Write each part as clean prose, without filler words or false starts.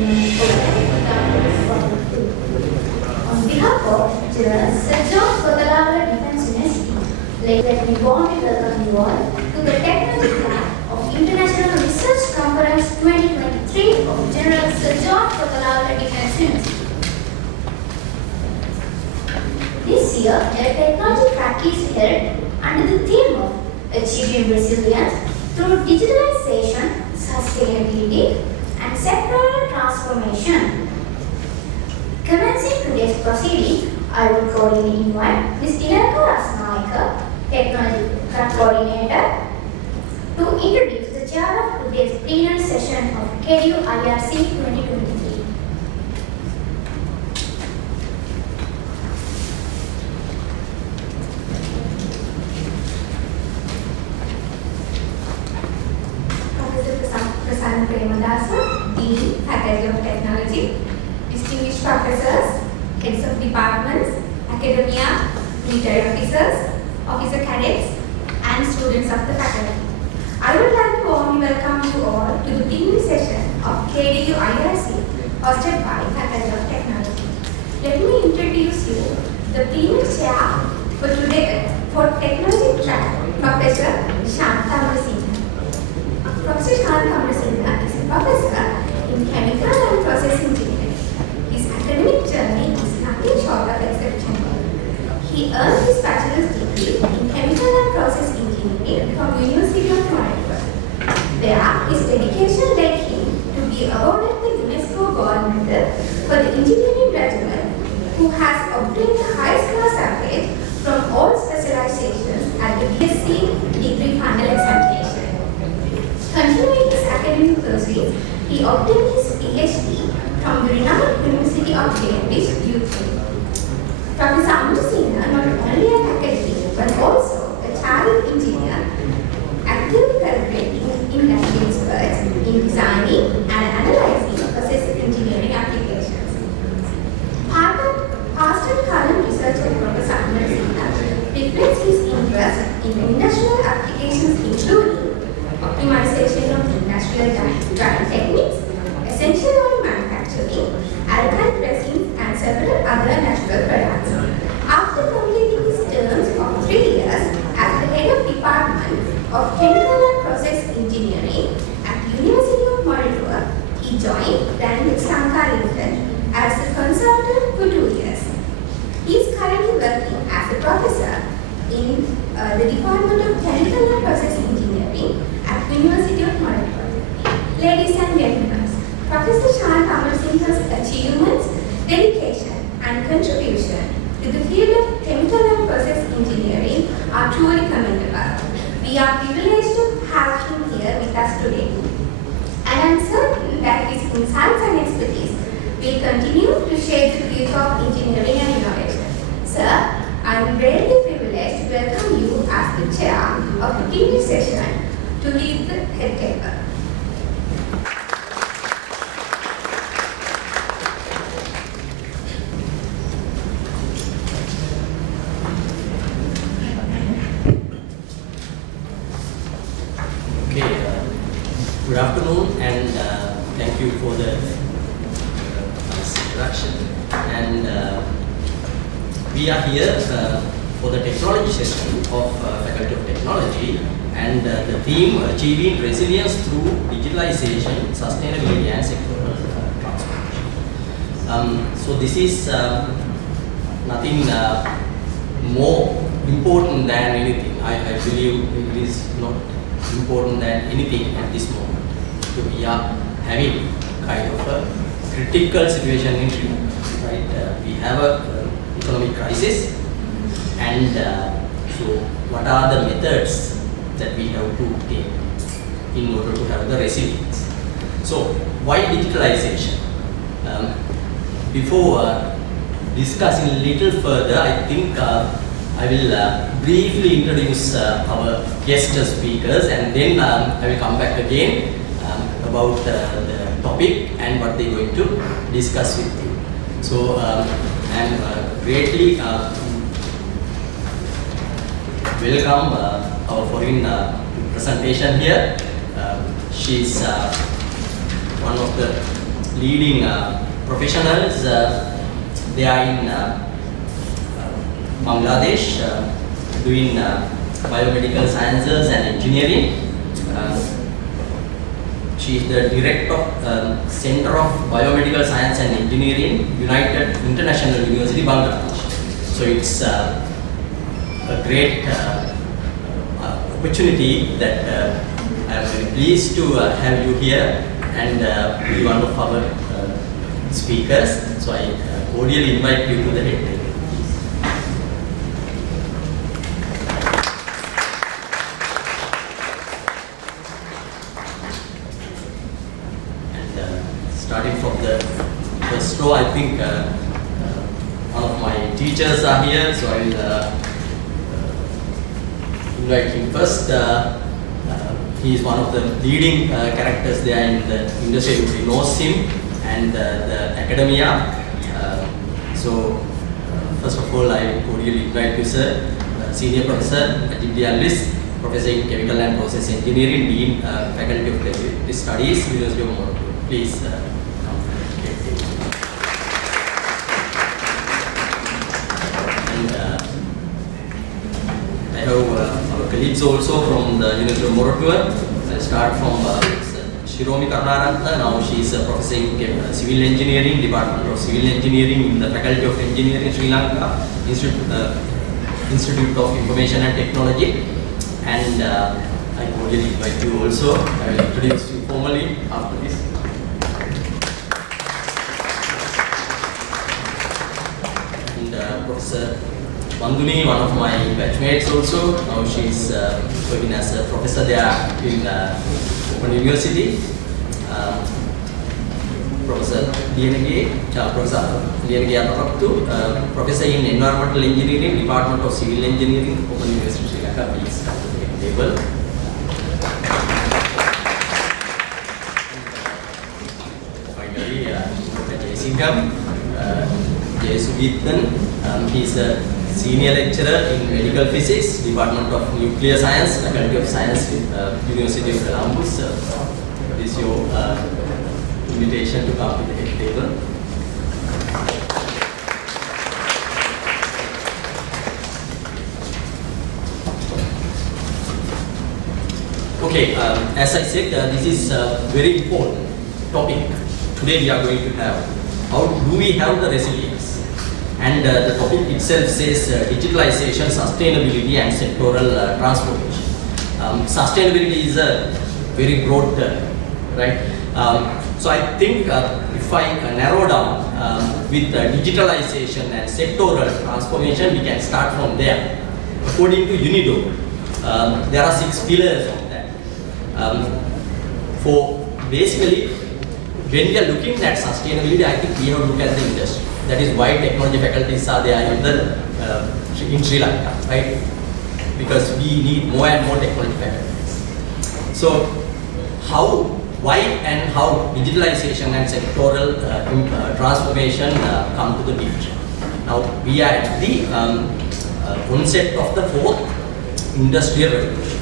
On behalf of General Sir John Kodalala Defense University, let me warmly welcome you all to the Technology Lab of International Research Conference 2023 of General Sir John Kodalala Defense University. This year, a technology track is held under the theme of Achieving Resilience through Digitalization, Sustainability, and Sectoral Transformation. Commencing today's proceeding, I would cordially invite Ms. Lanka, Technology Track Coordinator, to introduce the chair of today's plenary session of KDU IRC 2023. Prasanthan, Dean, Faculty of Technology, distinguished professors, heads of departments, academia, military officers, officer cadets, and students of the faculty. I would like to warmly welcome you all to the plenary session of KDU IRC hosted by Faculty of Technology. Let me introduce you the plenary chair for today for Technology Track, Professor Shantamrasinghe. Professor Shantamrasinghe is a professor in Chemical and Process Engineering. His academic journey is nothing short of exceptional. He earned his bachelor's degree in Chemical and Process Engineering from University of Moratuwa. There, his dedication led him to be awarded the UNESCO Gold Medal for the engineering graduate who has obtained the highest class average from all specializations at the BSc degree final examination. Continuing his academic pursuits, he obtained his PhD from the renowned University of Cambridge, UK. Professor Amrasinghe, not only an academic but also a chartered engineer, actively collaborating with industry experts in designing and analyzing process engineering applications. Past and current research of Professor Amrasinghe reflects his interest in industrial applications including optimization of industrial drying techniques, essential oil manufacturing, alkyl resins, and several other natural products. After completing his terms of 3 years as the head of Department of Chemical and Process Engineering at the University of Moratuwa, he joined Lanka Limited as a consultant for 2 years. He is currently working as a professor in the Department of Chemical and Process Engineering at the University of Moratuwa. Ladies and gentlemen, Professor Shantamrasinghe's achievements, dedication, and contribution to the field of chemical and process engineering are truly commendable. We are privileged to have him here with us today, and I am certain that his insights and expertise will continue to shape the future of engineering and innovation. Sir, I am greatly privileged to welcome you as the chair of the plenary session to lead the head table. Good afternoon, and thank you for the introduction. And we are here for the technology session of Faculty of Technology, and the theme Achieving Resilience through Digitalization, Sustainability, and Sectoral Transformation. So this is nothing more important than anything. I believe it is not important than anything at this moment. So we are having kind of a critical situation in Sri Lanka, right? We have a economic crisis, and so what are the methods that we have to take in order to have the resilience? So why digitalization? Before discussing a little further, I think I will briefly introduce our guest speakers, and then I will come back again about the topic and what they are going to discuss with you. So I am greatly welcome our foreign presentation here. She is one of the leading professionals. They are in Bangladesh doing biomedical sciences and engineering. She is the director of Center of Biomedical Science and Engineering, United International University, Bangladesh. So it's a great opportunity that I am very pleased to have you here and be one of our speakers. So I cordially invite you to the head table. Starting from the first row, I think one of my teachers are here, so I'll invite him first. He is one of the leading characters there in the industry. Everybody knows him and the academia. First of all, I cordially invite you, sir, Senior Professor Alwis, Professor in Chemical and Process Engineering, Dean, Faculty of Laboratory Studies, University of Moratuwa. Please come. I have our colleagues also from the University of Moratuwa. I'll start from Shiromi Karnaranta. Now she is a professor in Civil Engineering, Department of Civil Engineering in the Faculty of Engineering, Sri Lanka, Institute of Information and Technology. And I cordially invite you also. I will introduce you formally after this. And Professor Banduni, one of my batchmates also. Now she is working as a professor there in Open University. Professor Professor Professor in Environmental Engineering, Department of Civil Engineering, Open University, Sri Lanka. Please come to the table. Finally, Dr. Jayasubithan. He is a senior lecturer in medical physics, Department of Nuclear Science, Faculty of Science, University of Columbus. This is your invitation to come to the head table. Okay, as I said, this is a very important topic. Today we are going to have, how do we have the resilience? And the topic itself says digitalization, sustainability and sectoral transformation. Sustainability is a very broad term, right? So I think if I narrow down with digitalization and sectoral transformation, we can start from there. According to UNIDO, there are 6 pillars of that. For basically, when we are looking at sustainability, I think we have to look at the industry. That is why technology faculties are there in Sri Lanka, right? Because we need more and more technology faculties. So, why and how digitalization and sectoral transformation come to the picture? Now, we are at the onset of the 4th industrial revolution.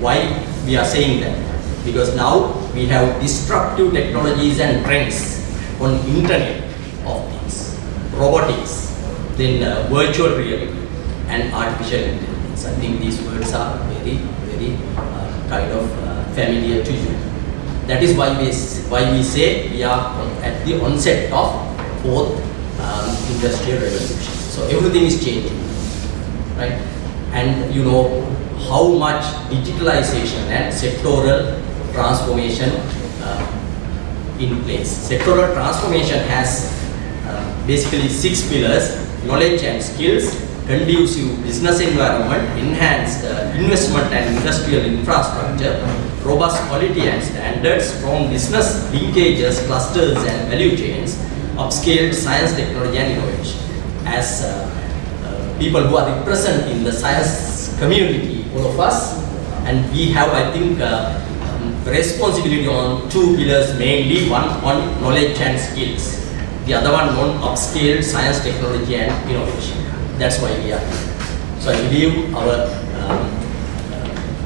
Why we are saying that? Because now we have disruptive technologies and trends on Internet of Things, robotics, then virtual reality and artificial intelligence. I think these words are very kind of familiar to you. That is why we say we are at the onset of 4th industrial revolution. So everything is changing, right? And you know how much digitalization and sectoral transformation in place. Sectoral transformation has basically 6 pillars: knowledge and skills, conducive business environment, enhanced investment and industrial infrastructure, robust quality and standards, strong business linkages, clusters and value chains, upscaled science, technology and innovation. As people who are present in the science community, all of us, and we have, I think, responsibility on 2 pillars mainly, one on knowledge and skills, the other one on upscaled science, technology and innovation. That's why we are here. So I believe our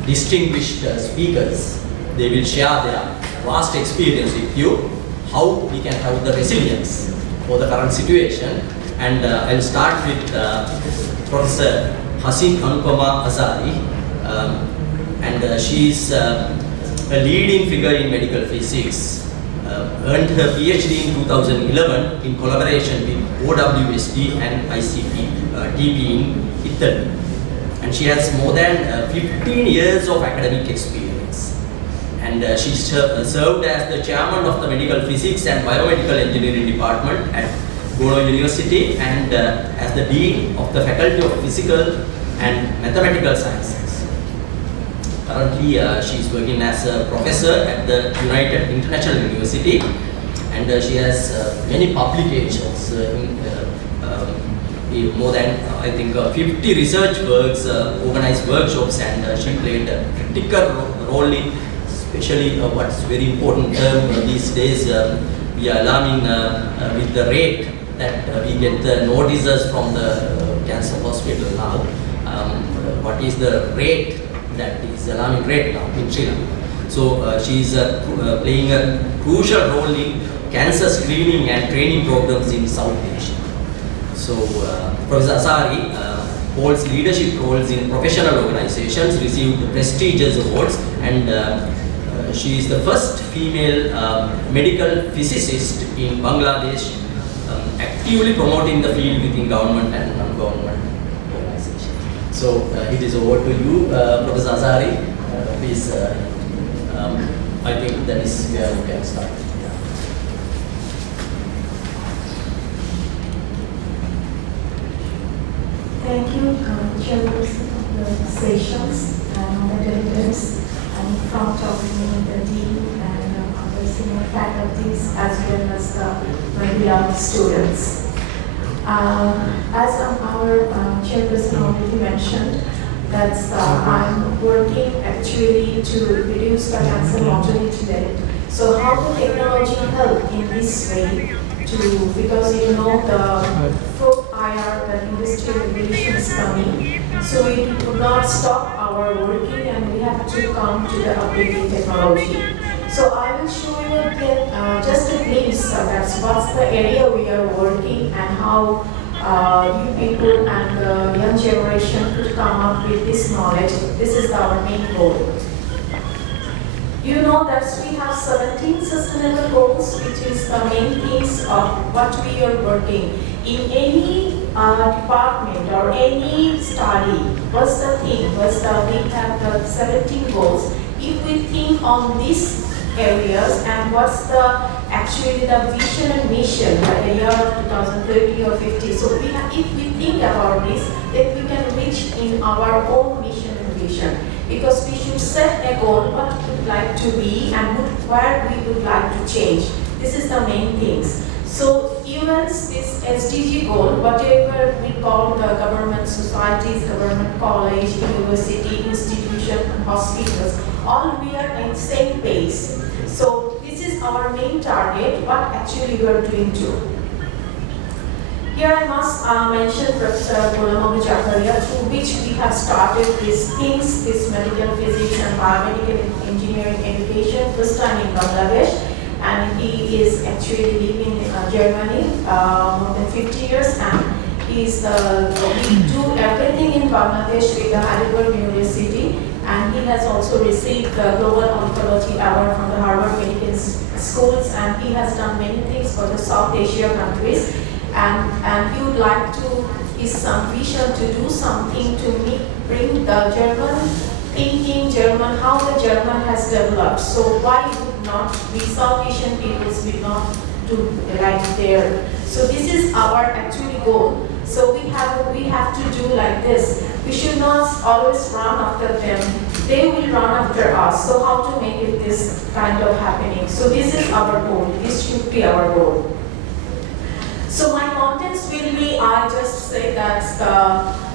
distinguished speakers, they will share their vast experience with you, how we can have the resilience for the current situation. And I'll start with Professor Hasin Ankoma Azari, and she's a leading figure in medical physics. Earned her PhD in 2011 in collaboration with OWSD and ICP-TP in Italy. And she has more than 15 years of academic experience. And she served as the chairman of the Medical Physics and Biomedical Engineering Department at Gono University, and as the Dean of the Faculty of Physical and Mathematical Sciences. Currently, she is working as a professor at the United International University, and she has many publications, more than I think 50 research works, organized workshops, and she played a critical role in, especially what's very important term these days, we are alarming with the rate that we get the notices from the cancer hospital now. What is the rate? That is alarming rate now in Sri Lanka. So she is playing a crucial role in cancer screening and training programs in South Asia. So Professor Azari holds leadership roles in professional organizations, received prestigious awards, and she is the first female medical physicist in Bangladesh, actively promoting the field within government and non-government. So it is over to you, Professor Azari. Please, I think that is where we can start. Thank you, Chairperson of the sessions and the delegates, and in front of me, the Dean and other senior faculties, as well as the very young students. As our Chairperson already mentioned, that I'm working actually to reduce the cancer mortality rate. So how the technology help in this way to, because you know the fourth IR, the industrial revolution is coming, so we could not stop our working and we have to come to the updating technology. So I will show you just a glimpse of that's what's the area we are working and how you people and the young generation could come up with this knowledge. This is our main goal. You know that we have 17 sustainable goals, which is the main things of what we are working. In any department or any study, what's the thing? We have the 17 goals. If we think on these areas and what's the actually the vision and mission by the year of 2030 or 50. So if we think about this, then we can reach in our own mission and vision. Because we should set a goal what we would like to be and where we would like to change. This is the main things. So humans, this SDG goal, whatever we call the government societies, government college, university, institution, and hospitals, all we are in same pace. So this is our main target, what actually we are doing too. Here I must mention Professor Gunasekera, through which we have started these things, this medical physics and biomedical engineering education, first time in Bangladesh. And he is actually living in Germany more than 50 years, and we do everything in Bangladesh with the Heidelberg University, and he has also received the Global Oncology Award from the Harvard Medical Schools, and he has done many things for the South Asia countries, and he would like to, his some vision to do something to bring the German thinking, how the German has developed. So why would not we South Asian peoples will not do like there? So this is our actually goal. So we have to do like this. We should not always run after them. They will run after us. So how to make it this kind of happening? So this is our goal. This should be our goal. So my contents will be, I just say that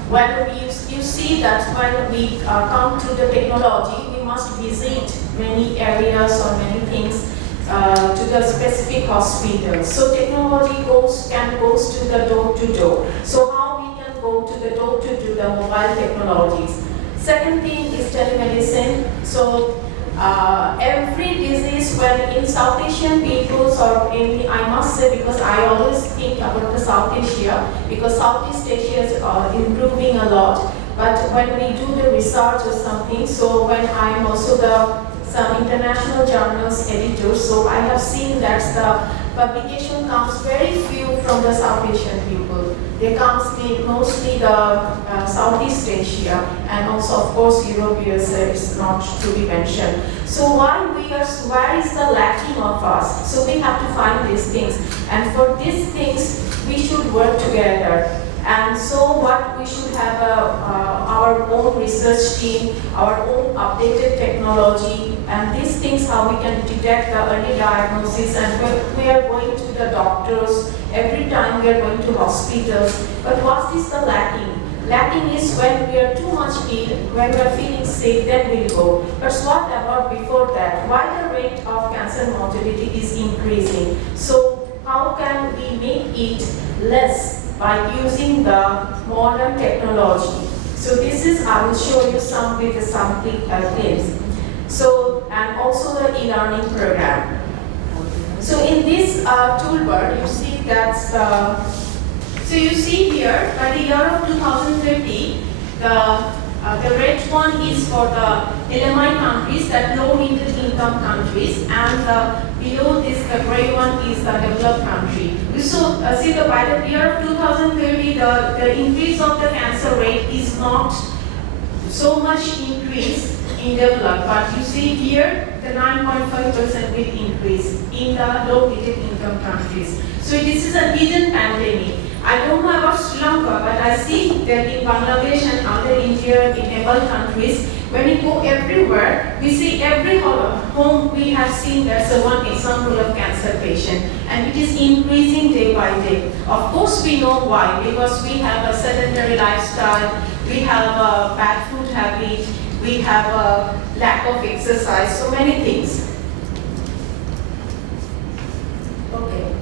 when you see that when we come to the technology, we must visit many areas or many things to the specific hospitals. So technology goes to the door to door. So how we can go to the door to the mobile technologies. Second thing is telemedicine. So every disease, when in South Asian peoples or in, I must say, because I always think about the South Asia, because Southeast Asia is improving a lot. But when we do the research or something, so when I'm also some international journals editor, so I have seen that the publication comes very few from the South Asian people. They comes mostly the Southeast Asia, and also of course Europe, USA is not to be mentioned. So where is the lacking of us? So we have to find these things, and for these things we should work together. And so what we should have our own research team, our own updated technology, and these things how we can detect the early diagnosis, and we are going to the doctors, every time we are going to hospitals. But what is the lacking? Lacking is when we are too much ill, when we are feeling sick, then we'll go. But what about before that? Why the rate of cancer mortality is increasing? So how can we make it less? By using the modern technology. So this is, I will show you some with some clips. So, and also the e-learning program. So in this toolbar, you see that's, so you see here, by the year of 2050, the red one is for the LMI countries, that low middle income countries, and below this, the gray one is the developed country. So see, by the year of 2030, the increase of the cancer rate is not so much increase in developed, but you see here, the 9.5% will increase in the low middle income countries. So this is a hidden pandemic. I don't know about Sri Lanka, but I see that in Bangladesh and other India, in Nepal countries, when we go everywhere, we see every home we have seen that's one example of cancer patient, and it is increasing day by day. Of course, we know why, because we have a sedentary lifestyle, we have a bad food habit, we have a lack of exercise, so many things. Okay.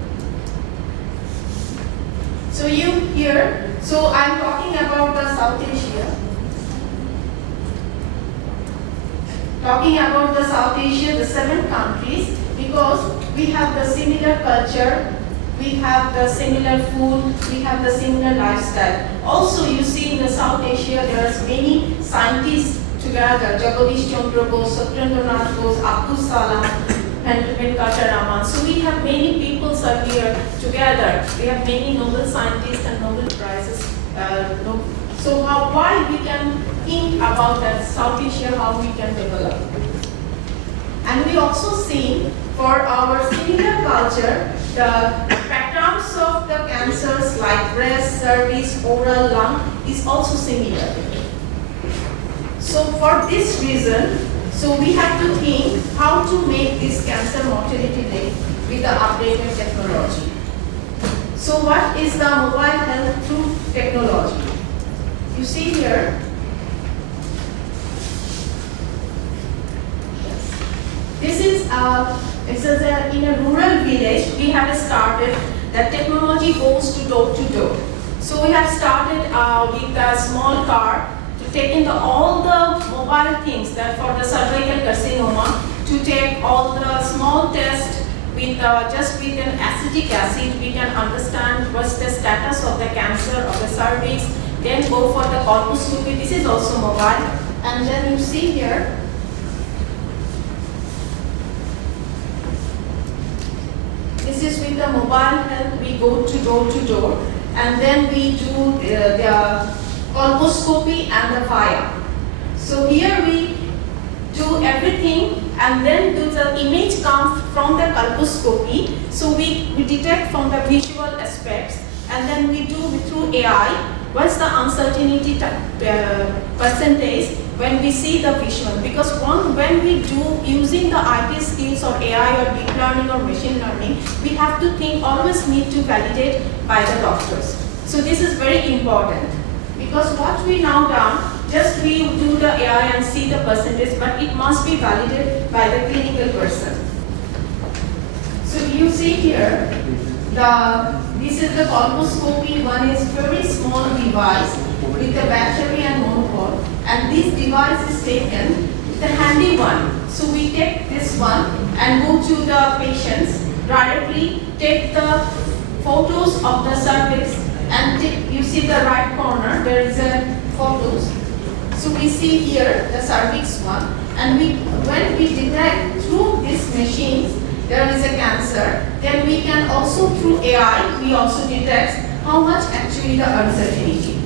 So you here, so I'm talking about the South Asia. Talking about the South Asia, the 7 countries, because we have the similar culture, we have the similar food, we have the similar lifestyle. Also, you see in the South Asia, there are many scientists together, Jagadish Chandra Bose, Satyendranath Bose, Abdul Salam, and Hettiarachchi. So we have many people are here together. We have many Nobel scientists and Nobel prizes. So why we can think about that South Asia, how we can develop. And we also see for our similar culture, the patterns of the cancers like breast, cervix, oral, lung is also similar. So for this reason, so we have to think how to make this cancer mortality rate with the updated technology. So what is the mobile health through technology? You see here, this is in a rural village. We have started that technology goes to door to door. So we have started with a small car to take in all the mobile things that for the cervical carcinoma, to take all the small tests with just with an acetic acid. We can understand what's the status of the cancer of the cervix. Then go for the colposcopy. This is also mobile. And then you see here, this is with the mobile health. We go to door, and then we do the colposcopy and the via. So here we do everything, and then do the image comes from the colposcopy. So we detect from the visual aspects, and then we do through AI. What's the uncertainty percentage when we see the visual? Because when we do using the IT skills or AI or deep learning or machine learning, we have to think, always need to validate by the doctors. So this is very important, because what we now done, just we do the AI and see the percentage, but it must be validated by the clinical person. So you see here, this is the colposcopy. One is very small device with a battery and monopole, and this device is taken, the handy one. So we take this one and go to the patients, directly take the photos of the cervix and you see the right corner, there is a photos. So we see here the cervix one, and when we detect through these machines there is a cancer, then we can also through AI, we also detect how much actually the uncertainty.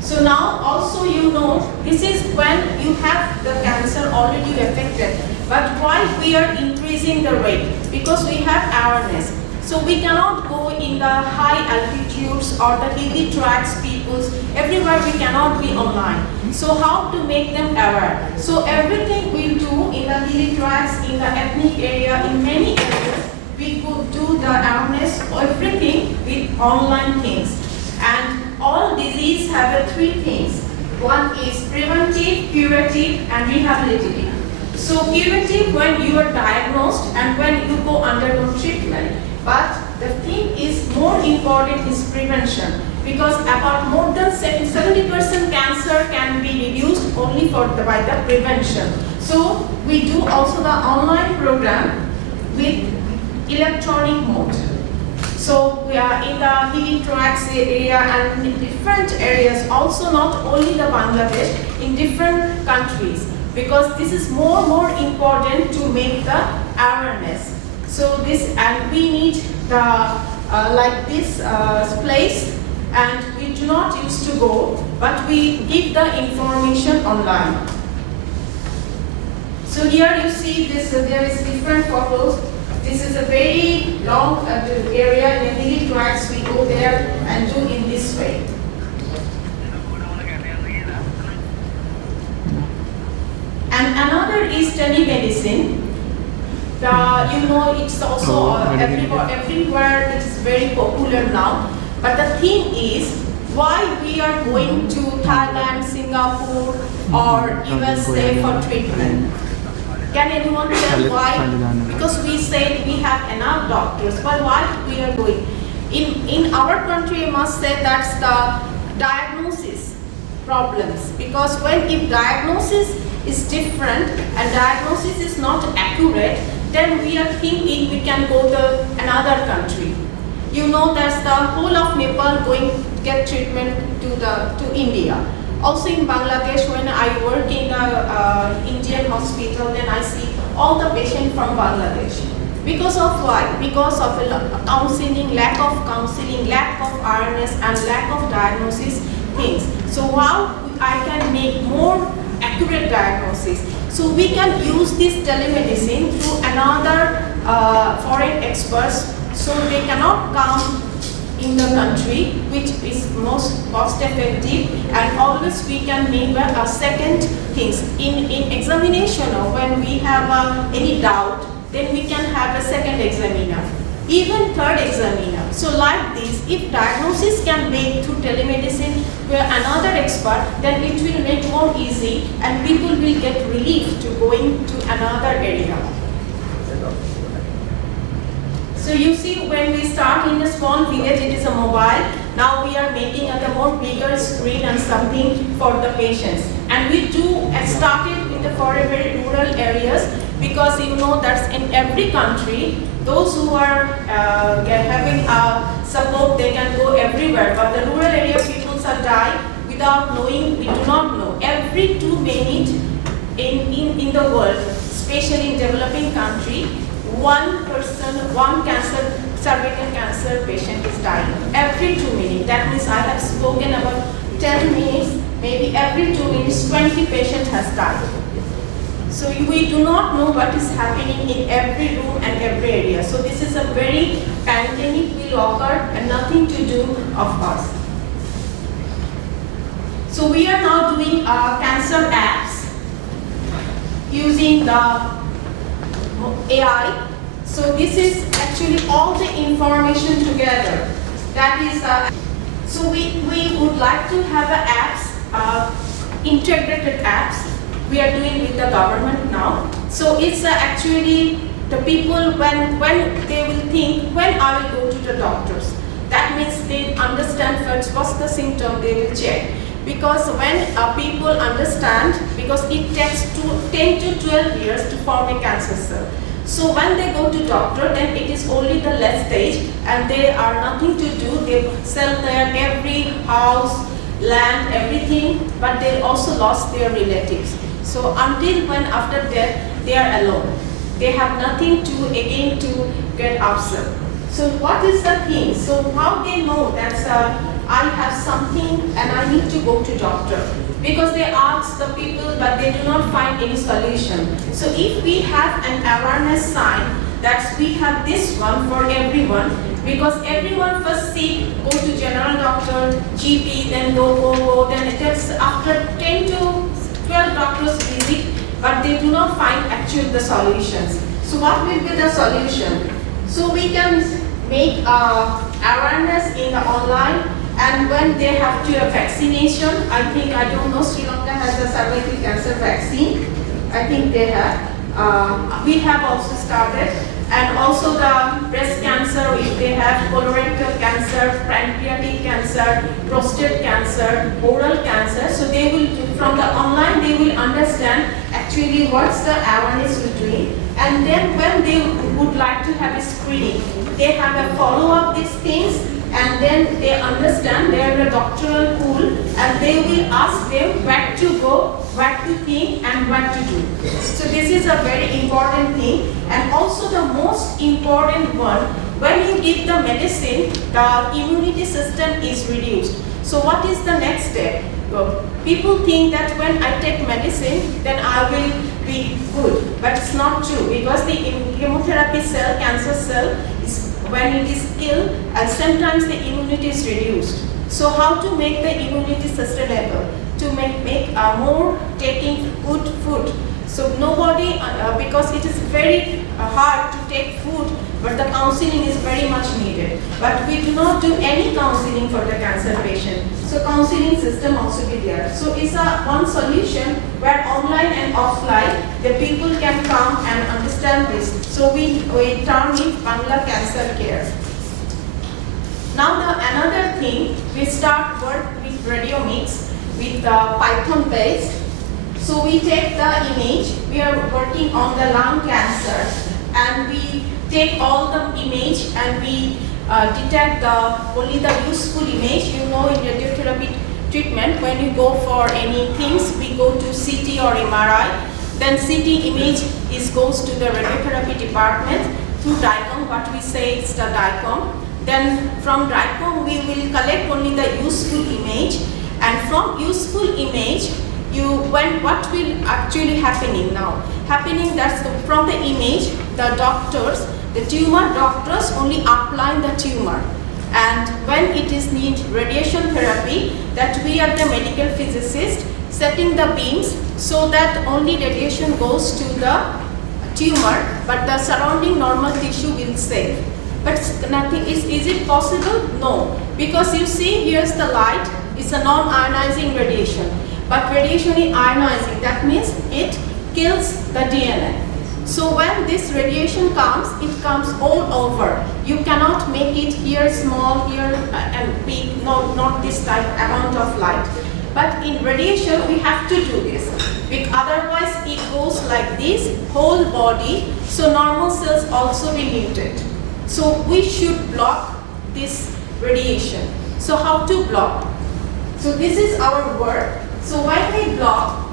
So now also you know, this is when you have the cancer already affected, but why we are increasing the rate? Because we have awareness. So we cannot go in the high altitudes or the hilly tracks peoples, everywhere we cannot be online. So how to make them aware? So everything we do in the hilly tracks, in the ethnic area, in many areas, we could do the awareness, everything with online things. And all disease have three things. One is preventive, curative, and rehabilitative. So curative when you are diagnosed and when you go undergo treatment. But the thing is more important is prevention, because about more than 70% cancer can be reduced only by the prevention. So we do also the online program with electronic mode. So we are in the hilly tracks area and in different areas, also not only the Bangladesh, in different countries, because this is more important to make the awareness. So this, and we need the like this place, and we do not used to go, but we give the information online. So here you see this, there is different photos. This is a very long area in the hilly tracks. We go there and do in this way. And another is telemedicine. You know, it's also everywhere it is very popular now. But the thing is, why we are going to Thailand, Singapore, or USA for treatment? Can anyone tell why? Because we say we have enough doctors, but why we are going? In our country, I must say that's the diagnosis problems. Because if diagnosis is different and diagnosis is not accurate, then we are thinking we can go to another country. You know, that's the whole of Nepal going to get treatment to India. Also in Bangladesh, when I work in the Indian hospital, then I see all the patients from Bangladesh. Because of why? Because of counseling, lack of awareness, and lack of diagnosis things. So how I can make more accurate diagnosis? So we can use this telemedicine through another foreign experts, so they cannot come in the country, which is most cost effective, and always we can make a second things. In examination, or when we have any doubt, then we can have a second examiner, even third examiner. So like this, if diagnosis can be through telemedicine where another expert, then it will make more easy and people will get relief to going to another area. So you see, when we start in a small village, it is a mobile. Now we are making a more bigger screen and something for the patients. And we started with the very rural areas, because you know that's in every country, those who are having support, they can go everywhere. But the rural area people are dying without knowing, we do not know. Every 2 minutes in the world, especially in developing country, one cervical cancer patient is dying every 2 minutes. That means I have spoken about 10 minutes, maybe every 2 minutes 20 patients has died. So we do not know what is happening in every room and every area. So this is a very pandemic will occur and nothing to do of us. So we are now doing cancer apps using the AI. So this is actually all the information together. That is, so we would like to have apps, integrated apps. We are doing with the government now. So it's actually the people when they will think, when I will go to the doctors. That means they understand first what's the symptom, they will check. because when people understand, because it takes 10 to 12 years to form a cancer cell. So when they go to doctor, then it is only the last stage and they are nothing to do. They sell their every house, land, everything, but they also lost their relatives. So until when after death, they are alone. They have nothing to again to get upset. So what is the thing? So how they know that I have something and I need to go to doctor? Because they ask the people but they do not find any solution. So if we have an awareness sign that we have this one for everyone, because everyone first sick, go to general doctor, GP, then go, then it takes after 10 to 12 doctors visit, but they do not find actually the solutions. So what will be the solution? So we can make awareness in the online, and when they have to a vaccination, I think, I don't know, Sri Lanka has a cervical cancer vaccine. I think they have. We have also started. And also the breast cancer, if they have colorectal cancer, pancreatic cancer, prostate cancer, oral cancer, so they will, from the online, they will understand actually what's the awareness we're doing. And then when they would like to have a screening, they have a follow-up these things, and then they understand they are a doctoral pool, and they will ask them where to go, what to think, and what to do. So this is a very important thing. And also the most important one, when you give the medicine, the immunity system is reduced. So what is the next step? People think that when I take medicine, then I will be good. But it's not true, because the chemotherapy cell, cancer cell, is when it is killed, and sometimes the immunity is reduced. So how to make the immunity sustainable? To make more taking good food. So nobody, because it is very hard to take food, but the counseling is very much needed. But we do not do any counseling for the cancer patient. So counseling system also be there. So it's a one solution where online and offline, the people can come and understand this. So we term it Bangla Cancer Care. Now another thing, we start work with radiomics, with Python-based. So we take the image, we are working on the lung cancer, and we take all the image and we detect only the useful image. You know, in radiotherapy treatment, when you go for any things, we go to CT or MRI. Then CT image goes to the radiotherapy department through DICOM, what we say is the DICOM. Then from DICOM, we will collect only the useful image. And from useful image, what will actually happening now? Happening that's from the image, the tumor doctors only outline the tumor. And when it is need radiation therapy, that we are the medical physicists setting the beams so that only radiation goes to the tumor, but the surrounding normal tissue will save. But nothing is it possible? No, because you see here's the light. It's a non-ionizing radiation. But radiation is ionizing, that means it kills the DNA. So when this radiation comes, it comes all over. You cannot make it here small, here and big, not this type amount of light. But in radiation, we have to do this. Otherwise, it goes like this, whole body, so normal cells also be muted. So we should block this radiation. So how to block? So this is our work. So when we block,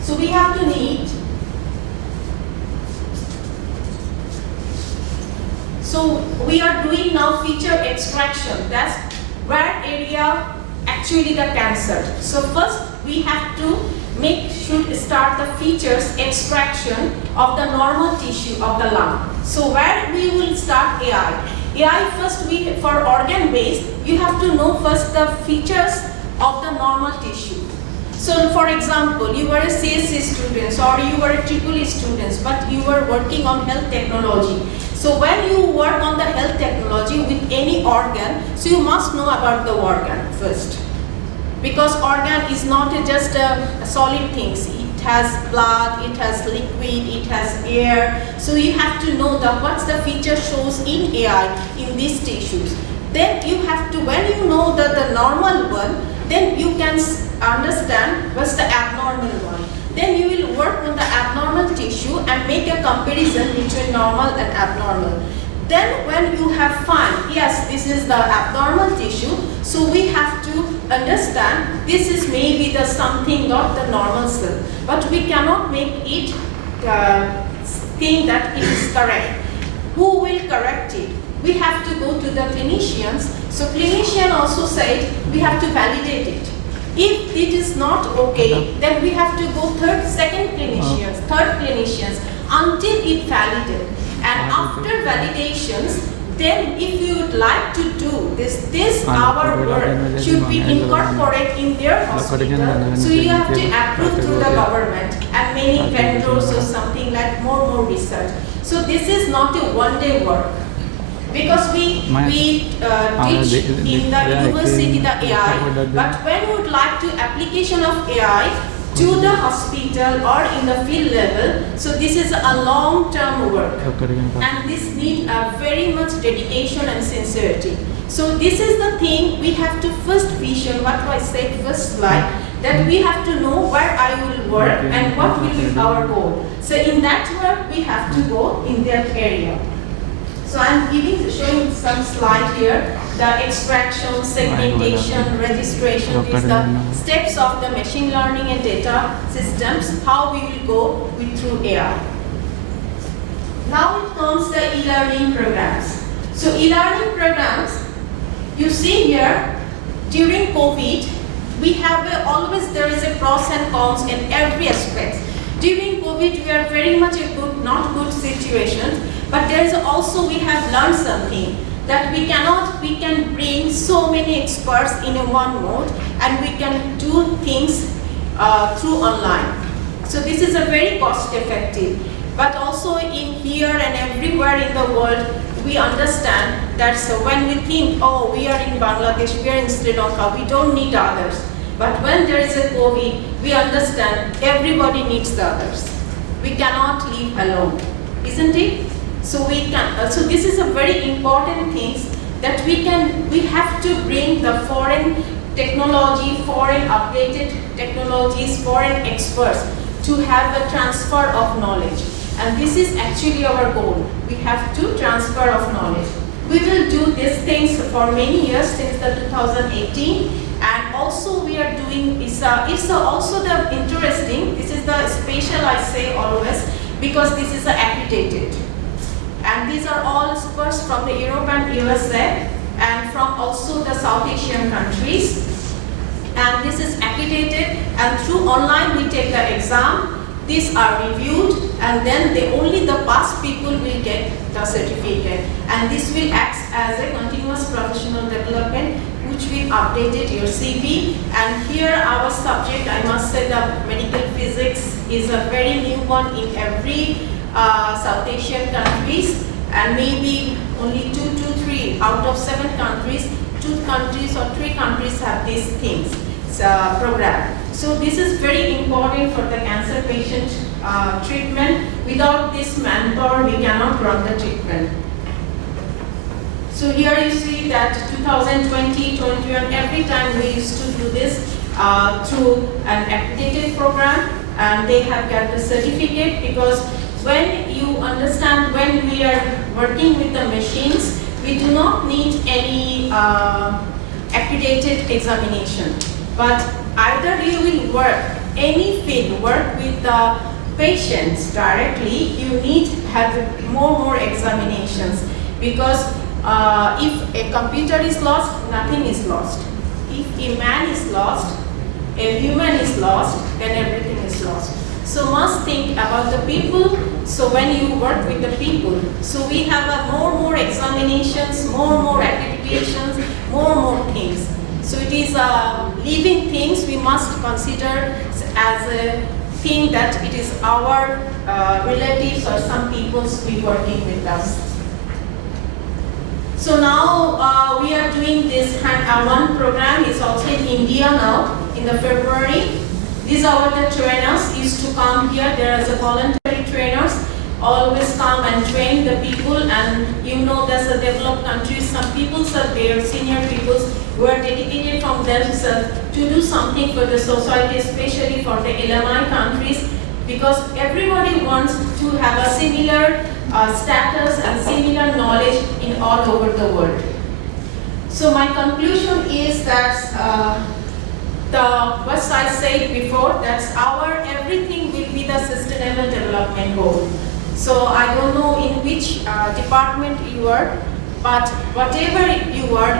so we have to need. So we are doing now feature extraction. That's where area actually the cancer. So first we have to should start the features extraction of the normal tissue of the lung. So where we will start AI. AI first for organ based, you have to know first the features of the normal tissue. So for example, you were a CSC student or you were a EEE student, but you were working on health technology. So when you work on the health technology with any organ, so you must know about the organ first. Because organ is not just a solid things. It has blood, it has liquid, it has air. So you have to know what's the feature shows in AI in these tissues. Then you have to, when you know the normal one, then you can understand what's the abnormal one. Then you will work on the abnormal tissue and make a comparison between normal and abnormal. Then when you have found, yes, this is the abnormal tissue, so we have to understand this is maybe the something, not the normal cell. But we cannot make it think that it is correct. Who will correct it? We have to go to the clinicians. So clinician also said we have to validate it. If it is not okay, then we have to go second clinicians, third clinicians until it validated. And after validations, then if you would like to do this our work should be incorporated in their hospital. So you have to approve through the government and many vendors or something like more research. So this is not a one-day work. Because we teach in the university the AI, but when we would like to application of AI to the hospital or in the field level, so this is a long-term work, and this needs a very much dedication and sincerity. So this is the thing we have to first vision, what I said first slide, that we have to know where I will work and what will be our goal. So in that work we have to go in that area. So I'm showing some slide here, the extraction, segmentation, registration, these are the steps of the machine learning and data systems, how we will go through AI. Now it comes the e-learning programs. So e-learning programs, you see here, during COVID, we have always there is a pros and cons in every aspect. During COVID, we are very much a not good situation. But there is also, we have learned something that we can bring so many experts in a one mode and we can do things through online. So this is a very cost effective. But also in here and everywhere in the world, we understand that so when we think, oh, we are in Bangladesh, we are in Sri Lanka, we don't need others. But when there is a COVID, we understand everybody needs the others. We cannot live alone, isn't it? So we can. So this is a very important thing that we have to bring the foreign technology, foreign updated technologies, foreign experts to have a transfer of knowledge. And this is actually our goal. We have to transfer of knowledge. We will do these things for many years since the 2018, and also we are doing. It's also the interesting. This is the special I say always because this is accredited. And these are all experts from the Europe and USA and from also the South Asian countries. And this is accredited, and through online we take the exam. These are reviewed, and then only the past people will get the certificate. And this will act as a continuous professional development, which will update your CV. And here our subject, I must say, the medical physics is a very new one in every South Asian countries, and maybe only 2 to 3 out of 7 countries, 2 countries or 3 countries have these things program. So this is very important for the cancer patient treatment. Without this manpower, we cannot run the treatment. So here you see that 2020, 2021, every time we used to do this through an accredited program, and they have got the certificate, because when you understand, when we are working with the machines, we do not need any accredited examination. But either you will work, any field, work with the patients directly, you need to have more examinations. Because if a computer is lost, nothing is lost. If a man is lost, a human is lost, then everything is lost. So must think about the people. So when you work with the people, so we have more examinations, more accreditations, more things. So it is living things we must consider as a thing that it is our relatives or some peoples we working with us. So now we are doing this one program is also in India now in the February. These are the trainers used to come here. There is a voluntary trainers always come and train the people, and you know there's a developed countries, some peoples are there, senior peoples, who are dedicated from themselves to do something for the society, especially for the LMI countries, because everybody wants to have a similar status and similar knowledge in all over the world. So my conclusion is that what I said before, that's our everything will be the sustainable development goal. So I don't know in which department you are, but whatever you are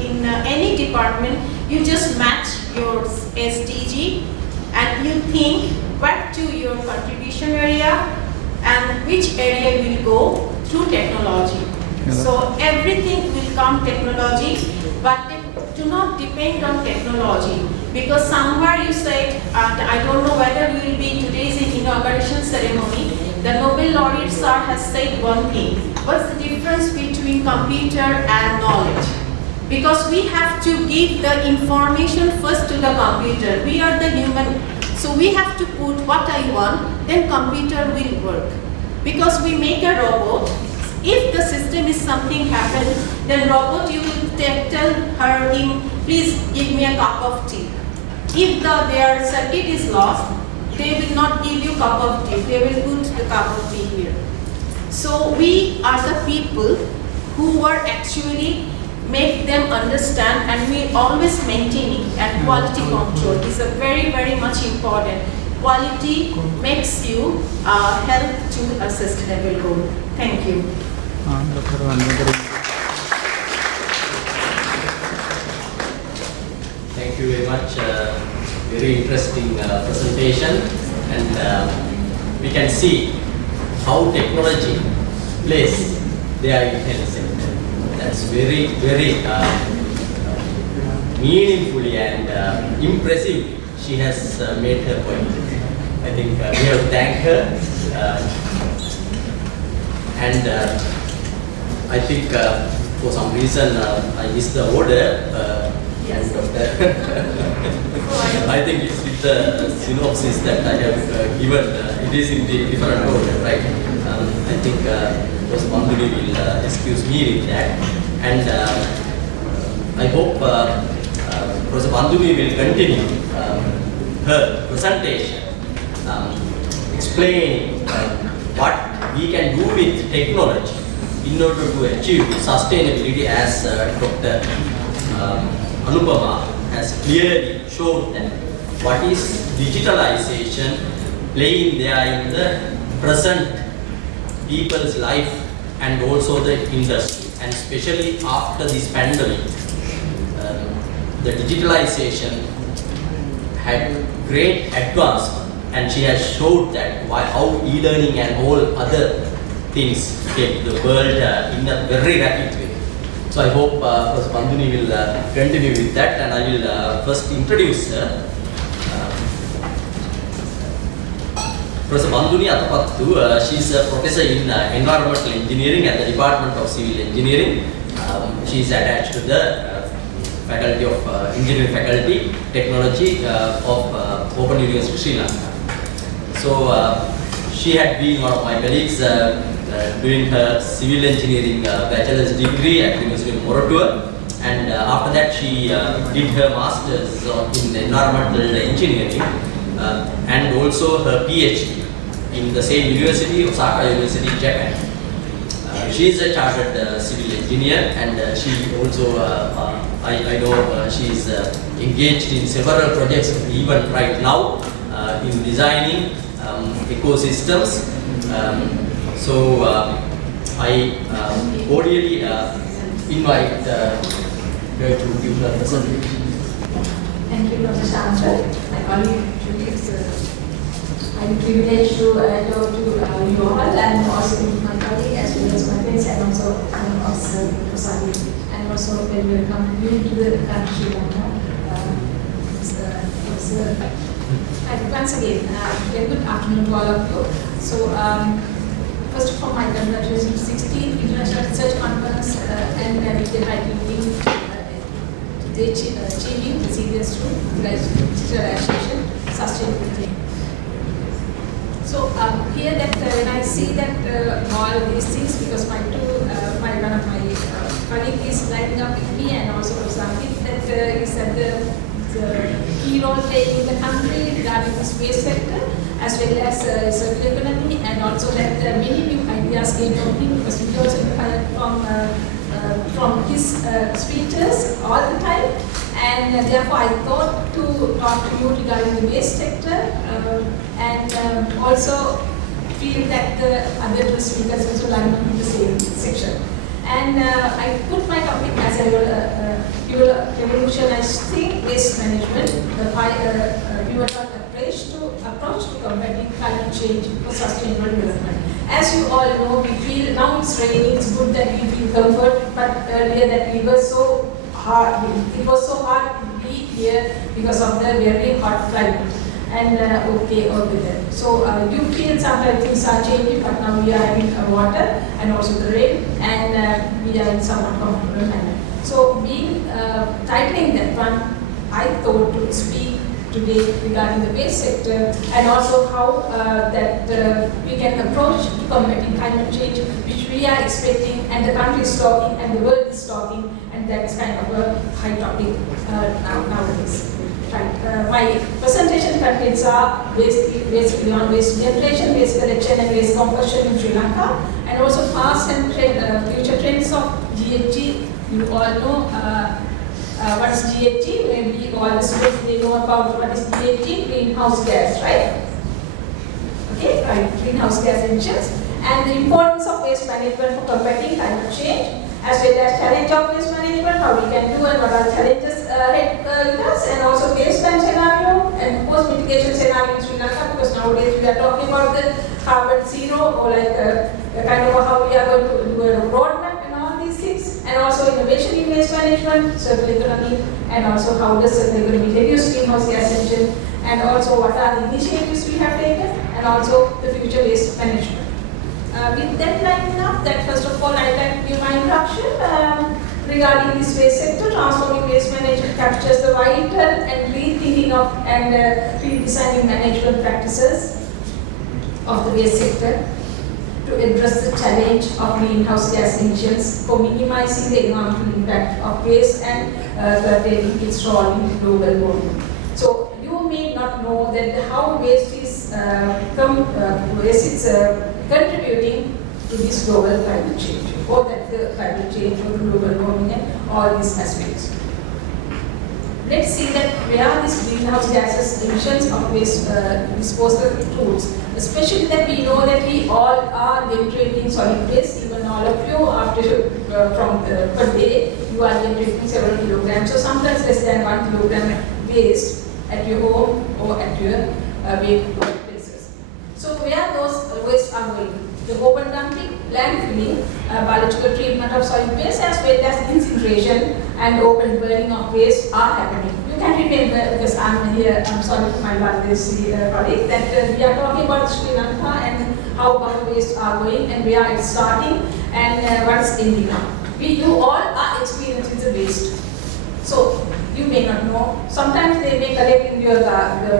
in any department, you just match your SDG and you think back to your contribution area and which area will go through technology. So everything will come technology, but do not depend on technology, because somewhere you said, and I don't know whether you will be today's inauguration ceremony, the Nobel laureate sir has said one thing. What's the difference between computer and knowledge? Because we have to give the information first to the computer. We are the human, so we have to put what I want, then computer will work. Because we make a robot, if the system is something happens, then robot you will tell him, please give me a cup of tea. If their circuit is lost, they will not give you cup of tea, they will put the cup of tea here. So we are the people who are actually make them understand, and we always maintaining and quality control is a very, very much important. Quality makes you help to a sustainable goal. Thank you. Thank you very much. Very interesting presentation, and we can see how technology plays there in health sector. That's very, very meaningfully and impressively she has made her point. I think we have to thank her, and I think for some reason I missed the order. Yes. I think it's with the synopsis that I have given. It is in the different order, right? I think Prof. Panduni will excuse me with that, and I hope Prof. Panduni will continue her presentation, explaining what we can do with technology in order to achieve sustainability, as Dr. Anupama has clearly shown that what is digitalization playing there in the present people's life and also the industry, and especially after this pandemic. The digitalization had great advancement, and she has showed that how e-learning and all other things get the world in a very rapid way. So I hope Prof. Panduni will continue with that, and I will first introduce her. Prof. Panduni Atapattu, she is a professor in environmental engineering at the Department of Civil Engineering. She is attached to the Faculty of Engineering Faculty Technology of Open University Sri Lanka. So she had been one of my colleagues doing her civil engineering bachelor's degree at the University of Moratuwa, and after that she did her master's in environmental engineering and also her PhD in the same university, Osaka University, Japan. She is a chartered civil engineer, and she also, I know she is engaged in several projects even right now in designing ecosystems. So I cordially invite her to give her presentation. Thank you, Dr. Chandra. My colleague, I'm privileged to talk to you all, and also my colleague as well as my friends, and also Officer Prasanthan, and also very welcome you to the country Sri Lanka. Once again, very good afternoon to all of you. So, first of all, my congratulations to 16th International Research Conference and with the title Achieving Resilience Through Digitalization, Sustainability. So here that when I see that all these things, because one of my colleagues is lighting up with me, and also Prasanthan, that is at the key role playing in the country regarding the space sector, as well as circular economy, and also that many new ideas came from him, because we also heard from his speeches all the time. And therefore I thought to talk to you regarding the waste sector, and also feel that the other speakers also line up in the same section. And I put my topic as evolutionizing waste management, the pivotal approach to combating climate change for sustainable development. As you all know, we feel now it's raining, it's good that we feel comfort, but earlier that we were so hard, it was so hard to be here because of the very hot climate. And okay, all with that. So you feel sometimes things are changing, but now we are having water and also the rain, and we are in somewhat comfortable manner. So being titling that one, I thought to speak today regarding the waste sector, and also how that we can approach to combating climate change, which we are expecting, and the country is talking, and the world is talking, and that's kind of a high topic nowadays. Right. My presentation contains waste beyond waste generation, waste collection, and waste combustion in Sri Lanka, and also past and future trends of GHG. You all know what is GHG. Maybe all the students they know about what is GHG, greenhouse gas, right? Okay, right, greenhouse gas emissions, and the importance of waste management for combating climate change, as well as challenge of waste management, how we can do and what are challenges ahead with us, and also baseline scenario and post mitigation scenario in Sri Lanka, because nowadays we are talking about the carbon zero, or like kind of how we are going to do a roadmap and all these things, and also innovation in waste management, circular economy, and also how does circular economy reduce greenhouse gas emission, and also what are the initiatives we have taken, and also the future waste management. With that lining up, that first of all I'd like to give my introduction regarding this waste sector. Transforming waste management captures the vital and rethinking of and redesigning management practices of the waste sector to address the challenge of greenhouse gas emissions, for minimizing the environmental impact of waste and curtailing its role in global warming. So you may not know that how waste is contributing to this global climate change, or that the climate change or global warming and all these aspects. Let's see that where these greenhouse gases emissions of waste disposal tools, especially that we know that we all are generating solid waste, even all of you after per day you are generating several kilograms, so sometimes less than 1 kilogram waste at your home or at your workplaces. So where those waste are going? The open dumping, landfilling, biological treatment of solid waste, as well as incineration and open burning of waste are happening. You can remember, because I'm here, I'm sorry for my Bangladeshi colleague, that we are talking about Sri Lanka and how our waste are going and where it's starting and what's ending up. You all are experiencing the waste. So you may not know. Sometimes they may collect in your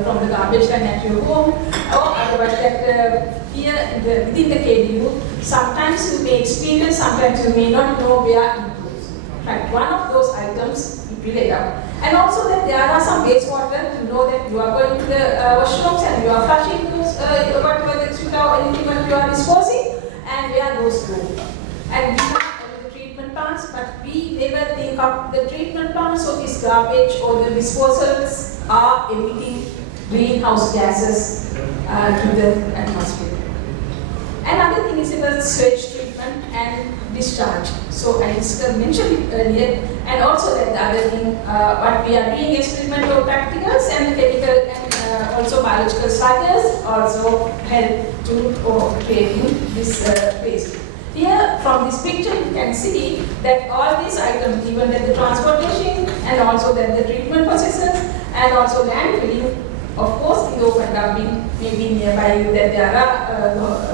from the garbage can at your home, or otherwise that here within the KDU. Sometimes you may experience, sometimes you may not know where it goes. Right, one of those items you fill it up. And also that there are some wastewater. You know that you are going to the washrooms and you are flushing those whatever the anything that you are disposing, and where those go. And we have the treatment plants, but we never think of the treatment plants, so this garbage or the disposals are emitting greenhouse gases to the atmosphere. Another thing is about sewage treatment and discharge. So I mentioned it earlier, and also that the other thing, what we are doing experimental practicals and the chemical and also biological studies also help to creating this waste. Here from this picture you can see that all these items, even that the transportation and also that the treatment processes and also landfilling, of course in the open dumping, maybe nearby you that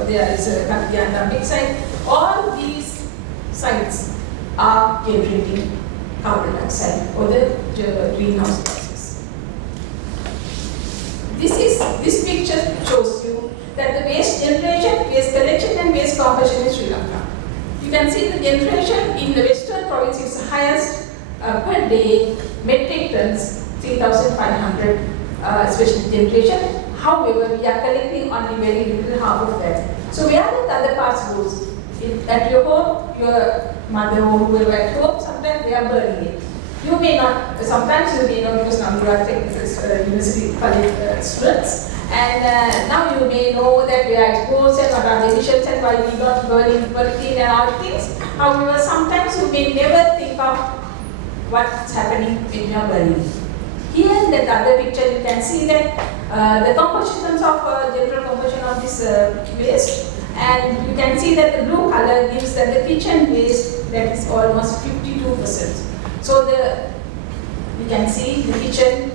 there is a dumping site. All these sites are generating carbon dioxide or the greenhouse gases. This picture shows you that the waste generation, waste collection and waste combustion in Sri Lanka. You can see the generation in the western province is the highest, per day metric tons, 3,500, especially generation. However, we are collecting only very little, half of that. So where the other parts goes? At your home, your mother or whoever at home, sometimes they are burning it. You may not, sometimes you may not, because now you are university college students, and now you may know that we are exposed and what are the emissions and why we not burning clean and all things. However, sometimes you may never think of what's happening when you are burning. Here in that other picture, you can see that the compositions of general composition of this waste, and you can see that the blue color gives that the kitchen waste, that is almost 52%. So you can see the kitchen,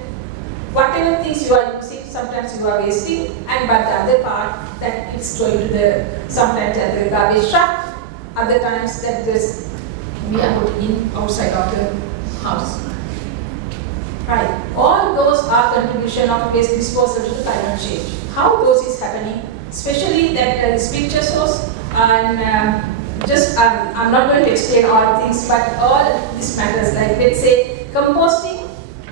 whatever things you are using, sometimes you are wasting, and but the other part that it's going to the, sometimes at the garbage truck, other times that we are putting in outside of the house. Right. All those are contribution of waste disposal to climate change. How those is happening, especially that this picture shows, and I'm not going to explain all things, but all this matters. Like let's say composting,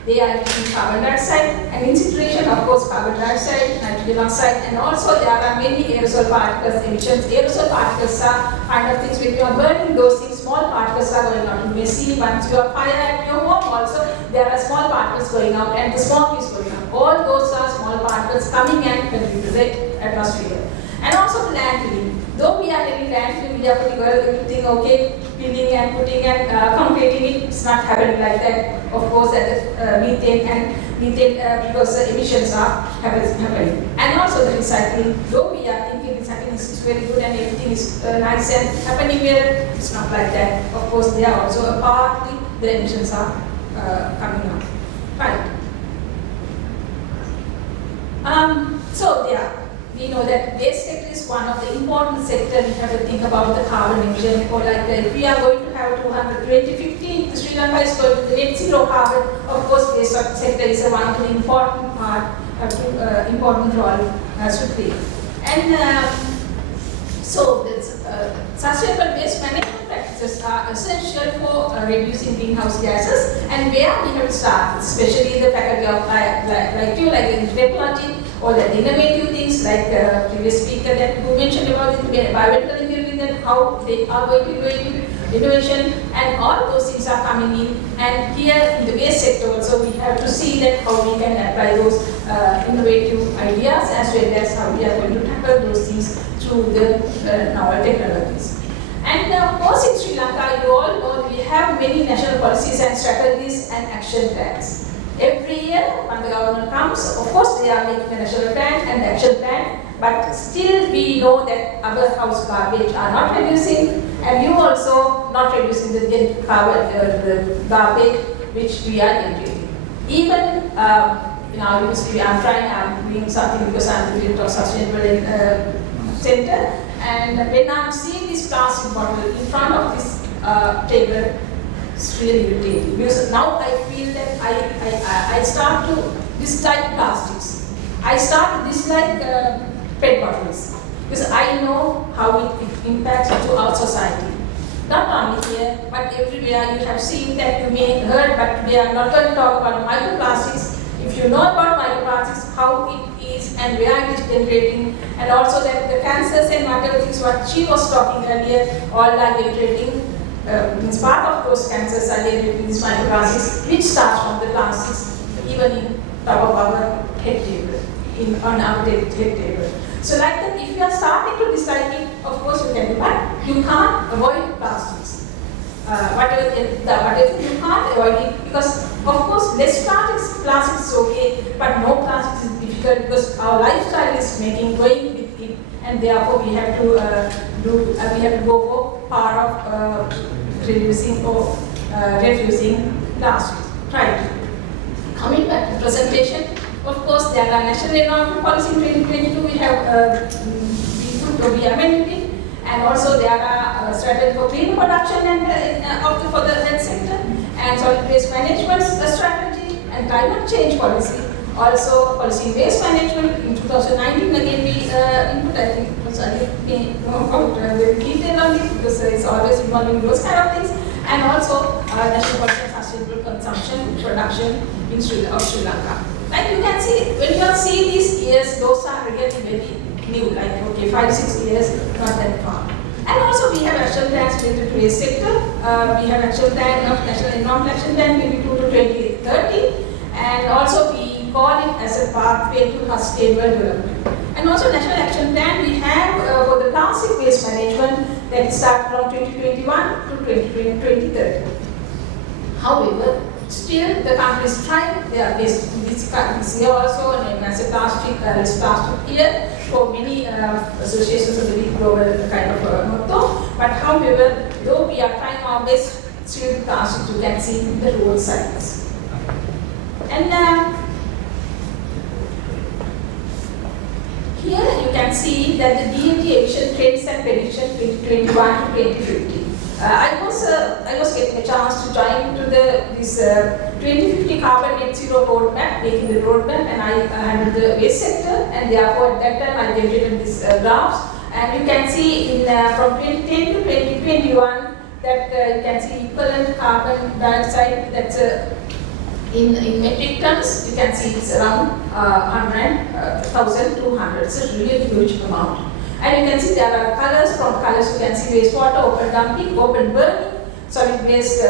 they are emitting carbon dioxide, and incineration, of course, carbon dioxide, nitrogen oxide, and also there are many aerosol particles emissions. Aerosol particles are kind of things when you are burning those things, small particles are going out. You may see once you have fire at your home also, there are small particles going out and the smoke is going out. All those are small particles coming and contribute to the atmosphere. And also the landfilling. Though we are doing landfill, we are putting everything okay, peeling and putting and concreting it, it's not happening like that. Of course, that methane because the emissions are happening. And also the recycling. Though we are thinking recycling is very good and everything is nice and happening here, it's not like that. Of course, they are also partly the emissions are coming out. Right. So yeah. We know that waste sector is one of the important sectors. We have to think about the carbon emission. Or like if we are going to have 2050, Sri Lanka is going to the net zero carbon. Of course, waste sector is one of the important part, important role to play. And so sustainable waste management practices are essential for reducing greenhouse gases. And where we have to start, especially the faculty of like technology, or the innovative things like the previous speaker that who mentioned about the biomedical engineering, that how they are going to do innovation, and all those things are coming in. And here in the waste sector also we have to see that how we can apply those innovative ideas as well as how we are going to tackle those things through the novel technologies. And of course in Sri Lanka, you all know we have many national policies and strategies and action plans. Every year when the government comes, of course they are making a national plan and action plan, but still we know that our house garbage are not reducing, and you also not reducing the garbage which we are generating. Even in our university, I'm doing something because I'm the director of sustainable center, and when I'm seeing this plastic bottle in front of this table, it's really irritating, because now I feel that I start to dislike plastics. I start to dislike PET bottles, because I know how it impacts into our society. Not only here, but everywhere you have seen that you may heard, but we are not going to talk about microplastics. If you know about microplastics, how it is and where it is generating, and also that the cancers and whatever things what she was talking earlier, all are generating. Means part of those cancers are generating these microplastics, which starts from the plastics, even in top of our head table, on our head table. So like that, if you are starting to dislike it, of course you can do, but you can't avoid plastics. Whatever you can't avoid it, because of course less plastics is okay, but no plastics is difficult because our lifestyle is going with it, and therefore we have to go for part of reducing or refusing plastics. Right. Coming back to presentation, of course there are national environment policy in 2022. We have Viability, and also there are strategy for clean production and for the health sector, and solid waste management strategy, and climate change policy. Also policy in waste management in 2019 again we input, I think we know about the detail on it because it's always involving those kind of things, and also national policy and sustainable consumption, production in Sri Lanka. Like you can see, when you see these years, those are really very new, like okay, 5-6 years, not that far. And also we have action plans related to waste sector. We have action plan of National Environmental Action Plan 22 to 2030, and also we call it as a pathway to sustainable development. And also National Action Plan we have for the plastic waste management that starts from 2021 to 2030. However, still the country is trying their best. This year also named as a plastic year for many associations of the global kind of motto. But however, though we are trying our best, still the plastic you can see in the road sides. And here you can see that the DMT emission trends and prediction 2021 to 2050. I was getting a chance to join to this 2050 carbon net zero roadmap, making the roadmap, and I handled the waste sector, and therefore at that time I generated these graphs, and you can see in from 2010 to 2021 that you can see equivalent carbon dioxide that's in metric tons. You can see it's around 1,200. It's a really huge amount. And you can see there are colors. From colors you can see wastewater, open dumping, open burning, solid waste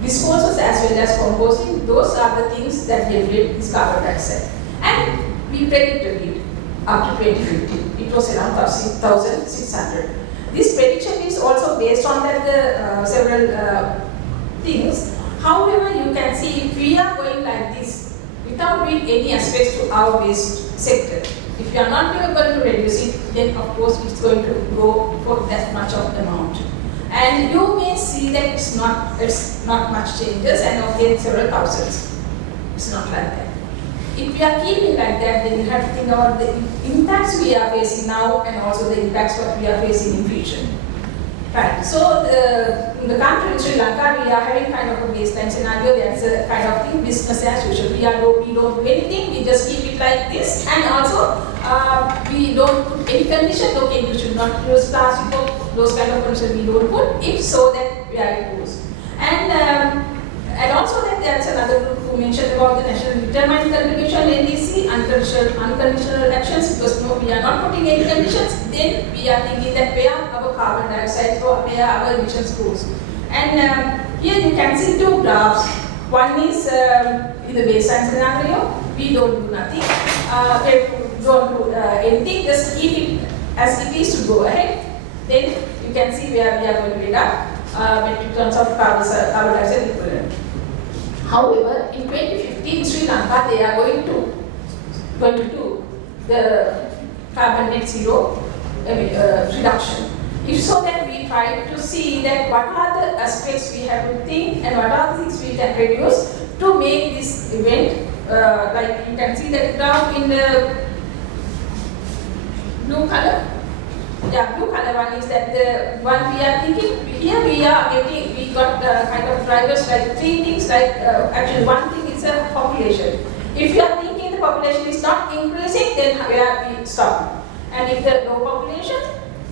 disposals as well as composting. Those are the things that generate this carbon dioxide. And we predicted it up to 2050. It was around 1,600. This prediction is also based on that several things. However, you can see if we are going like this without doing any aspects to our waste sector, if you are not going to reduce it, then of course it's going to go for that much of the amount. And you may see that it's not much changes, and okay, several thousands. It's not like that. If we are keeping like that, then you have to think about the impacts we are facing now and also the impacts what we are facing in future. Right. So in the country in Sri Lanka, we are having kind of a baseline scenario. That's a kind of thing, business as usual. We don't do anything. We just keep it like this, and also we don't put any condition. Okay, you should not use plastic. Those kind of conditions we don't put. If so, then where it goes. And also that there's another group who mentioned about the national determined contribution NDC, unconditional actions, because no, we are not putting any conditions. Then we are thinking that where our carbon dioxide or where our emissions goes. And here you can see two graphs. One is in the baseline scenario, we don't do nothing. We don't do anything, just keep it as it is to go ahead. Then you can see where we are going to end up in terms of carbon dioxide equivalent. However, in 2050 in Sri Lanka, they are going to do the carbon net zero reduction. If so, then we try to see that what are the aspects we have to think and what are the things we can reduce to make this event, like you can see that graph in the blue color. Yeah, blue color one is that the one we are thinking, here we got kind of drivers like three things, like actually one thing is a population. If you are thinking the population is not increasing, then where we stop. And if the low population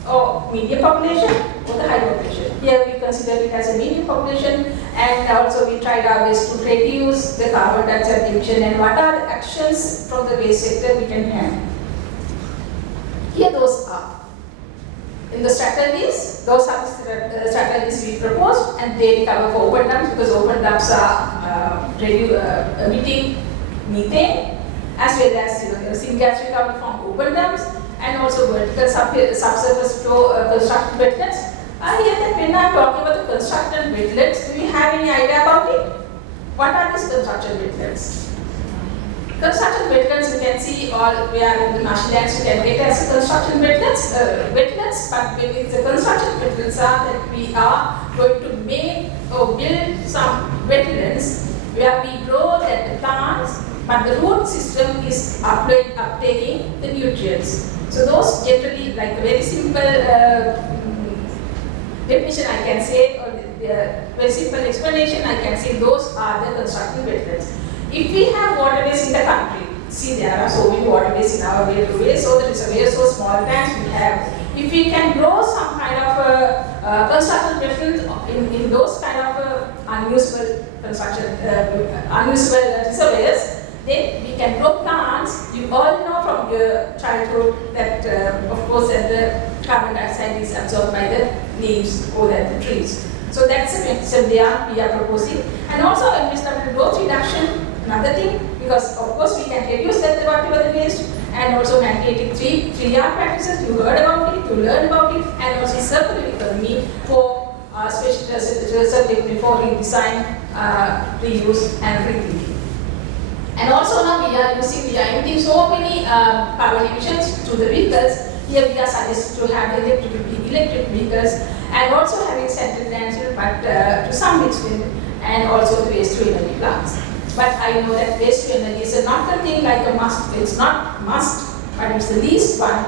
or medium population or the high population, here we consider it as a medium population, and also we tried our best to reduce the carbon dioxide emission and what are the actions from the waste sector we can have. Here those are. In the strategies, those are the strategies we proposed, and they cover for open dumps because open dumps are emitting methane as well as syngas recovery from open dumps, and also vertical subsurface flow constructed wetlands. Here that when I am talking about the constructed wetlands, do you have any idea about it? What are these constructed wetlands? Construction wetlands you can see all where in the marshlands you can get as a construction wetlands, but when it's a construction wetlands are that we are going to make or build some wetlands where we grow the plants, but the root system is uptaking the nutrients. So those generally, like a very simple definition I can say, or very simple explanation I can say, those are the construction wetlands. If we have waterways in the country, see there are so many waterways in our waterways, so the reservoirs, so small tanks we have. If we can grow some kind of construction wetlands in those kind of unusable construction, unusable reservoirs, then we can grow plants. You all know from your childhood that, of course, that the carbon dioxide is absorbed by the leaves or the trees. So that's a mechanism we are proposing. And also MSW growth reduction, another thing, because of course we can reduce that whatever the waste, and also mandating 3R practices. You heard about it, you learned about it, and also circular economy for circular for redesign, reuse, and rethinking. And also now we are emitting so many carbon emissions to the vehicles. Here we are suggested to have electric vehicles, and also having central landfill, but to some extent, and also the waste to energy plants. But I know that waste to energy is not a thing like a must. It's not must, but it's the least one.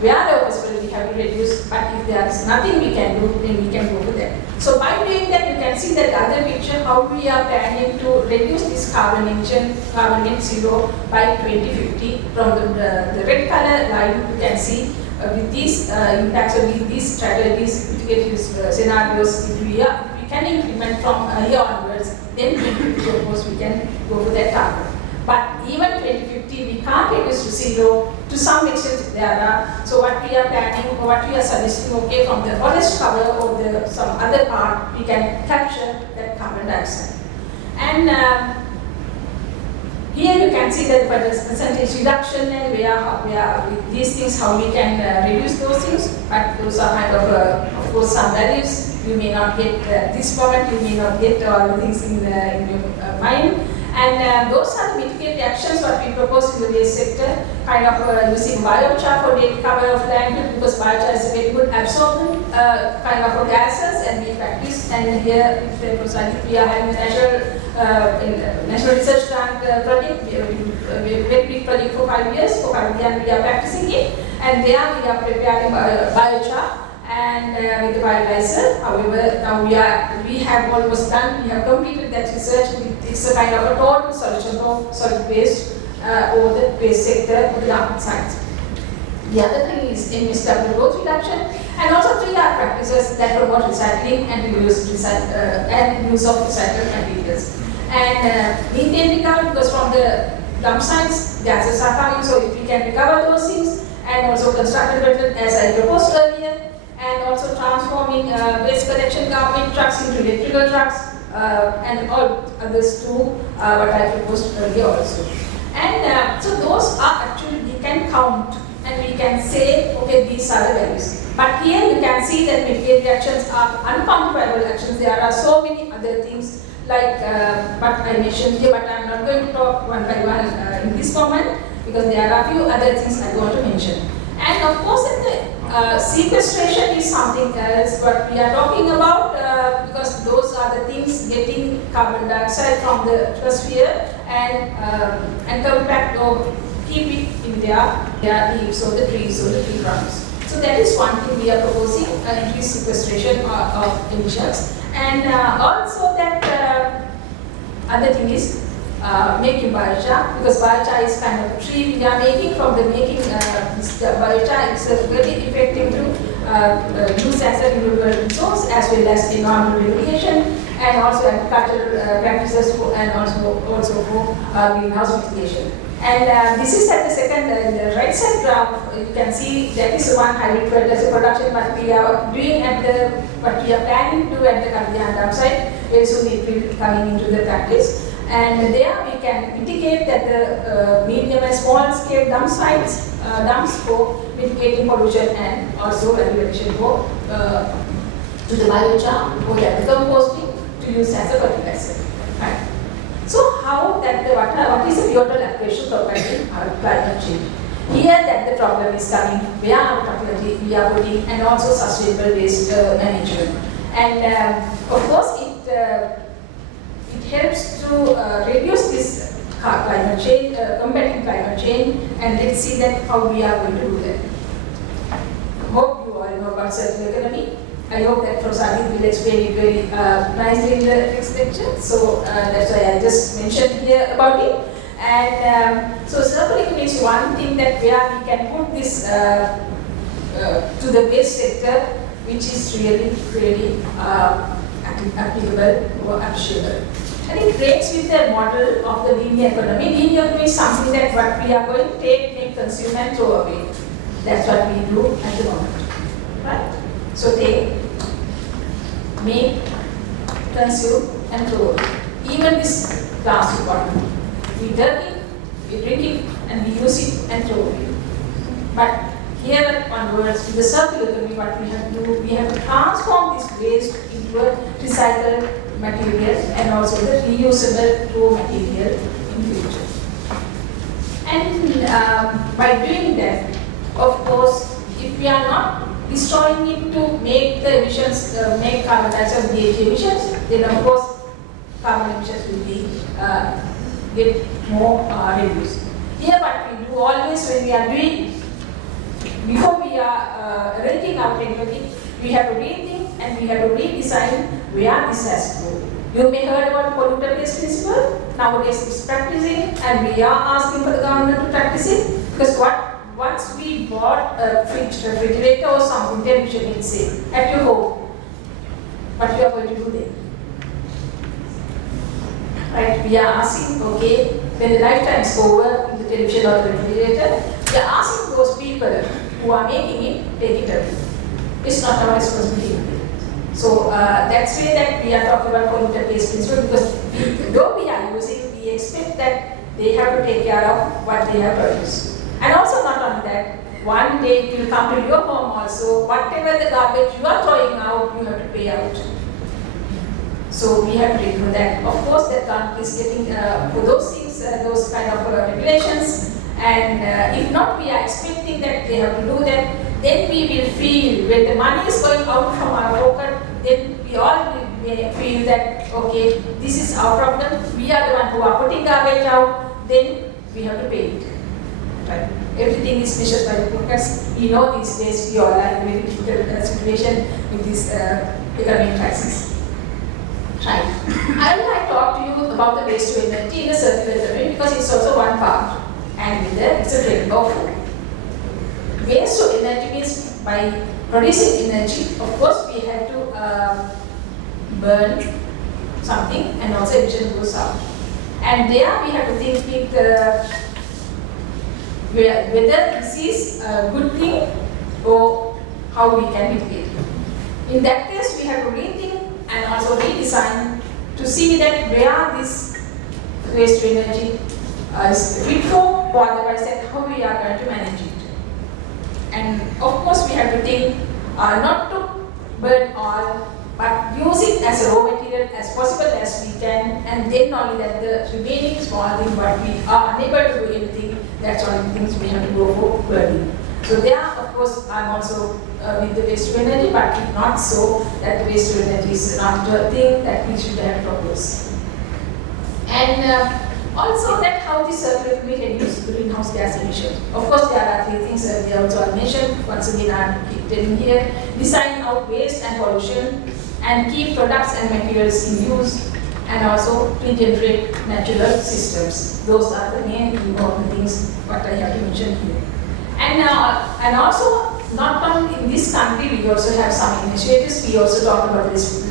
Wherever possible, we have to reduce. But if there is nothing we can do, then we can go to that. So by doing that, you can see that other picture how we are planning to reduce this carbon emission, carbon net zero by 2050. From the red color line, you can see with these impacts or with these strategies, scenarios, if we can implement from here onwards, then 2050, of course, we can go for that target. But even 2050, we can't reduce to zero. To some extent, there are. So what we are planning, or what we are suggesting, okay, from the forest cover or some other part, we can capture that carbon dioxide. And here you can see that percentage reduction, and we are with these things, how we can reduce those things. But those are kind of course, some values you may not get this moment, you may not get all the things in your mind. And those are the mitigated actions what we propose in the waste sector, kind of using biochar for daily cover of landfill, because biochar is a very good absorbent kind of gases, and we practice. And here we are having a national research grant project, very big project for 5 years. For 5 years we are practicing it, and there we are preparing biochar and with the biodiesel. However, now we have almost done, we have completed that research. It's a kind of a total solution of solid waste over the waste sector for the Lanka science. The other thing is MSW growth reduction, and also 3R practices that promote recycling and use of recycled materials. And methane recovery, because from the dump sites gases are coming, so if we can recover those things, and also constructed method as I proposed earlier, and also transforming waste collection garbage trucks into electrical trucks, and all others too, what I proposed earlier also. And so those are actually, we can count and we can say, okay, these are the values. But here you can see that mitigated actions are unquantifiable actions. There are so many other things like what I mentioned here, but I am not going to talk one by one in this moment, because there are a few other things I want to mention. And of course, sequestration is something else what we are talking about, because those are the things getting carbon dioxide from the atmosphere and come back or keep it in their leaves or the trees or the tree trunks. So that is one thing we are proposing, increased sequestration of emissions. And also that other thing is making biochar, because biochar is kind of a tree we are making. From the making this biochar, it's very effective to use as a renewable resource, as well as environmental remediation, and also agricultural practices and also for greenhouse mitigation. And this is at the second, the right side graph, you can see that is one hybrid fertilizer production what we are doing what we are planning to do at the Kalyan dump site. Very soon it will be coming into the practice. And there we can mitigate that the medium and small scale dump sites, dumps for mitigating pollution and also value addition for to the biochar or the composting to use as a fertilizer. Right. So how that what is the total application of climate change? Here that the problem is coming, where our technology we are putting, and also sustainable waste management. And of course it helps to reduce this climate change, combating climate change, and let's see that how we are going to do that. Hope you all know about circular economy. I hope that Prasanthan will explain it very nicely in the next lecture. So that's why I just mentioned here about it. And so circular economy is one thing that where we can put this to the waste sector, which is really applicable or appreciable. And it breaks with the model of the linear economy. Linear economy is something that what we are going to take, make, consume and throw away. That's what we do at the moment. Right? So take, make, consume and throw away. Even this plastic bottle. We drink it, we drink it and we use it and throw away. But here onwards, with the circular economy, what we have to do, we have to transform this waste into a recycled material and also the reusable raw material in future. And by doing that, of course, if we are not destroying it to make the emissions, make carbon dioxide GHG emissions, then of course carbon emissions will be get more reduced. Here what we do always when we are doing, before we are arranging our technology, we have to rethink and we have to redesign where this has to go. You may heard about polluter-based principle. Nowadays it's practicing and we are asking for the government to practice it, because once we bought a fridge, refrigerator or something, television inside at your home, what you are going to do then? Right? We are asking, okay, when the lifetime is over in the television or the refrigerator, we are asking those people who are making it, take it away. It's not our responsibility. So that's why that we are talking about polluter-based principle, because though we are using, we expect that they have to take care of what they have produced. And also not only that, one day it will come to your home also, whatever the garbage you are throwing out, you have to pay out. So we have to do that. Of course, the country is getting for those things, those kind of regulations. And if not, we are expecting that they have to do that. Then we will feel when the money is going out from our pocket, then we all will feel that okay, this is our problem. We are the one who are putting garbage out. Then we have to pay it. Right? Everything is measured by the pockets. You know, these days we all are in a very difficult situation with this economic crisis. Right. I would like to talk to you about the waste to energy in a circular economy because it's also one part, and it's a framework of waste to energy means by producing energy. Of course, we have to burn something, and also emission goes out. And there we have to think whether this is a good thing or how we can mitigate it. In that case, we have to rethink and also redesign to see that where this waste to energy is fit for, or otherwise that how we are going to manage it. And of course, we have to think not to burn oil, but use it as a raw material as possible as we can, and then only that the remaining small thing, but we are unable to do anything, that's all the things we have to go for burning. So there, of course, I'm also with the waste to energy, but if not so, that the waste to energy is not a thing that we should have proposed. And also that how the circular economy reduce greenhouse gas emissions. Of course, there are 3 things that we also mentioned. Once again, I'm telling here: design out waste and pollution, and keep products and materials in use, and also regenerate natural systems. Those are the main important things what I have to mention here. And also, not only in this country, we also have some initiatives. We also talk about this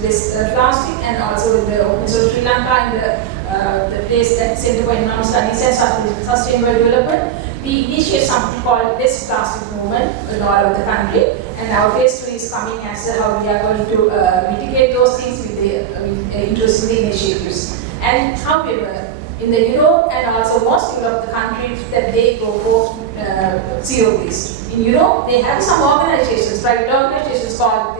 plastic, and also in the Open Source Sri Lanka, in the place that Center for Environmental Studies and Sustainable Development, we initiate something called Less Plastic Movement in all over the country. And our phase 2 is coming as to how we are going to mitigate those things with the interesting initiatives. And however, in the Europe and also most of the countries that they go for zero waste. In Europe, they have some organizations, private organizations called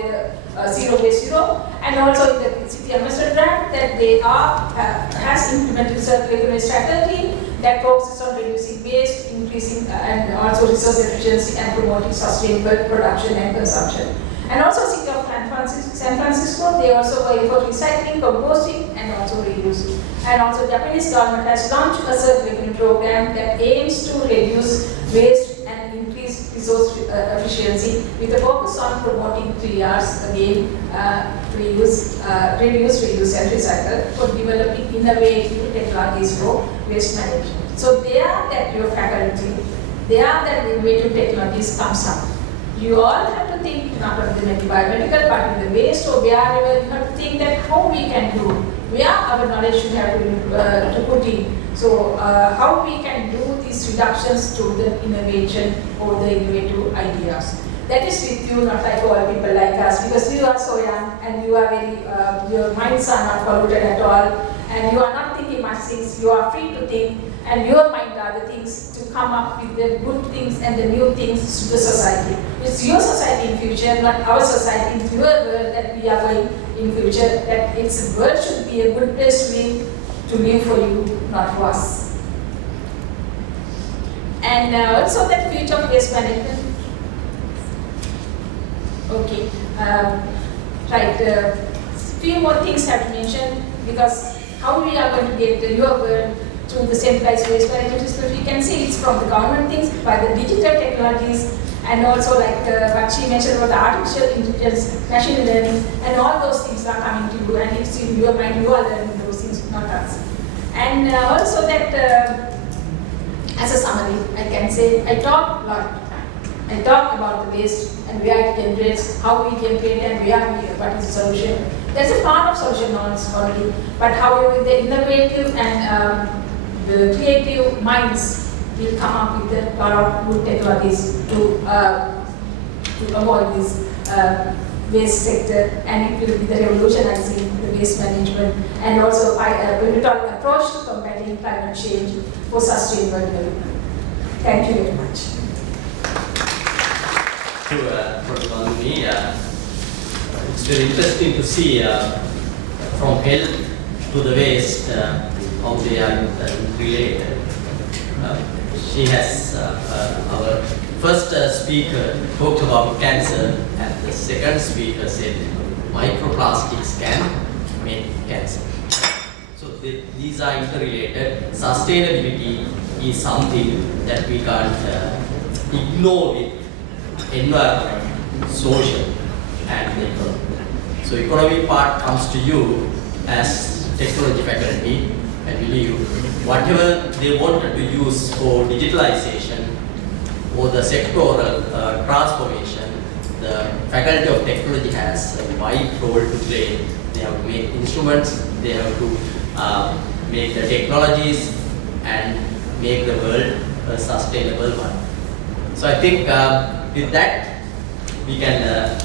Zero Waste Europe, and also in the city of Amsterdam that they has implemented circular economy strategy that focuses on reducing waste, increasing and also resource efficiency and promoting sustainable production and consumption. And also city of San Francisco, they also go for recycling, composting and also reusing. And also Japanese government has launched a circular economy program that aims to reduce waste and increase resource efficiency with a focus on promoting 3 R's again, reduce, reuse and recycle for developing innovative technologies for waste management. So there that your faculty, there that innovative technologies comes up. You all have to think not only the biomedical, but in the waste or wherever you have to think that how we can do, where our knowledge should have to put in. So how we can do these reductions to the innovation or the innovative ideas. That is with you, not like all people like us, because you are so young and you are very, your minds are not polluted at all, and you are not thinking much things. You are free to think, and your mind are the things to come up with the good things and the new things to the society. It's your society in future, not our society. It's your world that we are going in future. That its world should be a good place to live for you, not for us. And also that future of waste management. Okay, right. Few more things have to mention, because how we are going to get your world through the centralized waste management system. We can see it's from the government things, by the digital technologies, and also like what she mentioned about the artificial intelligence, machine learning, and all those things are coming to you, and it's in your mind, you are learning those things, not us. And also that, as a summary, I can say, I talk a lot. I talk about the waste and where it generates, how we generate, and what is the solution. There's a part of solution knowledge already, but however the innovative and the creative minds will come up with a lot of good technologies to avoid this waste sector, and it will be the revolutionizing the waste management, and also pivotal approach to combating climate change for sustainable development. Thank you very much. To it's very interesting to see from health to the waste how they are related. She has our first speaker talked about cancer, and the second speaker said microplastics can make cancer. So these are interrelated. Sustainability is something that we can't ignore with environment, social, and the economy. So economy part comes to you as technology faculty. I believe whatever they wanted to use for digitalization or the sectoral transformation, the faculty of technology has a wide role to play. They have to make instruments, they have to make the technologies and make the world a sustainable one. So I think with that, we can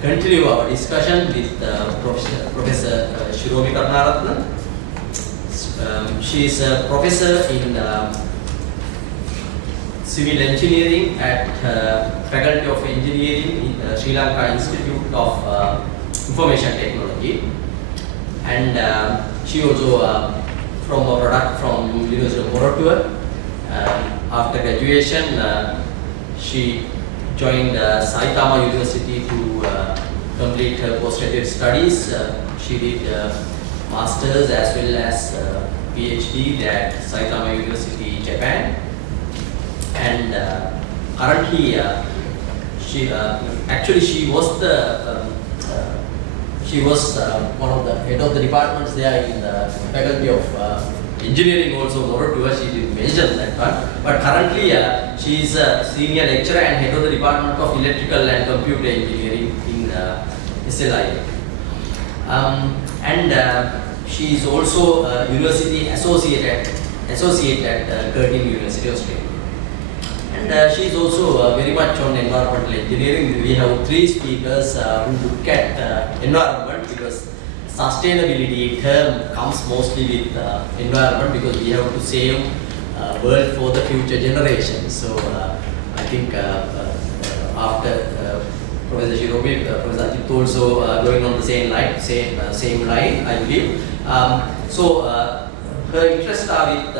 continue our discussion with Professor Shiromi Karnaratna. She is a professor in civil engineering at Faculty of Engineering in Sri Lanka Institute of Information Technology, and she also from a product from University of Moratuwa. After graduation, she joined Saitama University to complete her postgraduate studies. She did masters as well as PhD at Saitama University, Japan. And currently, she was one of the head of the departments there in the Faculty of Engineering also, Moratuwa. She didn't mention that part. But currently, she is a senior lecturer and head of the Department of Electrical and Computer Engineering in SLI. And she is also a university associate at Curtin University, Australia. And she is also very much on environmental engineering. We have three speakers who look at environment, because sustainability term comes mostly with environment, because we have to save world for the future generations. So I think after Professor Shiromi, Professor Ajit also going on the same line, I believe. Her interests are with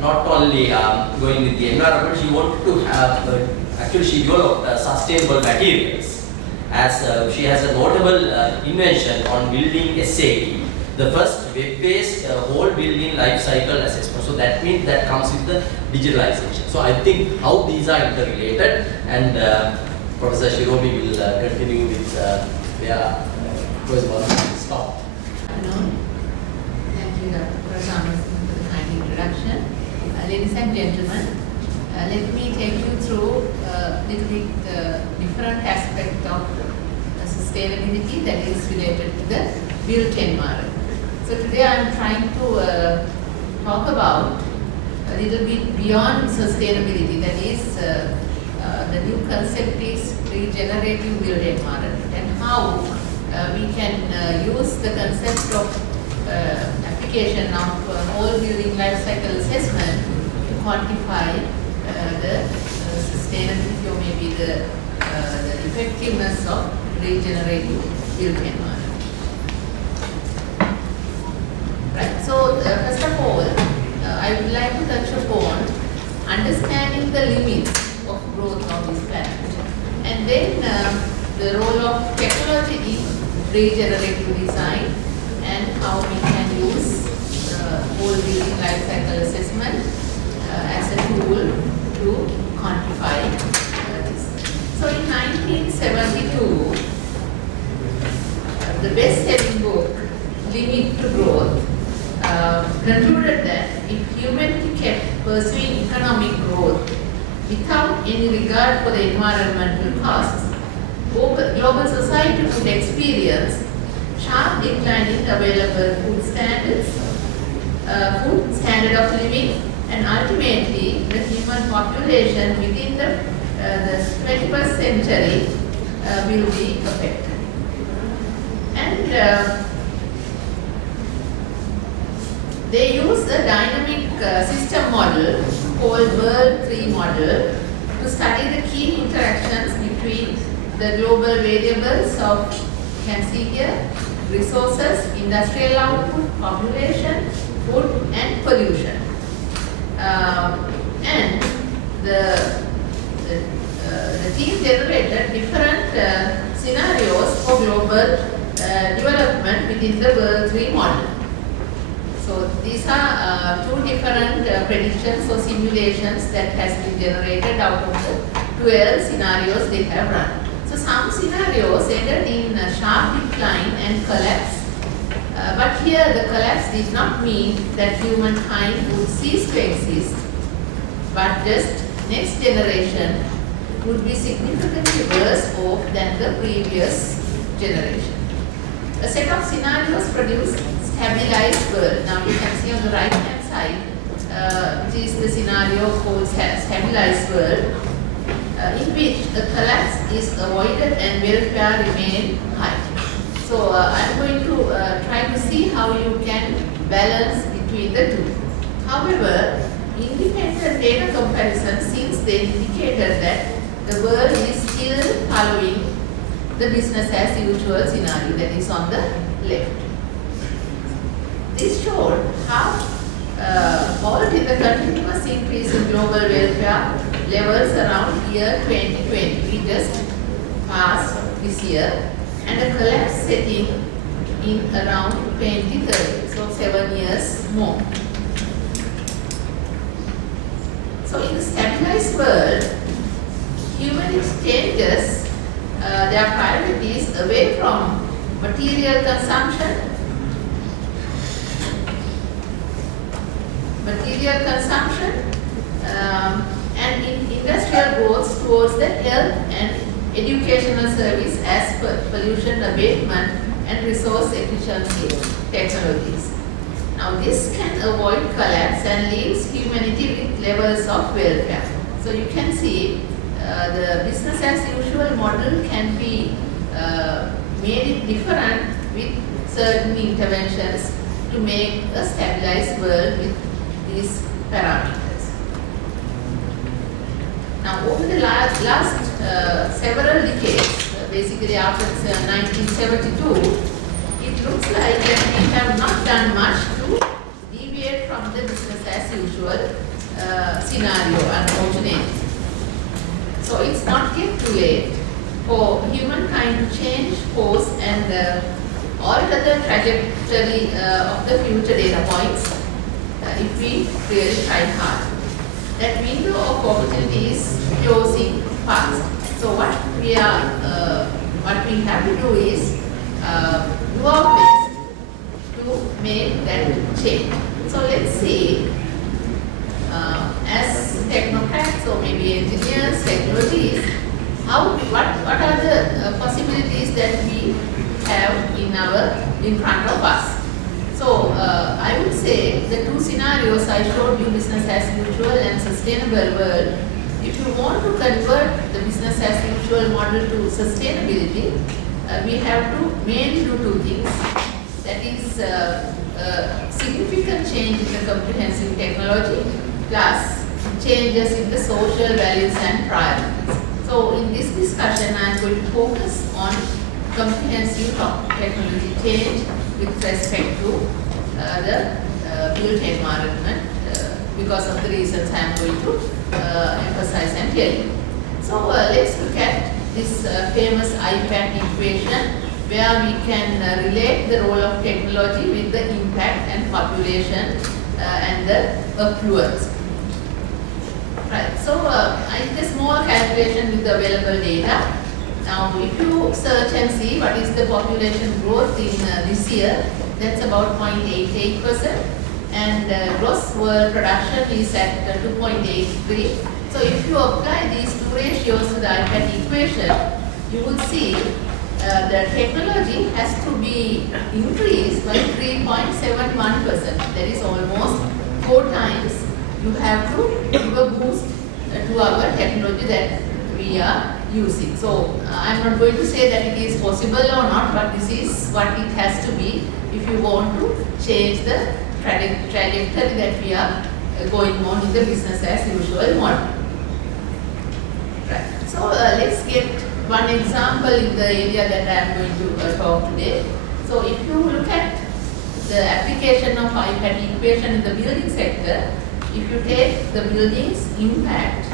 not only going with the environment. She wanted to have, actually she developed sustainable materials, as she has a notable invention on building SAD, the first web-based whole building life cycle assessment. So that means that comes with the digitalization. So I think how these are interrelated, and Professor Shiromi will continue with where Professor stop. Thank you, Dr. Prasanthan, for the kind introduction. Ladies and gentlemen, let me take you through a little bit different aspect of sustainability that is related to the built environment. So today I am trying to talk about a little bit beyond sustainability, that is the new concept is regenerative built environment, and how we can use the concept of application of whole building life cycle assessment to quantify the sustainability or maybe the effectiveness of regenerative built environment. Right. So first of all, I would like to touch upon understanding the limits of growth on this planet, and then the role of technology in regenerative design and how we can use whole building life cycle assessment as a tool to quantify this. So in 1972, the best-selling book, Limit to Growth, concluded that if humanity kept pursuing economic growth without any regard for the environmental costs, global society would experience sharp decline in available food standards, food standard of living, and ultimately the human population within the 21st century will be affected. And they use a dynamic system model called World 3 model to study the key interactions between the global variables of, you can see here, resources, industrial output, population, food, and pollution. And the team generated different scenarios for global development within the World 3 model. So these are two different predictions or simulations that has been generated out of the 12 scenarios they have run. So some scenarios ended in a sharp decline and collapse. But here the collapse did not mean that humankind would cease to exist, but just next generation would be significantly worse off than the previous generation. A set of scenarios produced stabilized world. Now you can see on the right hand side, which is the scenario called stabilized world, in which the collapse is avoided and welfare remain high. So I'm going to try to see how you can balance between the two. However, independent data comparison since then indicated that the world is still following the business as usual scenario that is on the left. This showed how halt in the continuous increase in global welfare levels around year 2020. We just passed this year, and a collapse setting in around 2030, so 7 years more. So in the stabilized world, humanity changes their priorities away from material consumption, and in industrial growth towards the health and educational service as per pollution abatement and resource efficiency technologies. Now this can avoid collapse and leaves humanity with levels of welfare. So you can see the business as usual model can be made it different with certain interventions to make a stabilized world with these parameters. Now over the last several decades, basically after 1972, it looks like that we have not done much to deviate from the business as usual scenario, unfortunately. So it's not yet too late for humankind to change course and alter the trajectory of the future data points if we really try hard. That window of opportunity is closing fast. So what we have to do is do our best to make that change. So let's see, as technocrats or in front of us. So I would say the two scenarios I showed you, business as usual and sustainable world. If you want to convert the business as usual model to sustainability, we have to mainly do two things. That is significant change in the comprehensive technology plus changes in the social values and priorities. So in this discussion, I am going to focus on comprehensive technology change with respect to the built environment because of the reasons I am going to emphasize and tell you. So let's look at this famous IPAT equation where we can relate the role of technology with the impact and population and the affluence. Right, so I did a small calculation with the available data. Now if you search and see what is the population growth in this year, that's about 0.88%, and gross world production is at 2.83. So if you apply these two ratios to the IPAT equation, you will see the technology has to be increased by 3.71%. That is almost 4 times you have to give a boost to our technology that we are using. So I am not going to say that it is possible or not, but this is what it has to be if you want to change the trajectory that we are going on in the business as usual model. Right. So let's get one example in the area that I am going to talk today. So if you look at the application of IPAT equation in the building sector, if you take the building's impact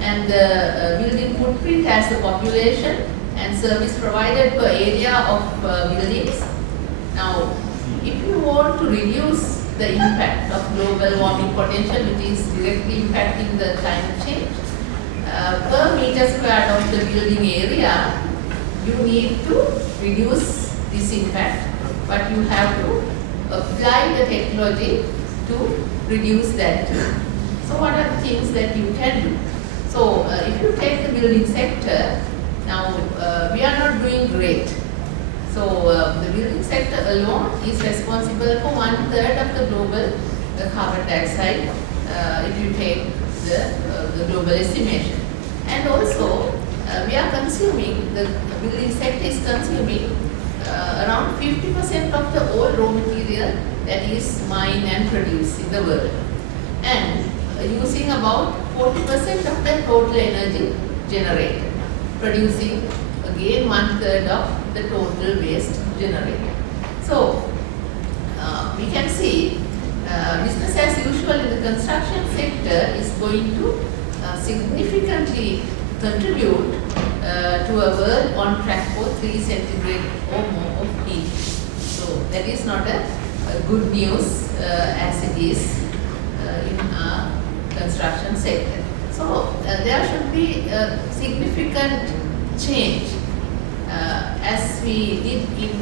and the building footprint as the population and service provided per area of buildings. Now, if you want to reduce the impact of global warming potential, which is directly impacting the climate change, per meter squared of the building area, you need to reduce this impact, but you have to apply the technology to reduce that. So what are the things that you can do? So if you take the building sector, now we are not doing great. So the building sector alone is responsible for 1/3 of the global carbon dioxide if you take the global estimation. And also we are consuming, the building sector is consuming around 50% of the all raw material that is mined and produced in the world, and using about 40% of the total energy generated, producing again 1/3 of the total waste generated. So we can see business as usual in the construction sector is going to significantly contribute to a world on track for 3 centigrade or more of heat. So that is not a good news as it is in our construction sector. So there should be a significant change as we did in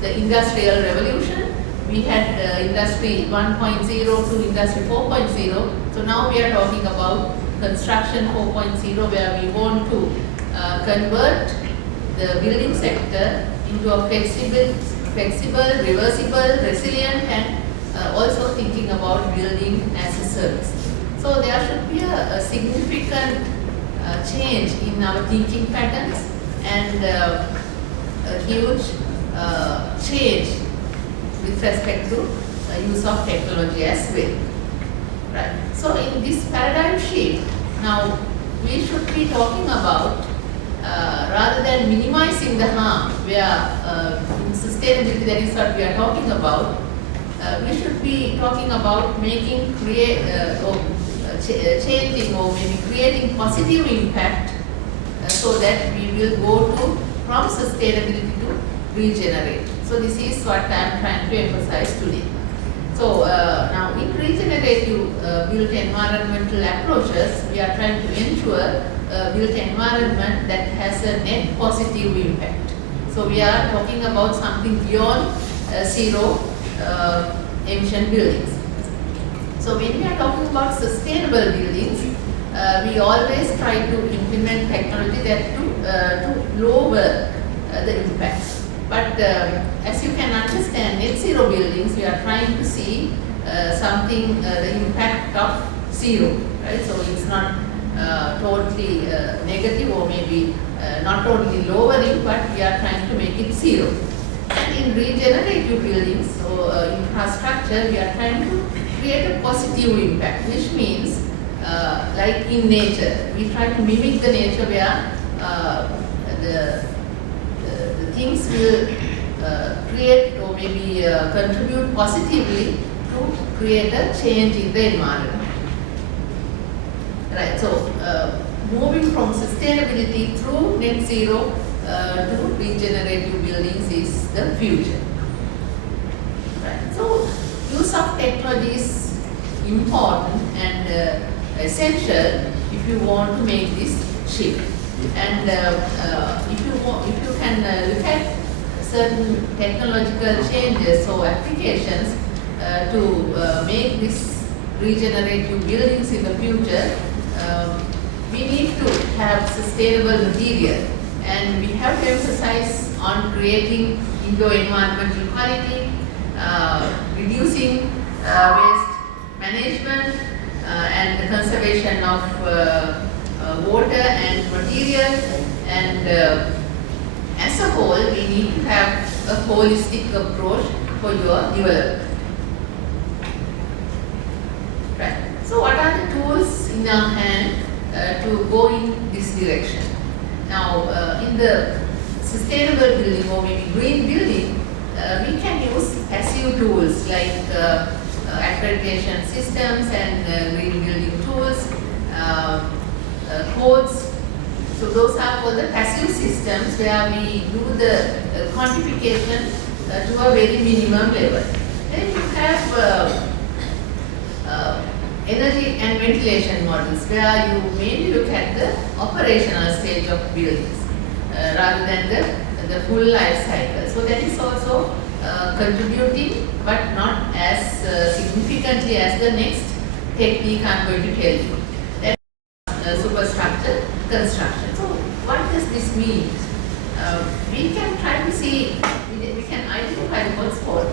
the industrial revolution. We had industry 1.0 to industry 4.0. So now we are talking about construction 4.0, where we want to convert the building sector into a flexible, reversible, resilient, and also thinking about building as a service. So there should be a significant change in our thinking patterns and a huge change with respect to use of technology as well. Right. So in this paradigm shift, now we should be talking about rather than minimizing the harm, where in sustainability, that is what we are talking about, we should be talking about making, changing or maybe creating positive impact so that we will go to from sustainability to regenerate. So this is what I am trying to emphasize today. So now in regenerative built environmental approaches, we are trying to ensure a built environment that has a net positive impact. So we are talking about something beyond zero emission buildings. So when we are talking about sustainable buildings, we always try to implement technology that to lower the impacts. But as you can understand, net zero buildings, we are trying to see something, the impact of zero, right? So it's not totally negative, or maybe not totally lowering, but we are trying to make it zero. And in regenerative buildings, so infrastructure, we are trying to create a positive impact, which means like in nature, we try to mimic the nature where the things will create or maybe contribute positively to create a change in the environment. Right, so moving from sustainability through net zero to regenerative buildings is the future. Right, so use of technology is important and essential if you want to make this shift. And if you can look at certain technological changes or applications to make this regenerative buildings in the future, we need to have sustainable material, and we have to emphasize on creating indoor environmental quality, reducing waste management, and the conservation of water and material, and as a whole we need to have a holistic approach for your development. Right. So what are the tools in our hand to go in this direction? Now in the sustainable building or maybe green building, we can use passive tools like accreditation systems and green building tools, codes. So those are called the passive systems where we do the quantification to a very minimum level. Then you have energy and ventilation models where you mainly look at the operational stage of buildings rather than the full life cycle. So that is also contributing, but not as significantly as the next technique I am going to tell you. That superstructure construction. So what does this mean? We can try to see, we can identify the hotspot,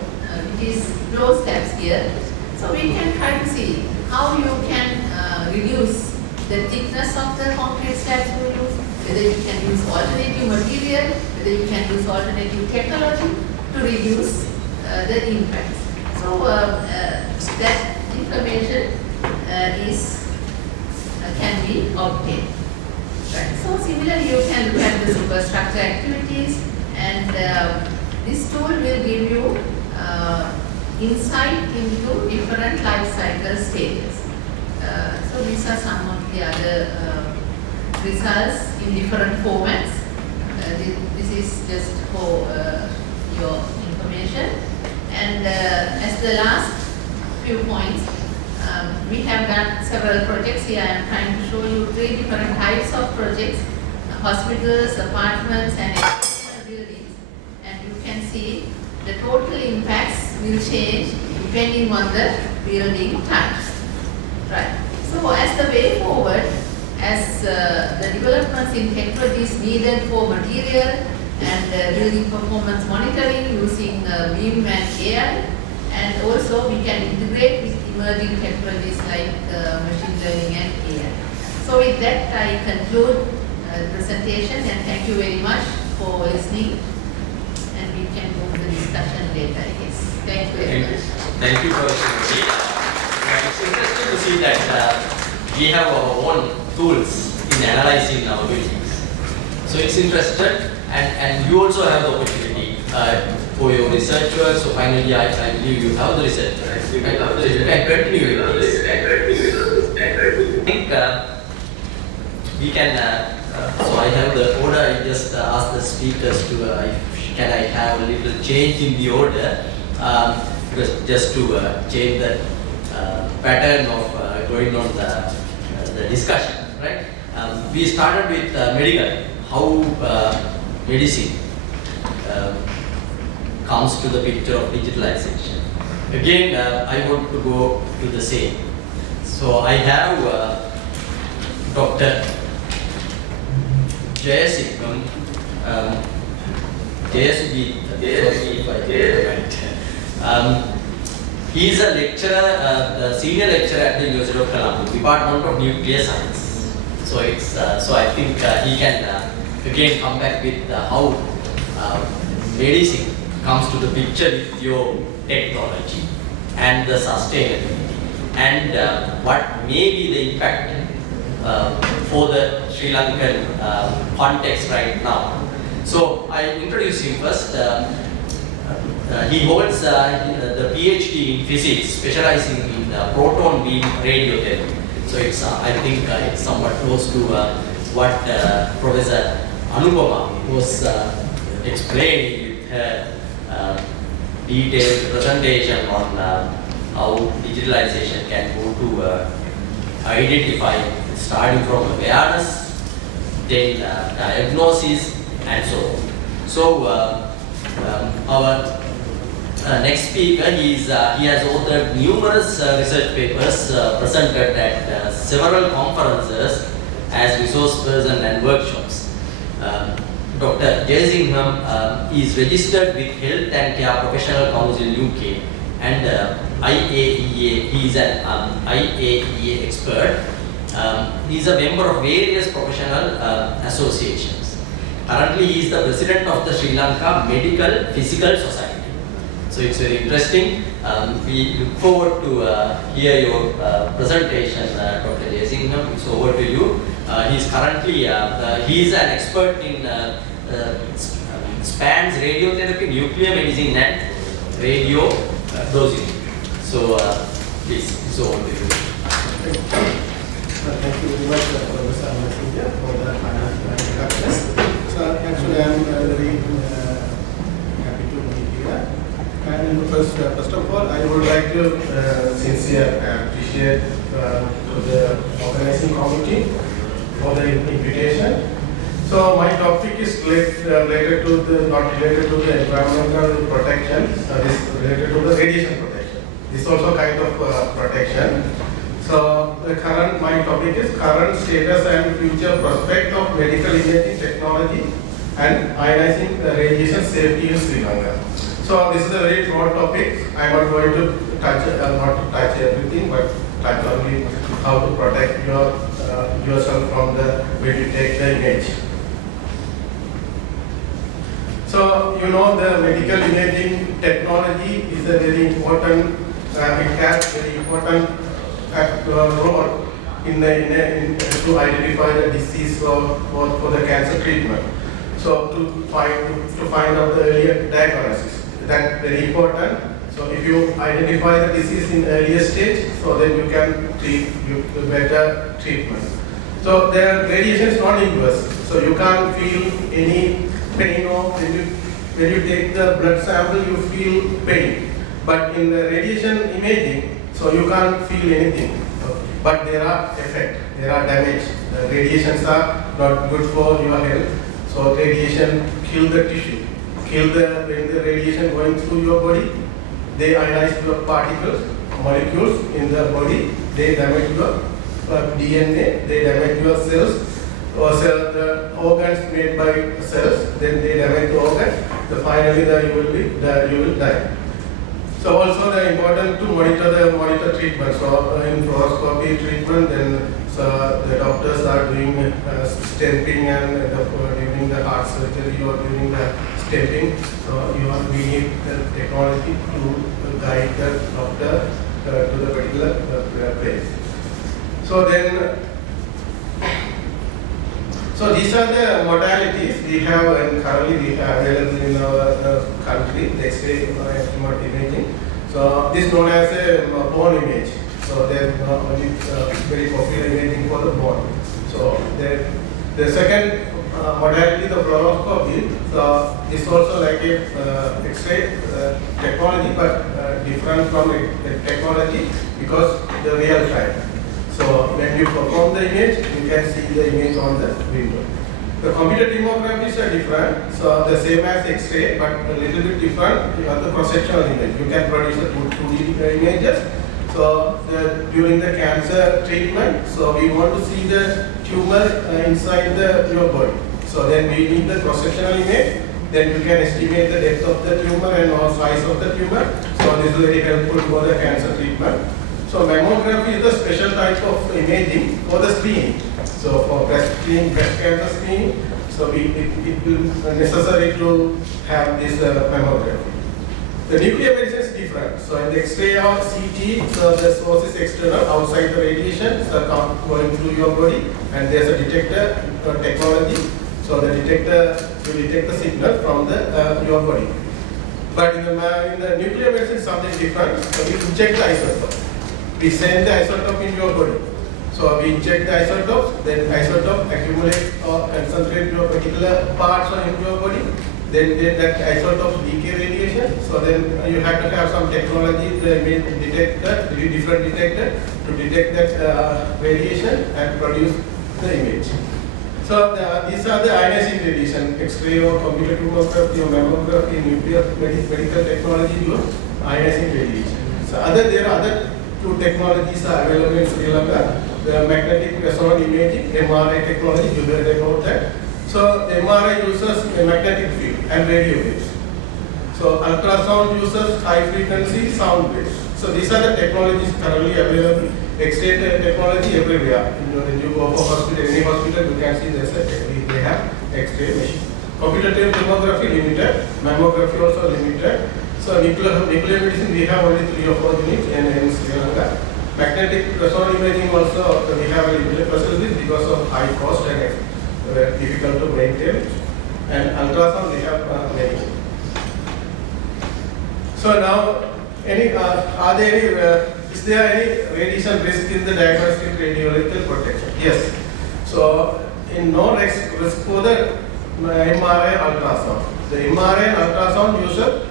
which is floor slabs here. So we can try to see how you can reduce the thickness of the concrete slabs you use, whether you can use alternative material, whether you can use alternative technology to reduce the impacts. So that information can be obtained. Right. So similarly, you can look at the superstructure activities, and this tool will give you insight into different life cycle stages. So these are some of the other results in different formats. This is just for your information. And as the last few points, we have done several projects here. I am trying to show you 3 different types of projects: hospitals, apartments, and educational buildings. And you can see the total impacts will change depending on the building types. Right. So as the way forward, as the developments in technologies needed for material and building performance monitoring using BIM and AI, and also we can integrate with emerging technologies like machine learning and AI. So with that, I conclude the presentation, and thank you very much for listening, and we can move the discussion later, I guess. Thank you very much. Thank you for listening. It's interesting to see that we have our own tools in analyzing our buildings. So it's interesting, and you also have the opportunity for your research work. So finally, I believe you have the research work. You can continue with this. I think we can, so I have the order. I just ask the speakers to, can I have a little change in the order, because just to change the pattern of going on the discussion, right? We started with medical, how medicine comes to the picture of digitalization. Again, I want to go to the same. So I have Dr. Jayasikam JSB. He is a lecturer, senior lecturer at the University of Colombo, Department of Nuclear Science. So it's so I think he can again come back with how medicine comes to the picture with your technology and the sustainability and what may be the impact for the Sri Lankan context right now. So I introduce him first. He holds the PhD in physics, specializing in proton beam radiotherapy. So it's I think it's somewhat close to what Professor Anupama was explaining with her detailed presentation on how digitalization can go to identify, starting from awareness, then diagnosis, and so on. So our next speaker, he has authored numerous research papers presented at several conferences as resource person and workshops. Dr. Jayasingam is registered with Health and Care Professional Council UK and IAEA. He is an IAEA expert. He is a member of various professional associations. Currently, he is the president of the Sri Lanka Medical Physical Society. So it's very interesting. We look forward to hear your presentation, Dr. Jayasingam. It's over to you. He is currently he is an expert in spans radiotherapy, nuclear medicine, and radio dosing. So please, it's over to you. Thank you very much, Professor Maduranga, for the introduction. So actually, I am very happy to be here. And first of all, I would like to sincerely appreciate to the organizing committee for the invitation. So my topic is related to the not related to the environmental protection. This related to the radiation protection. This is also kind of protection. So the my topic is current status and future prospect of medical imaging technology and ionizing radiation safety in Sri Lanka. So this is a very broad topic. I am not going to touch everything, but touch only how to protect yourself from when you take the image. So you know the medical imaging technology is a very important. It has very important role to identify the disease or for the cancer treatment. So to find out the earlier diagnosis, that's very important. So if you identify the disease in earlier stage, so then you can treat better treatment. So the radiation is not inverse, so you can't feel any pain or when you take the blood sample you feel pain. But in the radiation imaging, so you can't feel anything. But there are effects, there are damage. The radiations are not good for your health. So radiation kill the tissue, when the radiation going through your body, they ionize your particles, molecules in the body, they damage your DNA, they damage your cells, or the organs made by cells, then they damage the organ. So finally, you will die. So also the important to monitor treatment. So in fluoroscopy treatment, then the doctors are doing stenting and during the heart surgery or during the stenting. So we need the technology to guide the doctor to the particular place. So then, so these are the modalities we have and currently we have available in our country, the X-ray remote imaging. So this is known as a bone image. So there is only very popular imaging for the bone. So the second modality, the fluoroscopy, so is also like a X-ray technology, but different from technology because the real time. So when you perform the image, you can see the image on the window. The computer tomographies are different, so the same as X-ray, but a little bit different. You have the cross-sectional image. You can produce a 2D images. So during the cancer treatment, so we want to see the tumor inside your body. So then we need the cross-sectional image then you can estimate the depth of the tumor and or size of the tumor. So this is very helpful for the cancer treatment. So mammography is a special type of imaging for the screening. So for breast cancer screening, so it will necessary to have this mammography. The nuclear medicine is different. So in the X-ray or CT, so the source is external, outside the radiation, so going through your body, and there's a detector technology. So the detector will detect the signal from the your body. But in the nuclear medicine, something different. So we inject the isotope. We send the isotope in your body. So we inject the isotopes, then isotope accumulates or concentrate to a particular parts in your body. Then that isotope decay radiation. So then you have to have some technology to detect the different detector to detect that radiation and produce the image. So these are the ionizing radiation, X-ray or computer tomography or mammography, nuclear medical technology use ionizing radiation. So there are other two technologies are available in Sri Lanka. The magnetic resonance imaging, MRI technology, you heard about that. So the MRI uses a magnetic field and radio waves. So ultrasound uses high frequency sound waves. So these are the technologies currently available. X-ray technology everywhere. When you go for hospital, any hospital, you can see they have X-ray machine. Computer tomography limited, mammography also limited. So nuclear medicine we have only 3 or 4 units in Sri Lanka. Magnetic resonance imaging also we have a limited facilities because of high cost and difficult to maintain. And ultrasound we have many. So now, is there any radiation risk in the diagnostic radiological protection? Yes. So in no risk for the MRI ultrasound. The MRI and ultrasound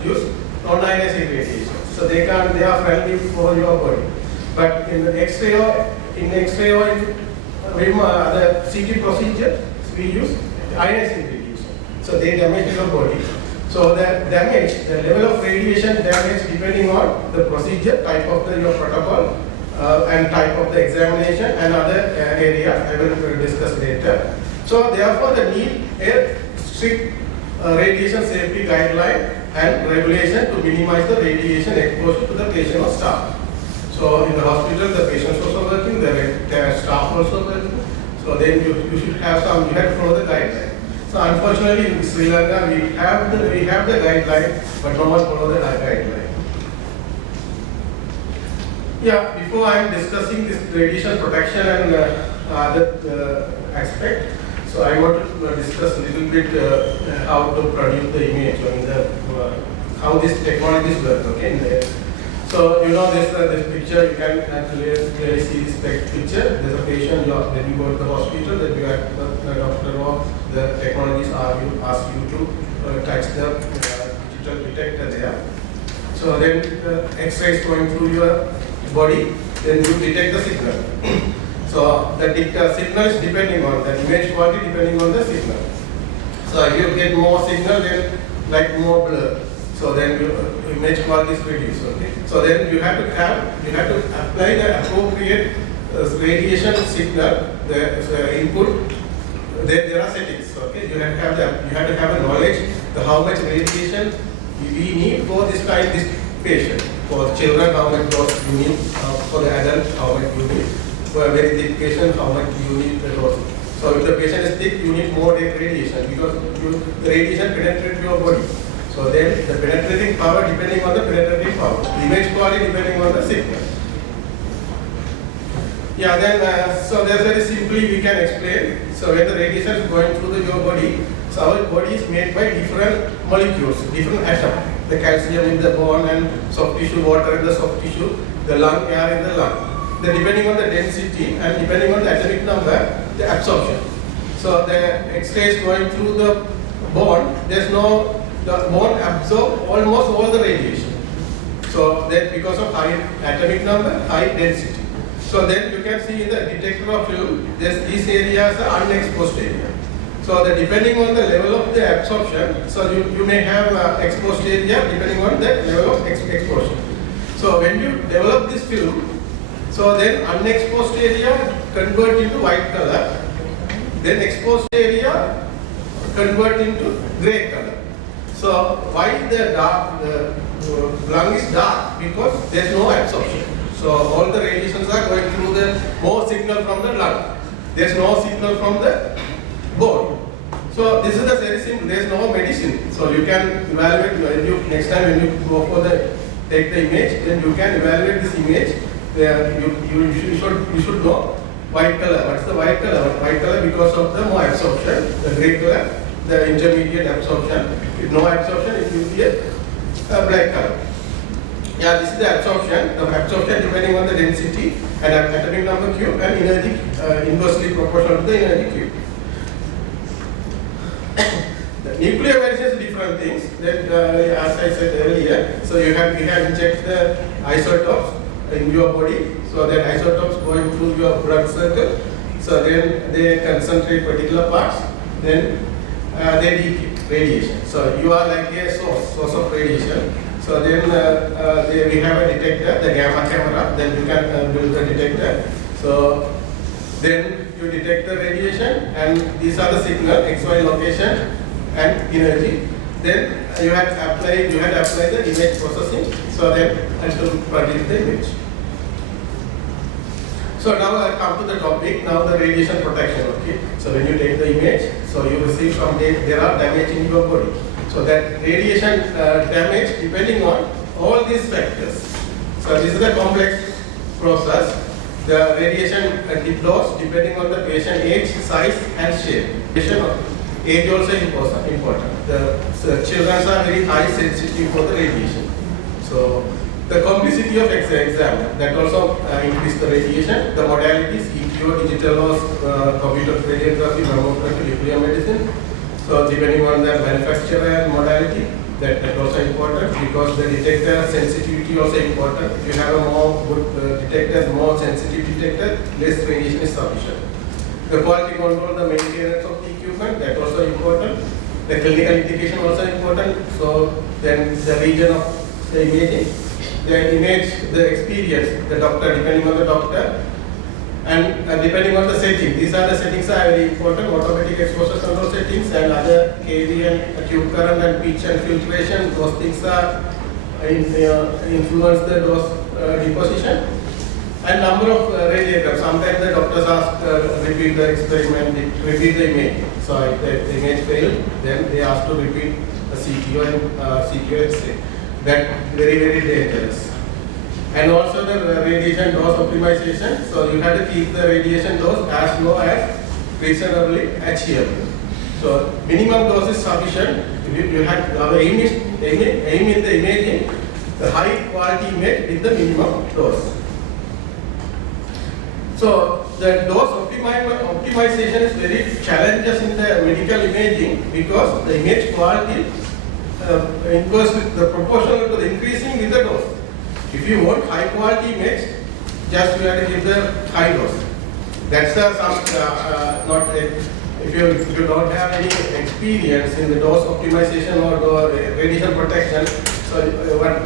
use non-ionizing radiation. So they are friendly for your body. But in the X-ray or in the CT procedure, we use ionizing radiation. So they damage your body. So the level of radiation damage depending on the procedure, type of your protocol, and type of the examination and other areas I will discuss later. So therefore the need a strict radiation safety guideline and regulation to minimize the radiation exposure to the patient or staff. So in the hospital the patients also working, the staff also working. So then you should have you have to follow the guideline. So unfortunately in Sri Lanka we have the guideline, but no one follow the guideline. Yeah, before I am discussing this radiation protection and other aspect, so I want to discuss a little bit how to produce the image or how these technologies work. Okay. So you know this picture, you can clearly see this picture. There's a patient, then you go to the hospital, then you have the doctor or the technologies ask you to touch the digital detector there. So then X-ray is going through your body, then you detect the signal. So the signal is depending on the image quality, depending on the signal. So if you get more signal, then like more blur. So then your image quality is reduced. Okay. So then you have to apply the appropriate radiation signal, the input. There are settings. Okay. You have to have a knowledge the how much radiation we need for this patient. For children, how much dose you need. For the adult, how much you need. For a very thick patient, how much you need the dose. So if the patient is thick, you need more radiation because the radiation penetrates your body. So then the penetrating power depending on the penetrating power. The image quality depending on the signal. Yeah, then so that's very simply we can explain. So when the radiation is going through your body, so our body is made by different molecules, different atoms. The calcium in the bone and soft tissue, water in the soft tissue, the lung, air in the lung. Then depending on the density and depending on the atomic number, the absorption. So the X-ray is going through the bone, the bone absorbs almost all the radiation. So then because of high atomic number, high density. So then you can see in the detector of film, these areas are unexposed area. So depending on the level of the absorption, so you may have exposed area depending on the level of exposure. So when you develop this film, so then unexposed area convert into white color, then exposed area convert into grey color. So why the lung is dark? Because there's no absorption. So all the radiations are going through the more signal from the lung. There's no signal from the bone. So this is the very simple. There's no medicine. So you can evaluate when you next time when you go for the take the image, then you can evaluate this image. You should know white color. What's the white color? White color because of the more absorption. The gray color, the intermediate absorption. With no absorption, it will be a black color. Yeah, this is the absorption. The absorption depending on the density and atomic number cube and energy inversely proportional to the energy cube. The nuclear medicine is different things. That, as I said earlier, so you have checked the isotopes in your body. So that isotopes going through your blood circle. So then they concentrate particular parts. Then they decay radiation. So you are like a source of radiation. So then we have a detector, the gamma camera. Then you can build the detector. So then you detect the radiation, and these are the signal XY location and energy. Then you had applied the image processing. So then it will produce the image. So now I come to the topic. Now the radiation protection. Okay. So when you take the image, so you receive from there are damage in your body. So that radiation damage depending on all these factors. So this is a complex process. The radiation dose depending on the patient age, size and shape. Age also important. The children are very high sensitive for the radiation. So the complexity of exam that also increase the radiation. The modalities, ETO, digital or computer radiography, mammography, nuclear medicine. So depending on the manufacturer and modality, that also important because the detector sensitivity also important. If you have a more good detector, more sensitive detector, less radiation is sufficient. The quality control, the maintenance of the equipment, that also important. The clinical indication also important. So then the region of the imaging, the image, the experience, the doctor, depending on the doctor, and depending on the setting. These are the settings are very important. Automatic exposure control settings and other KV and tube current and pitch and filtration. Those things are influence the dose deposition. And number of radiographs. Sometimes the doctors ask repeat the experiment, repeat the image. So if the image failed, then they ask to repeat the CTO and CTO X-ray. That very, very dangerous. And also the radiation dose optimization. So you have to keep the radiation dose as low as reasonably achievable. So minimum dose is sufficient. You have our aim in the imaging the high quality image with the minimum dose. So the dose optimization is very challenges in the medical imaging because the image quality inversely the proportional to the increasing with the dose. If you want high quality image, just you have to give the high dose. That's if you don't have any experience in the dose optimization or radiation protection. So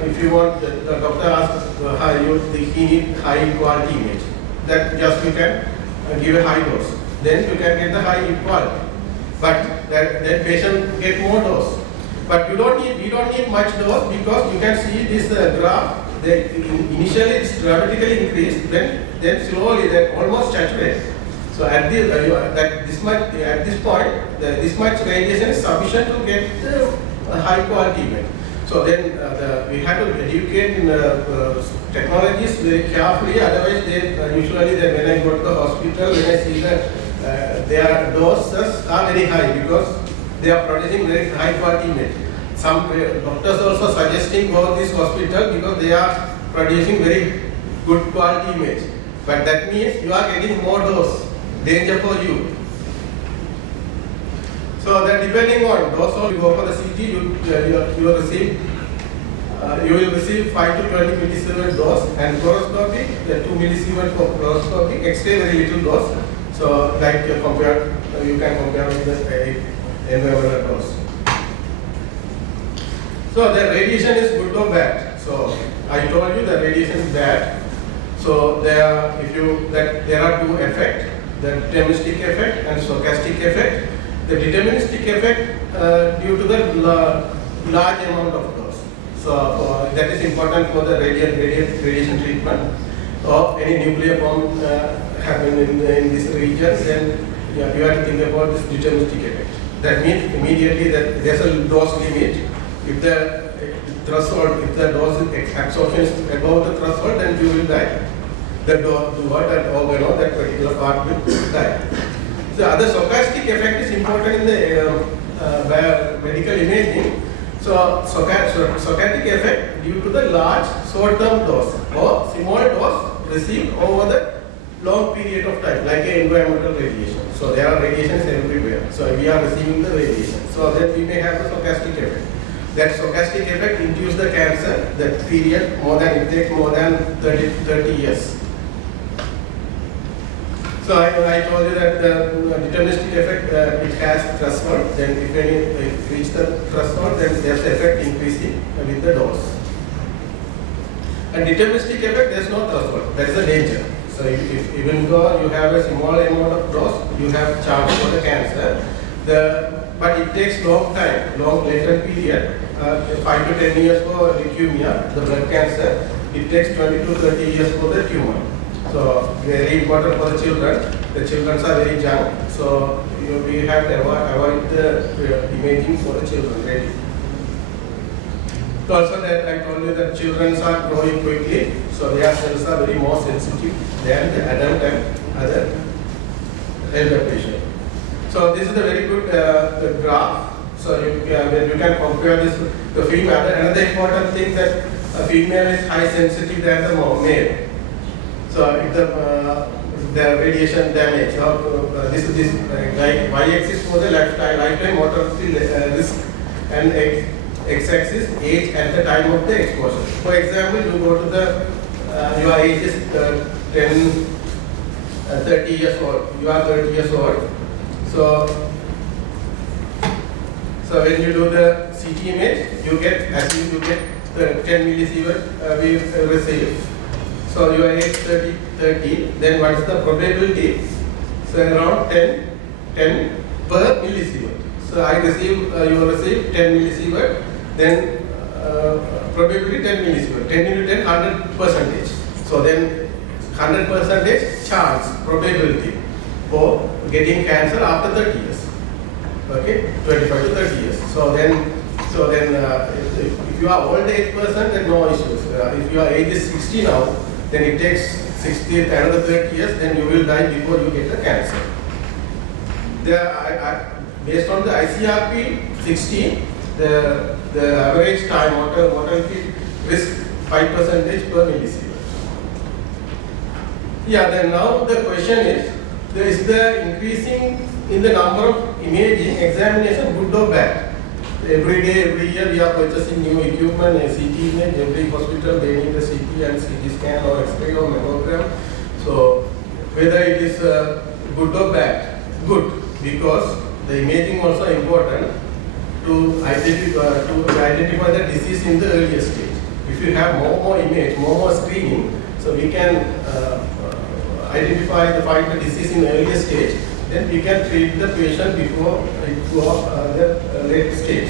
if you want the doctor asks he need high quality image. That just you can give a high dose. Then you can get the high quality. But that patient get more dose. But we don't need much dose because you can see this graph. Initially it's dramatically increased, then slowly that almost saturated. So at this point, this much radiation is sufficient to get a high quality image. So then we have to educate in technologies very carefully. Otherwise, usually when I go to the hospital, when I see that their doses are very high because they are producing very high quality image. Some doctors also suggesting go to this hospital because they are producing very good quality image. But that means you are getting more dose, danger for you. So that depending on dose, you go for the CT, you will receive 5 to 20 millisievert dose, and fluoroscopy, the 2 millisievert for fluoroscopy, X-ray very little dose. So like you can compare with the environmental dose. So the radiation is good or bad. So I told you the radiation is bad. So there are two effects, the deterministic effect and stochastic effect. The deterministic effect due to the large amount of dose. So that is important for the radiation treatment of any nuclear bomb happen in this region. Then you have to think about this deterministic effect. That means immediately that there's a dose limit. If the threshold, if the dose absorption is above the threshold, then you will die. That organ or that particular part will die. The other stochastic effect is important in the medical imaging. So stochastic effect due to the large short-term dose or small dose received over the long period of time, like environmental radiation. So there are radiations everywhere. So we are receiving the radiation. So then we may have a stochastic effect. That stochastic effect induces the cancer. That period it takes more than 30 years. So I told you that the deterministic effect, it has threshold. Then if it reach the threshold, then there's the effect increasing with the dose. And deterministic effect, there's no threshold. That is a danger. So if even though you have a small amount of dose, you have chance for the cancer. But it takes long time, long later period, 5 to 10 years for leukemia, the blood cancer. It takes 20 to 30 years for the tumor. So very important for the children. The children are very young, so we have to avoid the imaging for the children. Really. Also, that I told you that children are growing quickly, so their cells are very more sensitive than the adult and other elder patient. So this is a very good graph. So you can compare this with the female. Another important thing that a female is high sensitive than the male. So if the radiation damage, this is like y-axis for the lifetime mortality risk, and x-axis age at the time of the exposure. For example, you go to the your age is 30 years old. You are 30 years old. So when you do the CT image, you get 10 millisievert we receive. So you are age 30, then what is the probability? So around 10 per millisievert. So you receive 10 millisievert, then probability 10 millisievert. 10 into 10, 100%. So then 100% chance, probability for getting cancer after 30 years. Okay, 25 to 30 years. So then if you are old age person, then no issues. If your age is 60 now, then it takes 60, another 30 years, then you will die before you get the cancer. Based on the ICRP 60, the average time mortality risk 5% per millisievert. Yeah, then now the question is the increasing in the number of imaging examination good or bad? Every day, every year we are purchasing new equipment, a CT image, every hospital they need a CT and CT scan or X-ray or mammogram. So whether it is good or bad? Good, because the imaging also important to identify the disease in the earlier stage. If you have more image, more screening, so we can find the disease in the earlier stage, then we can treat the patient before the late stage.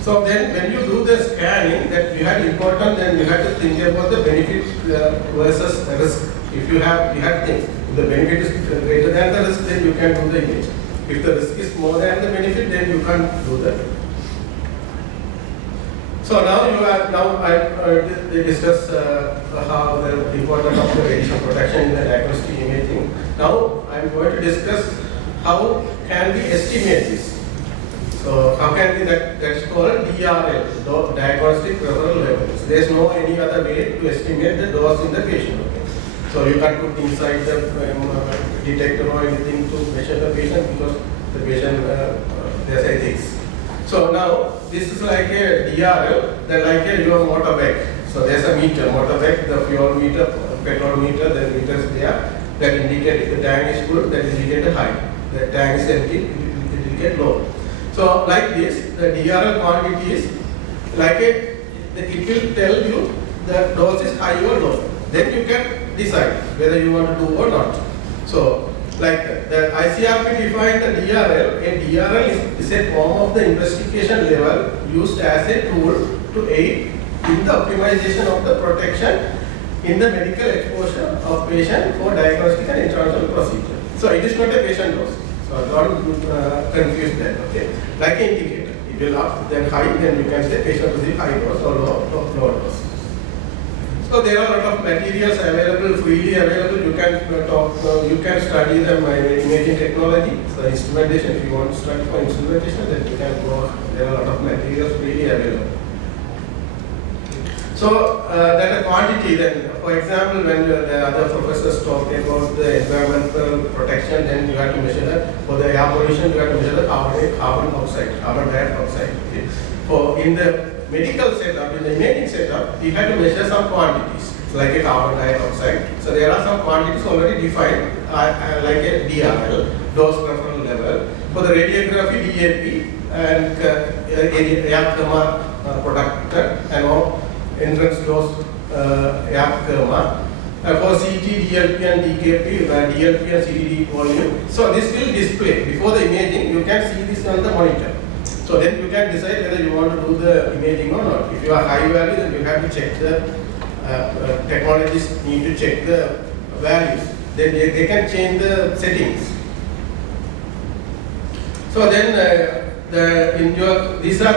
So then when you do the scanning, that you have important, then you have to think about the benefit versus risk. If you have think, if the benefit is greater than the risk, then you can do the image. If the risk is more than the benefit, then you can't do that. So now I discuss how the importance of the radiation protection in the diagnostic imaging. Now I am going to discuss how can we estimate this. So how can we that's called DRL, diagnostic referral levels. There is no any other way to estimate the dose in the patient. Okay? So you can't put inside the detector or anything to measure the patient because the patient there's ethics. So now this is like a DRL, like your motorbike. So there's a meter, motorbike, the fuel meter, petrol meter, the meters there that indicate if the tank is full, that indicate the high. The tank is empty, it indicate low. So like this, the DRL quantity is like it will tell you the dose is high or low. Then you can decide whether you want to do or not. So like that. The ICRP defined the DRL. A DRL is a form of the investigation level used as a tool to aid in the optimization of the protection in the medical exposure of patient for diagnostic and interventional procedure. So it is not a patient dose. So don't confuse that. Okay, like an indicator. It will up then high, then you can say patient receive high dose or low dose. So there are a lot of materials available, freely available. You can study them by imaging technology. So instrumentation, if you want to study for instrumentation, then you can go. There are a lot of materials freely available. So that a quantity then, for example, when the other professors talk about the environmental protection, then you have to measure that. For the air pollution, you have to measure the carbon dioxide. Okay. For in the medical setup, in the imaging setup, we have to measure some quantities, like a carbon dioxide. So there are some quantities already defined, like a DRL, dose preference level. For the radiography, DAP and air thermal product and all. Entrance dose Hettiarachchi. For CT, DLP and DKP, DLP and CTD volume. So this will display before the imaging. You can see this on the monitor. So then you can decide whether you want to do the imaging or not. If you are high value, then you have to check the technologists need to check the values. Then they can change the settings. So then these are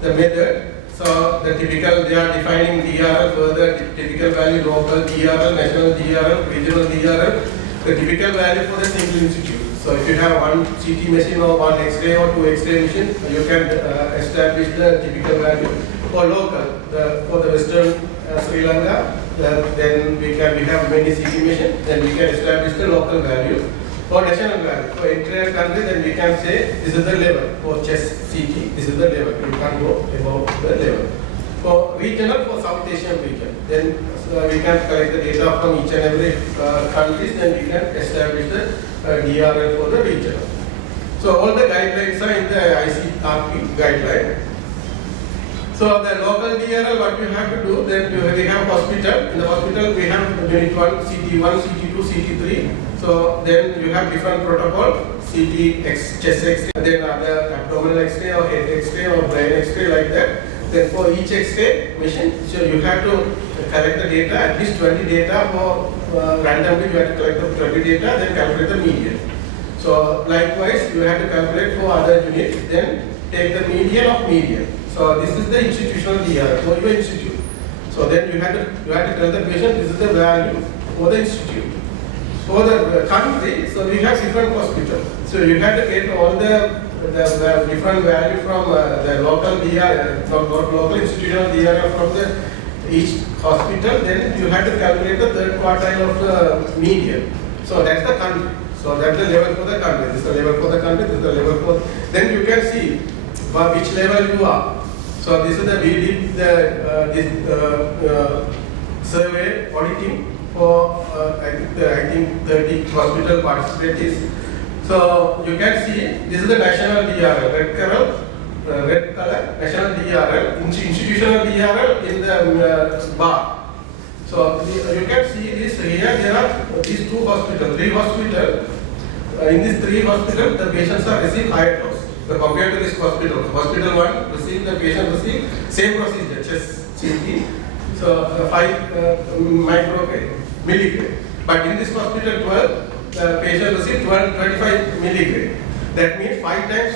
the method. So the typical, they are defining DRL further, typical value, local DRL, national DRL, regional DRL, the typical value for the single institute. So if you have one CT machine or one X-ray or two X-ray machine, you can establish the typical value. For local, for the Western Sri Lanka, then we have many CT machines, then we can establish the local value. For national value, for entire country, then we can say this is the level. For chest CT, this is the level. You can go above the level. For regional, for South Asian region, then we can collect the data from each and every countries, then we can establish the DRL for the region. So all the guidelines are in the ICRP guideline. So the local DRL, what you have to do, then we have hospital. In the hospital, we have unit 1, CT1, CT2, CT3. So then you have different protocol, CT, chest X-ray, then other abdominal X-ray or head X-ray or brain X-ray like that. Then for each X-ray machine, so you have to collect the data, at least 20 data for randomly you have to collect the 20 data, then calculate the median. So likewise, you have to calculate for other units, then take the median of median. So this is the institutional DRL for your institute. So then you have to tell the patient this is the value for the institute. For the country, so we have different hospitals. So you have to get all the different value from the local DRL, local institutional DRL from each hospital. Then you have to calculate the third quartile of the median. So that's the country. So that's the level for the country. This is the level for the country. This is the level for. Then you can see which level you are. So this is we did survey auditing for I think 30 hospital participants. So you can see this is the national DRL, red color national DRL, institutional DRL in the bar. So you can see this here. There are these three hospitals. In these three hospitals, the patients are receiving higher dose. So compared to this hospital, hospital 1 the patient receive same procedure, chest CT. So 5 milligram. But in this hospital 12, the patient receive 25 milligram. That means 5 times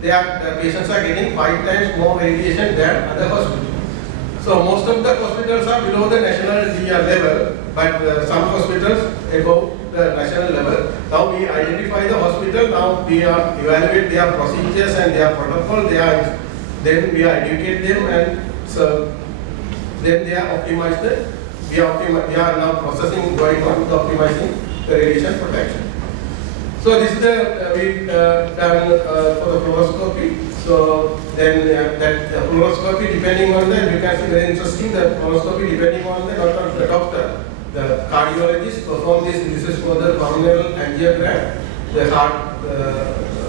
the patients are getting 5 times more radiation than other hospitals. So most of the hospitals are below the national DR level, but some hospitals above the national level. Now we identify the hospital, now we are evaluate their procedures and their protocol, then we educate them, and so then they are optimized. We are now processing going on to optimizing the radiation protection. So this is the we done for the fluoroscopy. So then that fluoroscopy, depending on the, you can see very interesting, the fluoroscopy depending on the doctor. The cardiologist perform this. This is for the pulmonary angiogram, the heart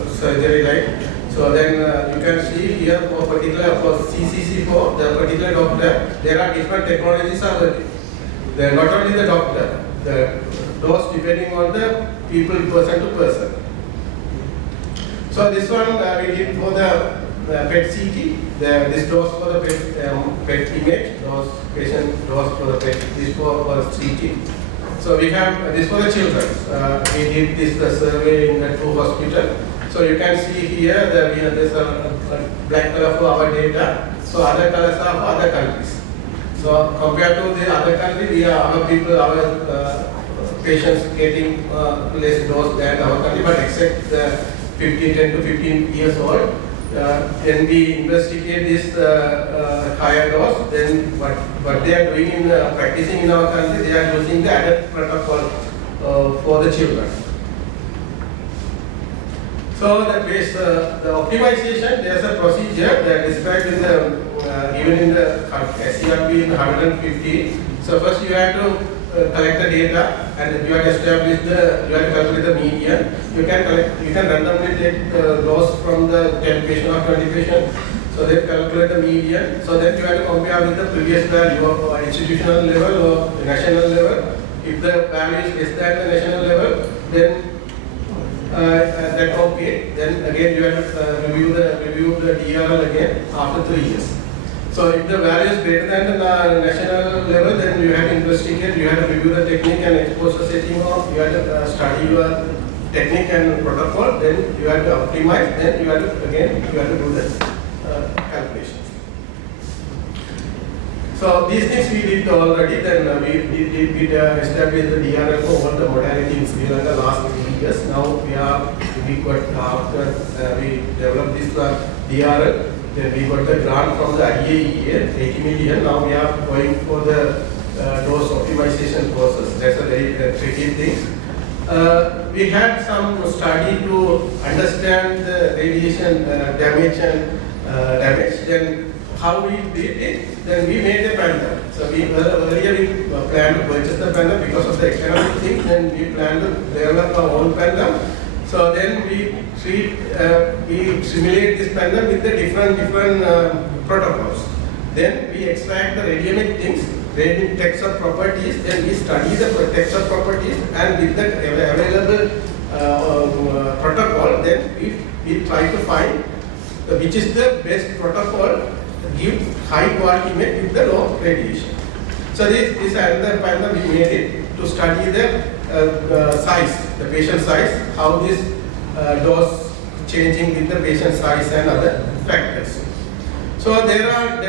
surgery line. So then you can see here for particular for CCC4, the particular doctor, there are different technologies are working. Not only the doctor, the dose depending on the people, person to person. So this one we did for the PET CT, this dose for the PET image, dose patient dose for the PET, this for CT. So we have this for the children. We did this survey in the 2 hospitals. So you can see here that there's a black color for our data. So other colors are for other countries. So compared to the other country, our people, our patients getting less dose than our country, but except the 10 to 15 years old. When we investigate this higher dose, then what they are doing in practicing in our country, they are using the adult protocol for the children. So the optimization, there's a procedure that is described in the even in the SCRP in 150. So first you have to collect the data, and you have to establish you have to calculate the median. You can randomly take the loss from the 10 patient or 20 patient. So then calculate the median. So then you have to compare with the previous value of institutional level or national level. If the value is less than the national level, then that's okay. Then again you have to review the DRL again after 3 years. So if the value is greater than the national level, then you have to investigate, you have to review the technique and exposure setting off, you have to study your technique and protocol, then you have to optimize, then you have to do the calculations. So these things we did already, then we established the DRL for all the modality in Sri Lanka last 3 years. Now we developed this DRL. Then we got the grant from the IAEA, 80 million. Now we are going for the dose optimization process. That's a very tricky thing. We had some study to understand the radiation damage. Then how we did it? Then we made a panel. So earlier we planned to purchase the panel because of the economic thing. Then we planned to develop our own panel. So then we simulate this panel with the different protocols. Then we extract the radiomic things, radiomic texture properties. Then we study the texture properties, and with the available protocol, then we try to find which is the best protocol to give high quality image with the low radiation. So this another panel we made it to study the size, the patient size, how this dose changing with the patient size and other factors. So there are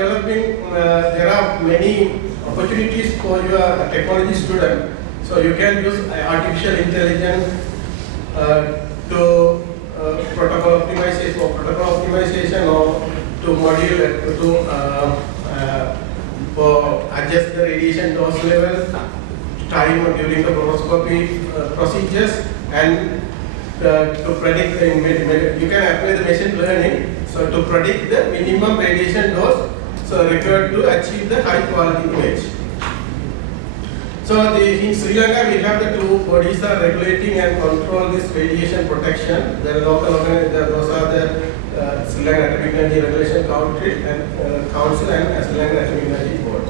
many opportunities for your technology student. So you can use artificial intelligence to protocol optimization or to module for adjust the radiation dose level, time during the bronchoscopy procedures, and to predict you can apply the machine learning. So to predict the minimum radiation dose, so required to achieve the high quality image. So in Sri Lanka we have the 2 bodies are regulating and control this radiation protection. The local those are the Sri Lanka Atomic Energy Regulation Council and Sri Lanka Atomic Energy Board.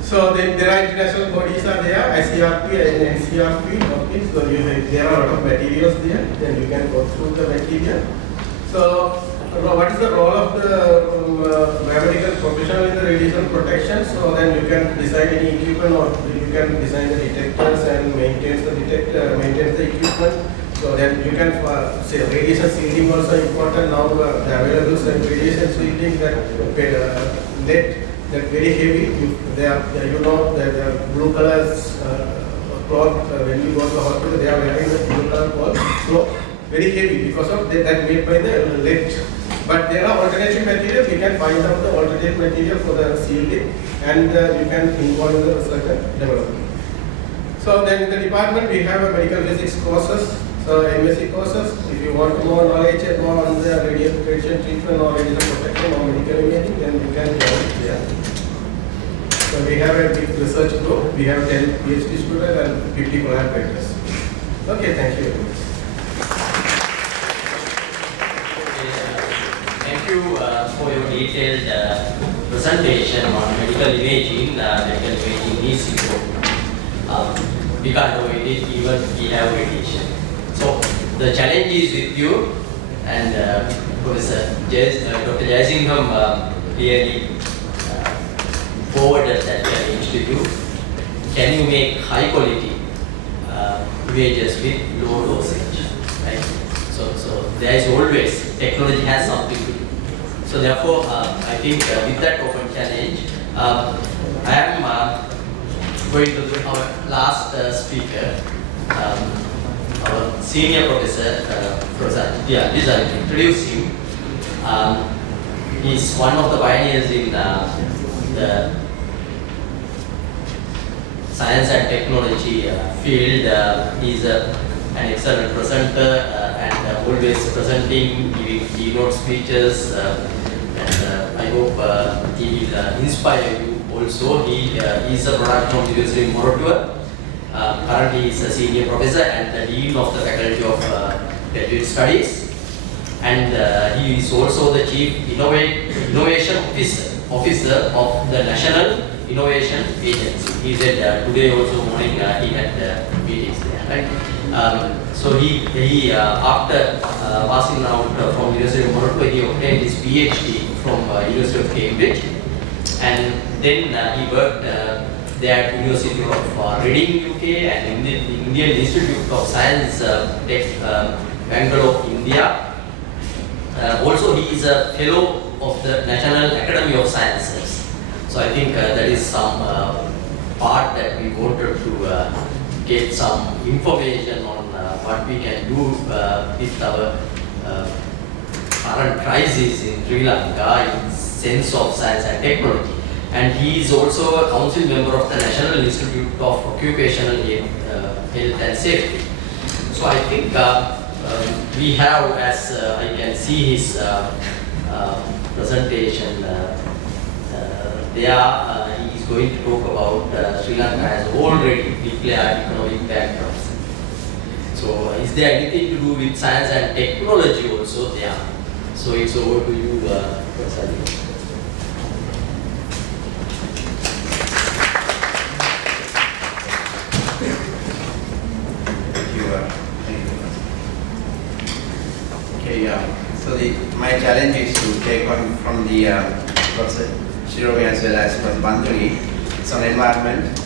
So there are international bodies are there, ICRP and NCRP. Okay, so there are a lot of materials there. Then you can go through the material. So what is the role of the biomedical professional in the radiation protection? So then you can design any equipment, or you can design the detectors and maintain the equipment. So then you can say radiation shielding also important now. The available radiation shielding that net. They're very heavy. They are the blue colors cloth. When you go to the hospital, they are wearing the blue color cloth. So very heavy because of that made by the lead. But there are alternative materials. You can find out the alternative material for the shielding, and you can involve in the research and development. So then in the department we have a medical physics courses. So MSc courses. If you want more knowledge more on the radiation treatment or radiation protection or medical imaging, then you can join here. So we have a big research group. We have 10 PhD students and 50 collaborators. Okay, thank you very much. Thank you for your detailed presentation on medical imaging. Medical imaging is important. we can't avoid it, even we have radiation. So the challenge is with you, and Professor Dr. Jayasingham clearly forwarded that challenge to you. Can you make high quality images with low dosage, right? So there is always, technology has something to do. So therefore, I think with that open challenge, I am going to our last speaker, our senior professor, Prasanthan. Yeah, this I will introduce him. He is one of the pioneers in the science and technology field. He is an excellent presenter and always presenting, giving keynote speeches. And I hope he will inspire you also. He is a product from the University of Moratuwa. Currently he is a senior professor and the dean of the Faculty of Graduate Studies. And he is also the chief innovation officer of the National Innovation Agency. He said today also morning he had meetings there, right? So he after passing out from University of Moratuwa, he obtained his PhD from University of Cambridge, and then he worked there at University of Reading, UK, and Indian Institute of Science, Bangalore, India. Also, he is a fellow of the National Academy of Sciences. So I think that is some part that we wanted to get some information on what we can do with our current crisis in Sri Lanka in sense of science and technology. And he is also a council member of the National Institute of Occupational Health and Safety. So I think we have, as I can see his presentation there, he is going to talk about Sri Lanka has already declared economic bankruptcy. So is there anything to do with science and technology also there? So it's over to you, Prasanthan. So my challenge is to take on from the Professor Shiromi as well as Professor Banduri. It's on environment,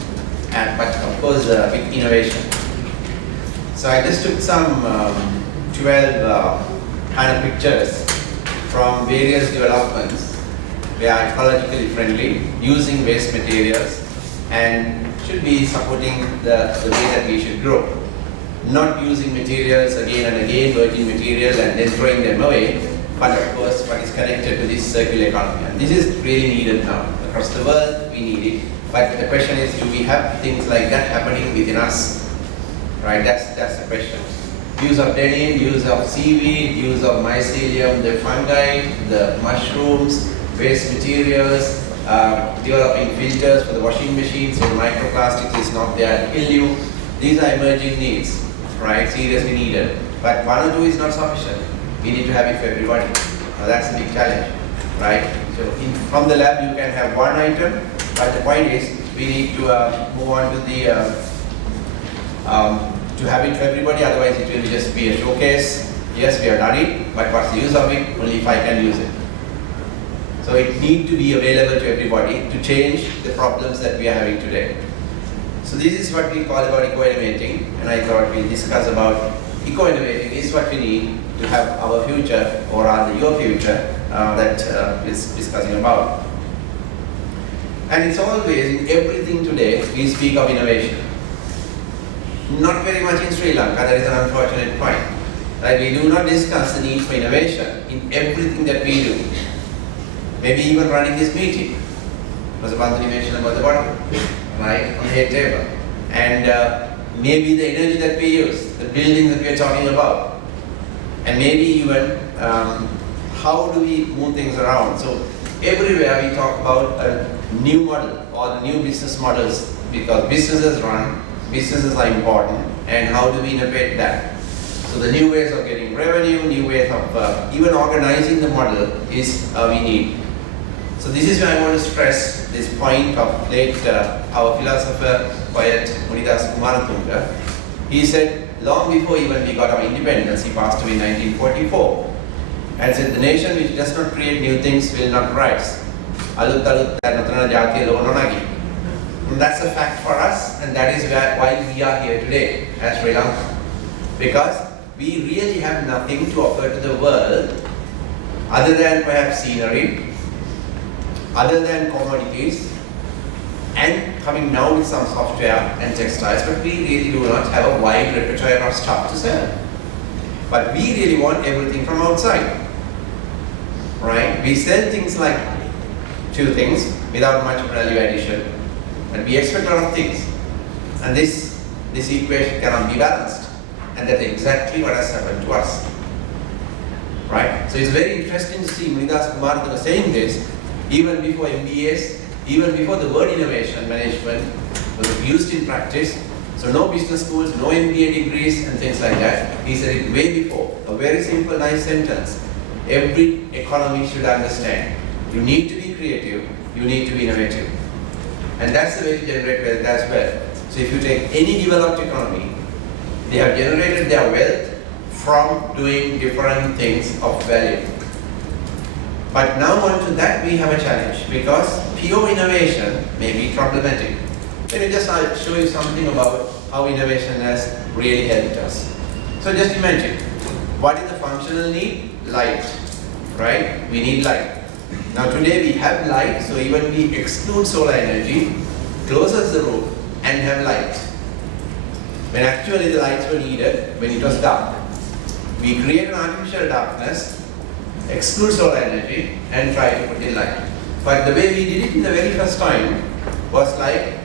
but of course with innovation. So I just took some 12 kind of pictures from various developments. They are ecologically friendly, using waste materials, and should be supporting the way that we should grow. Not using materials again and again, virgin material, and then throwing them away, but of course what is connected to this circular economy. And this is really needed now. Across the world, we need it. But the question is, do we have things like that happening within us? Right, that's the question. Use of denim, use of seaweed, use of mycelium, the fungi, the mushrooms, waste materials, developing filters for the washing machines so microplastics is not there to kill you. These are emerging needs. Right, seriously needed. But one or two is not sufficient. We need to have it for everybody. Now that's a big challenge, right? So from the lab you can have one item, but the point is we need to move on to the to have it for everybody. Otherwise it will just be a showcase. Yes, we have done it, but what's the use of it? Only if I can use it. So it needs to be available to everybody to change the problems that we are having today. So this is what we call about eco-innovating, and I thought we'll discuss about eco-innovating is what we need to have our future, or rather your future, that is discussing about. And it's always, in everything today, we speak of innovation. Not very much in Sri Lanka, that is an unfortunate point. Right? We do not discuss the need for innovation in everything that we do. Maybe even running this meeting. Was a Pandani mentioned about the bottle. Right, on the head table, and maybe the energy that we use, the buildings that we are talking about, and maybe even how do we move things around. So everywhere we talk about a new model or the new business models, because businesses are important, and how do we innovate that. So the new ways of getting revenue, new ways of even organizing the model is we need. So this is why I want to stress this point of late our philosopher, poet Munidas Kumaratunga. He said, long before even we got our independence, he passed away in 1944, and said, the nation which does not create new things will not rise. And that's a fact for us, and that is why we are here today as Sri Lanka. Because we really have nothing to offer to the world other than perhaps scenery, other than commodities, and coming now with some software and textiles, but we really do not have a wide repertoire of stuff to sell. But we really want everything from outside, right? We sell things like 2 things without much value addition, and we expect a lot of things. And this equation cannot be balanced, and that's exactly what has happened to us, right? So it's very interesting to see Munidas Kumaratunga saying this, even before MBAs, even before the word innovation management was used in practice. So no business schools, no MBA degrees and things like that. He said it way before. A very simple, nice sentence. Every economy should understand. You need to be creative, you need to be innovative. And that's the way to generate wealth as well. So if you take any developed economy, they have generated their wealth from doing different things of value. But now onto that we have a challenge, because pure innovation may be problematic. Let me just show you something about how innovation has really helped us. So just imagine, what is the functional need? Light, right? We need light. Now today we have light, so even we exclude solar energy, closes the roof and have light. When actually the lights were needed when it was dark. We create an artificial darkness, exclude solar energy and try to put in light. But the way we did it in the very first time was like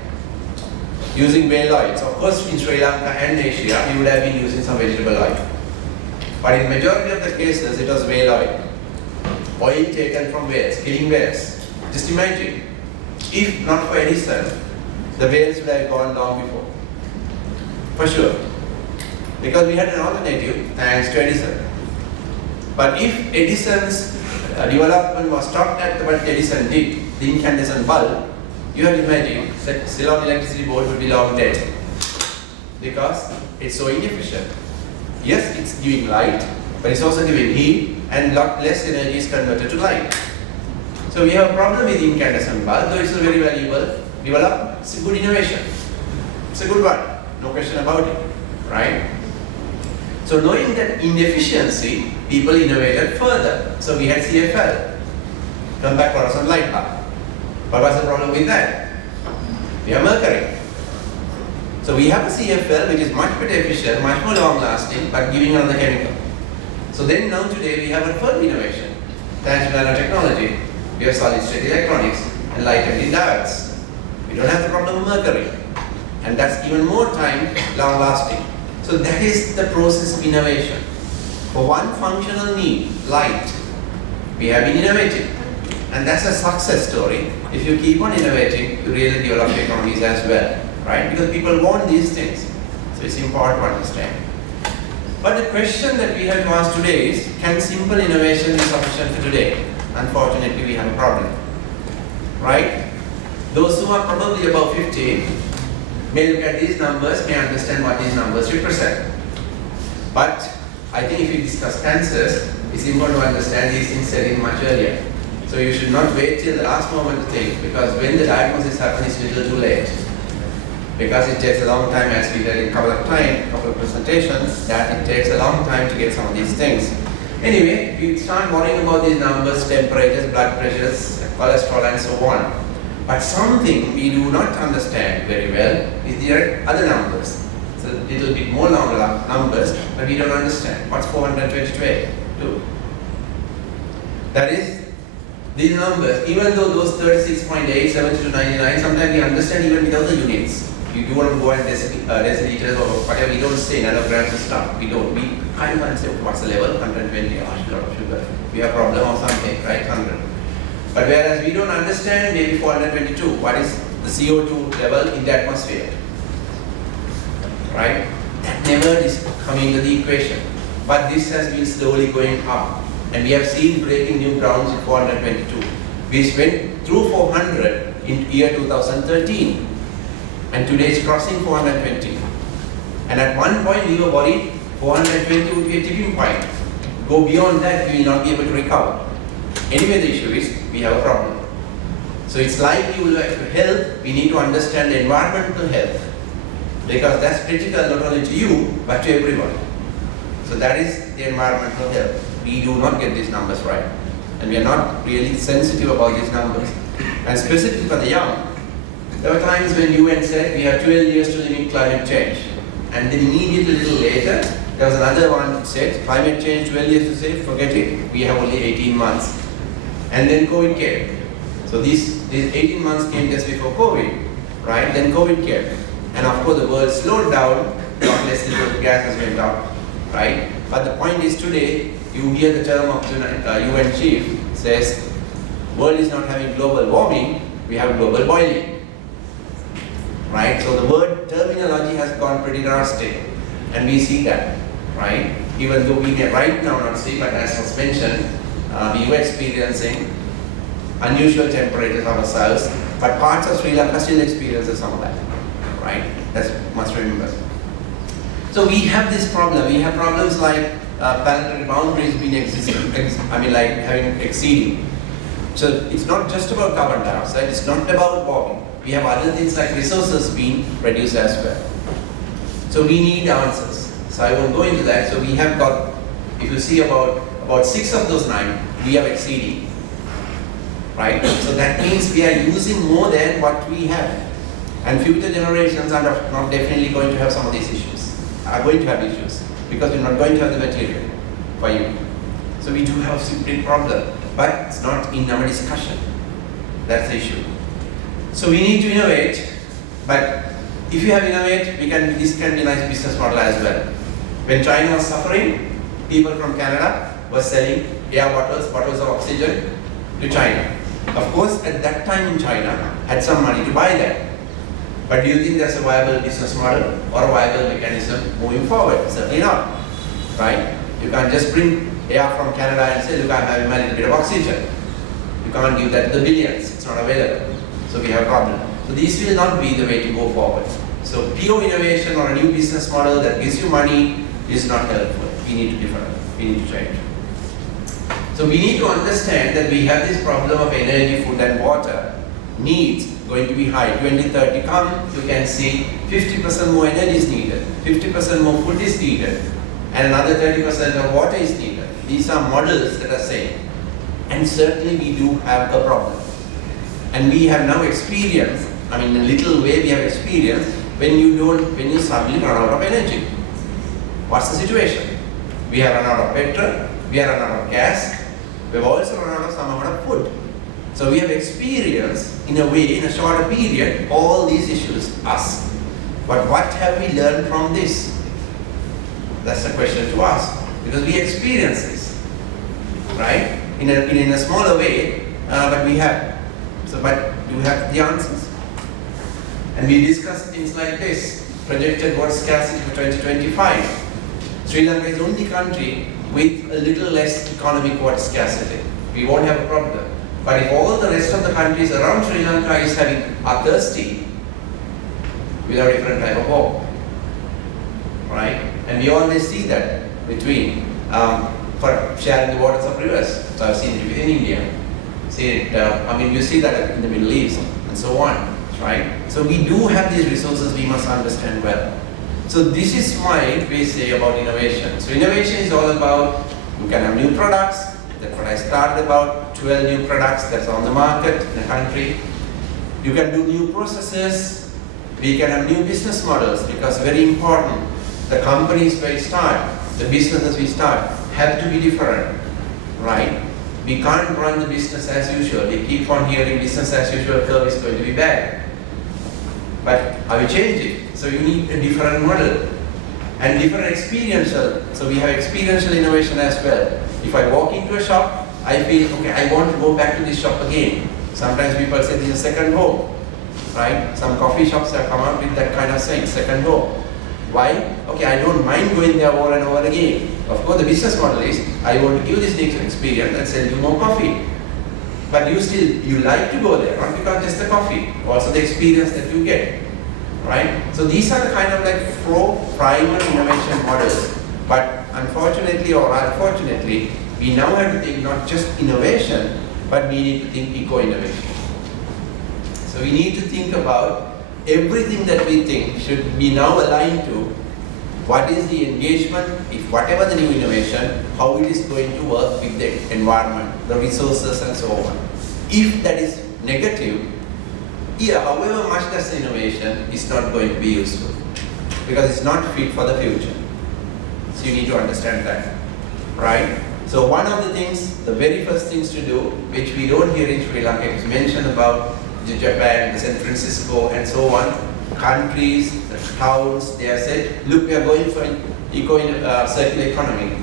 using whale oils. Of course in Sri Lanka and Asia we would have been using some vegetable oil. But in majority of the cases it was whale oil. Oil taken from whales, killing whales. Just imagine, if not for Edison, the whales would have gone long before. For sure. Because we had an alternative thanks to Edison. But if Edison's development was stopped at what Edison did, the incandescent bulb, you have to imagine that Ceylon electricity board would be long dead. Because it's so inefficient. Yes, it's giving light, but it's also giving heat, and lot less energy is converted to light. So we have a problem with the incandescent bulb, though it's a very valuable development. It's a good innovation. It's a good one, no question about it, right? So knowing that inefficiency, people innovated further. So we had CFL, come back fluorescent light bulb. What was the problem with that? We have mercury. So we have a CFL which is much better efficient, much more long lasting, but giving another chemical. So then now today we have a further innovation. Thanks to nanotechnology, we have solid state electronics and light emitting diodes. We don't have the problem of mercury. And that's even more time long lasting. So that is the process of innovation. For one functional need, light, we have been innovating. And that's a success story. If you keep on innovating, you really develop economies as well, right? Because people want these things. So it's important to understand. But the question that we have to ask today is, can simple innovation be sufficient for today? Unfortunately, we have a problem, right? Those who are probably above 50 may look at these numbers, may understand what these numbers represent. But I think if we discuss cancers, it's important to understand these things setting much earlier. So you should not wait till the last moment to think, because when the diagnosis happens, it's a little too late. Because it takes a long time, as we did in a couple of presentations, that it takes a long time to get some of these things. Anyway, we start worrying about these numbers, temperatures, blood pressures, cholesterol and so on. But something we do not understand very well is there are other numbers. It's a little bit more longer numbers, but we don't understand. What's 422? That is, these numbers, even though those 36.8, 72, 99, sometimes we understand even without the units. You do want to go and deciliters or whatever, we don't say nanograms and stuff. We don't. We kind of say what's the level, 120, a lot of sugar. We have a problem or something, right? 100. But whereas we don't understand maybe 422, what is the CO2 level in the atmosphere, right? That never is coming into the equation. But this has been slowly going up. And we have seen breaking new grounds in 422. We went through 400 in year 2013, and today it's crossing 420. And at one point we were worried 420 would be a tipping point. Go beyond that, we will not be able to recover. Anyway, the issue is we have a problem. So it's like you like to health, we need to understand the environmental health, because that's critical not only to you but to everyone. So that is the environmental health. We do not get these numbers right, and we are not really sensitive about these numbers. And specifically for the young, there were times when UN said we have 12 years to limit climate change, and then immediately a little later there was another one that said climate change 12 years to say forget it, we have only 18 months. And then COVID came. So these 18 months came just before COVID, right? Then COVID came. And of course the world slowed down, not less than gases went up, right? But the point is today, you hear the term of UN chief says, world is not having global warming, we have global boiling, right? So the word terminology has gone pretty drastic, and we see that, right? Even though we may right now not see, but as was mentioned, we were experiencing unusual temperatures ourselves, but parts of Sri Lanka still experiences some of that, right? That's must remember. So we have this problem. We have problems like planetary boundaries being having exceeding. So it's not just about carbon dioxide. It's not about warming. We have other things like resources being reduced as well. So we need answers. So I won't go into that. So we have got, if you see about 6 of those 9, we are exceeding, right? So that means we are using more than what we have. And future generations are not definitely going to have some of these issues, are going to have issues, because we're not going to have the material for you. So we do have a big problem, but it's not in our discussion. That's the issue. So we need to innovate, but if you have innovate, this can be a nice business model as well. When China was suffering, people from Canada were selling air bottles of oxygen to China. Of course, at that time in China, had some money to buy that. But do you think that's a viable business model or a viable mechanism moving forward? Certainly not, right? You can't just bring air from Canada and say, look, I'm having a little bit of oxygen. You can't give that to the billions, it's not available. So we have a problem. So these will not be the way to go forward. So pure innovation or a new business model that gives you money is not helpful. We need to differ, we need to change. So we need to understand that we have this problem of energy, food and water needs going to be high. 2030 come, you can see 50% more energy is needed, 50% more food is needed, and another 30% of water is needed. These are models that are saying. And certainly we do have a problem. And we have now experienced, in a little way we have experienced, when you suddenly run out of energy. What's the situation? We have run out of petrol, we have run out of gas, we've also run out of some amount of food. So we have experienced, in a way, in a shorter period, all these issues, us. But what have we learned from this? That's the question to ask. Because we experience this, right? In a smaller way, but we have. So, but you have the answers. And we discuss things like this. Projected water scarcity for 2025. Sri Lanka is the only country with a little less economic water scarcity. We won't have a problem. But if all the rest of the countries around Sri Lanka are thirsty, we'll have a different type of hope, right? And we always see that between, for sharing the waters of rivers. So I've seen it within India. You see that in the Middle East and so on, right? So we do have these resources we must understand well. So this is why we say about innovation. So innovation is all about, you can have new products. That's what I started about, 12 new products that's on the market in the country. You can do new processes. We can have new business models, because very important, the companies we start, the businesses we start have to be different, right? We can't run the business as usual. We keep on hearing business as usual curve is going to be bad. But are we changing? So you need a different model and different experiential. So we have experiential innovation as well. If I walk into a shop, I feel, okay, I want to go back to this shop again. Sometimes people say this is a second home, right? Some coffee shops have come up with that kind of saying, second home. Why? Okay, I don't mind going there over and over again. Of course, the business model is, I want to give this next experience and sell you more coffee. But you like to go there, not because just the coffee, also the experience that you get, right? So these are the kind of like primal innovation models. But unfortunately or unfortunately, we now have to think not just innovation, but we need to think eco-innovation. So we need to think about everything that we think should be now aligned to what is the engagement, if whatever the new innovation, how it is going to work with the environment, the resources and so on. If that is negative, however much that's innovation is not going to be useful because it's not fit for the future. So you need to understand that, right? So one of the things, the very first things to do, which we don't hear in Sri Lanka, is mentioned about Japan, the San Francisco and so on, countries, the towns, they have said, look, we are going for circular economy.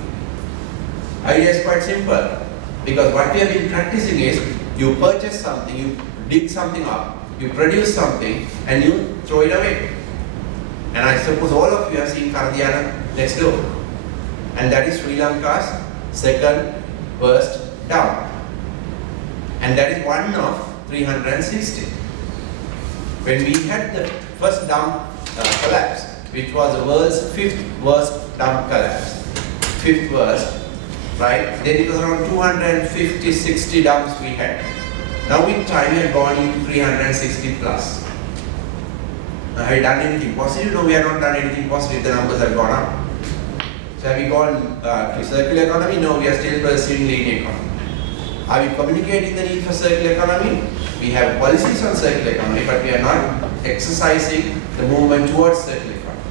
Idea is quite simple, because what we have been practicing is, you purchase something, you dig something up, you produce something, and you throw it away. And I suppose all of you have seen Kardiana next door. And that is Sri Lanka's second worst dump. And that is one of 360. When we had the first dump collapse, which was the world's 5th worst dump collapse, 5th worst, right? Then it was around 250, 60 dumps we had. Now with time we have gone into 360 plus. Have we done anything positive? No, we have not done anything positive. The numbers have gone up. So have we gone to circular economy? No, we are still pursuing linear economy. Are we communicating the need for circular economy? We have policies on circular economy, but we are not exercising the movement towards circular economy.